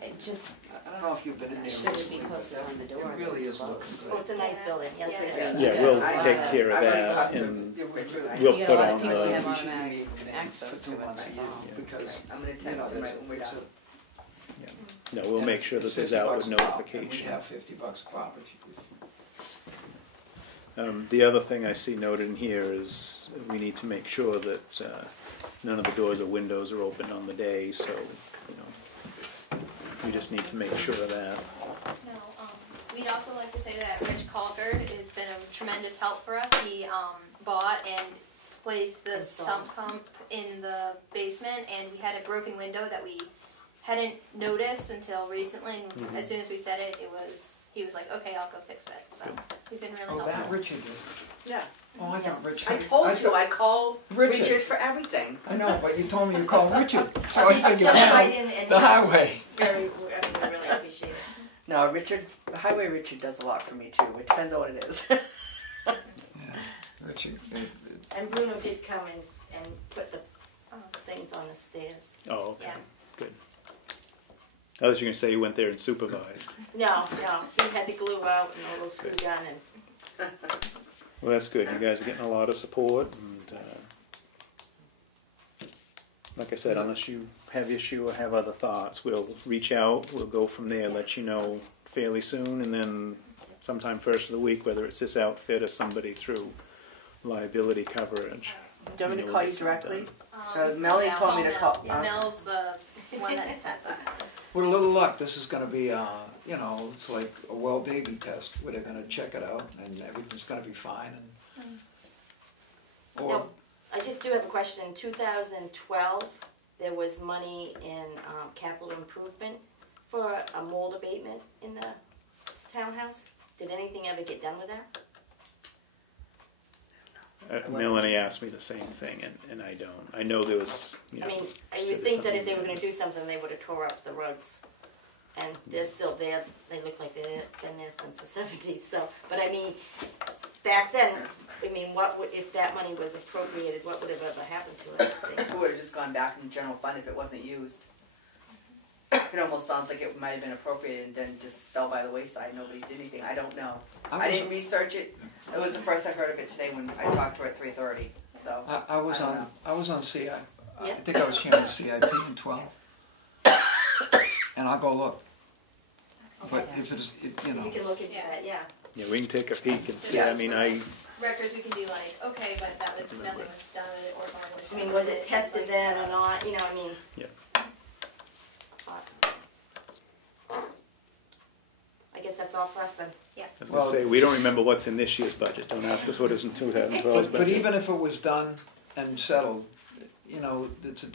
It just. I don't know if you've been in there. Shouldn't be posted on the door. It really is looking good. Oh, it's a nice building. Yes, it is. Yeah, we'll take care of that, and we'll You put got a lot on of people that have the. automatic access to it, that's all. Because I'm gonna text him right when we're done. No, we'll make sure that there's outward notification. We have $50 a pop. The other thing I see noted in here is we need to make sure that none of the doors or windows are open on the day, so, you know, we just need to make sure of that. We'd also like to say that Rich Colgard has been a tremendous help for us. He bought and placed the sump pump in the basement, and we had a broken window that we hadn't noticed until recently, and as soon as we said it, he was like, okay, I'll go fix it. So we've been really helpful. That Richard did. Yeah. Oh, I thought Richard. I told you, I call Richard. Richard for everything. I know, but you told me you called Richard, so I figured Jump out right in and the highway. We really appreciate it. No, Highway Richard does a lot for me too. It depends on what it is. Richard. And Bruno did come and put the things on the stairs. Oh, okay, Yeah. good. I was going to say you went there and supervised. No, he had the glue out and a little screw gun and. Well, that's good. You guys are getting a lot of support, and like I said, unless you have issue or have other thoughts, we'll reach out, we'll go from there, let you know fairly soon, and then sometime first of the week, whether it's this outfit or somebody through liability coverage. Do you want me to call you directly? So Um, Melanie yeah, told me to call. Yeah, Mel's the one that has that. With a little luck, this is gonna be, you know, it's like a well baby test, where they're gonna check it out, and everything's gonna be fine, and, or, No, I just do have a question. In 2012, there was money in capital improvement for a mold abatement in the townhouse. Did anything ever get done with that? Melanie asked me the same thing, and I don't. I know there was, you know. I mean, I said would think that something if they were going to do something, they would have tore up the roads. And they're still there. They look like they've been there since the 70s. So, but I mean, back then, I mean, what would, if that money was appropriated, what would have ever happened to it? It would have just gone back in the general fund if it wasn't used. It almost sounds like it might have been appropriated and then just fell by the wayside. Nobody did anything. I don't know. I didn't research it. It was the first I heard of it today when I talked to her at 3:30. So I was don't on, know. I was on CI, I Yeah. think I was hearing CIP in 12. And I'll go look. But if it's, you know. You can look into that, yeah. Yeah, we can take a peek and see. Yeah. I mean, Records, we can be like, okay, but that was, nothing was done with it, or something was I mean, done was with it tested then or not? You know, I mean. Yeah. I guess that's all for us then. Yeah. I was going to say, we don't remember what's in this year's budget. Don't ask us what is in 2012's budget. But even if it was done and settled, you know, it's a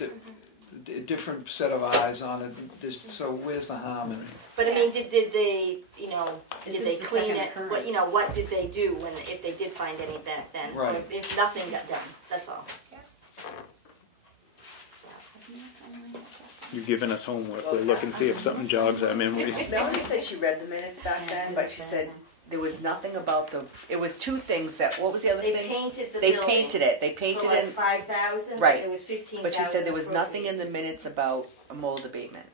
different set of eyes on it. So where's the harm in it? But I mean, did they, you know, This did they is the clean second it? What, occurrence. you know, what did they do when, if they did find any back then? Or Right. if nothing got done, that's all. You've given us homework. We'll look and see if something jogs our memories. Melanie said she read the minutes back then, but she said there was nothing about the. It was two things that. What was the other They thing? painted the They building painted it. They painted for like it. 5,000. Right. It was 15,000. But she said there was nothing in the minutes about a mold abatement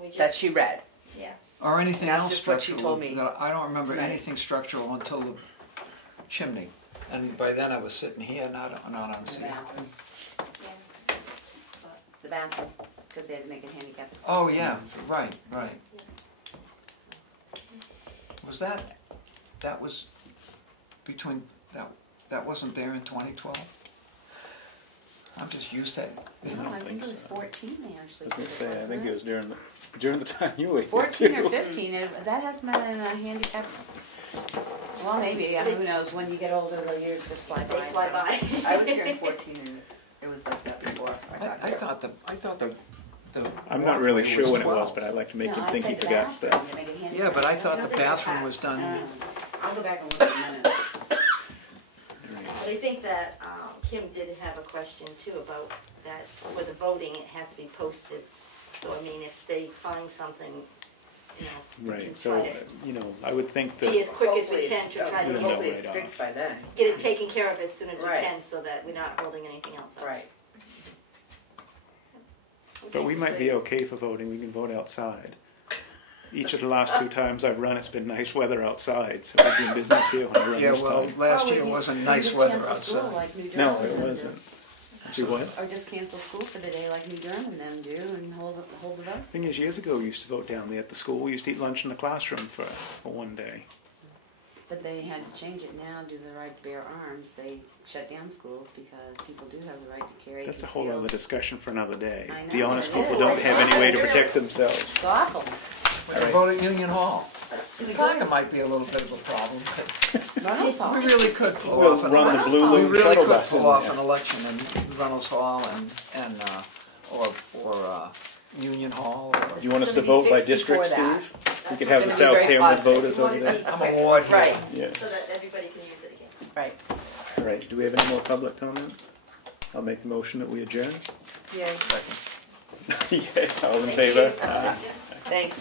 We just- that she read. Yeah. Or anything That's else just what she structural. told me That I don't remember tonight. anything structural until the chimney. And by then I was sitting here, not on The CI. bathroom. The bathroom, because they had to make it handicap accessible. Oh, yeah, right. Was that was between, that wasn't there in 2012? I'm just used to it. No, I think it was 14 they actually I was going did to say, I wasn't think it? it was during the time you were here 14 or too. 15, that hasn't been in a handicap. Well, maybe, yeah, who knows, when you get older, the years just fly by. They fly by. I was here in 14 and it was like that before. I thought the I'm not really walkway sure when it was, 12. but I like to make No, him I think he said the forgot bathroom, stuff. they make it handicap. Yeah, but I thought don't the think it's bathroom that. was done. I'll go back and look at the minutes. But I think that Kim did have a question too about that for the voting, it has to be posted. So I mean, if they find something, you know, we can Right, so, try to you know, I would think be that, as quick as we can to try to We'll get know Hopefully right it's off. fixed by then. get it taken care of as soon as we Right. can, so that we're not holding anything else up. Right. but we might be okay for voting. We can vote outside. Each of the last 2 times I've run, it's been nice weather outside, so we've been business here when I run Yeah, this well, time. last year wasn't nice weather School outside. like New No, Durham it then wasn't. do. Do what? Or just cancel school for the day like New Durham and then do and hold the vote. Thing is, years ago we used to vote down there at the school. We used to eat lunch in the classroom for one day. But they had to change it now due to the right to bear arms. They shut down schools because people do have the right to carry. That's a whole concealed- other discussion for another day. I know, The honest it people is. don't have any way to It's protect themselves. It's awful. We can vote at Union Hall. We I think it might be a little bit of a problem, but Reynolds Hall. we really could pull We'll off an run the election. blue We loop really shuttle could bus in pull off there. an election in Reynolds Hall or Union Hall. Or, You want us to gonna be vote by fixed before district, that. Steve? We could have the It's gonna South be very Hamlin positive. voters over there. I'm a ward here. Right. Yeah. So that everybody can use it again. Right. All right, do we have any more public comment? I'll make the motion that we adjourn. Yay. Yeah, all in favor? Aye. Thanks.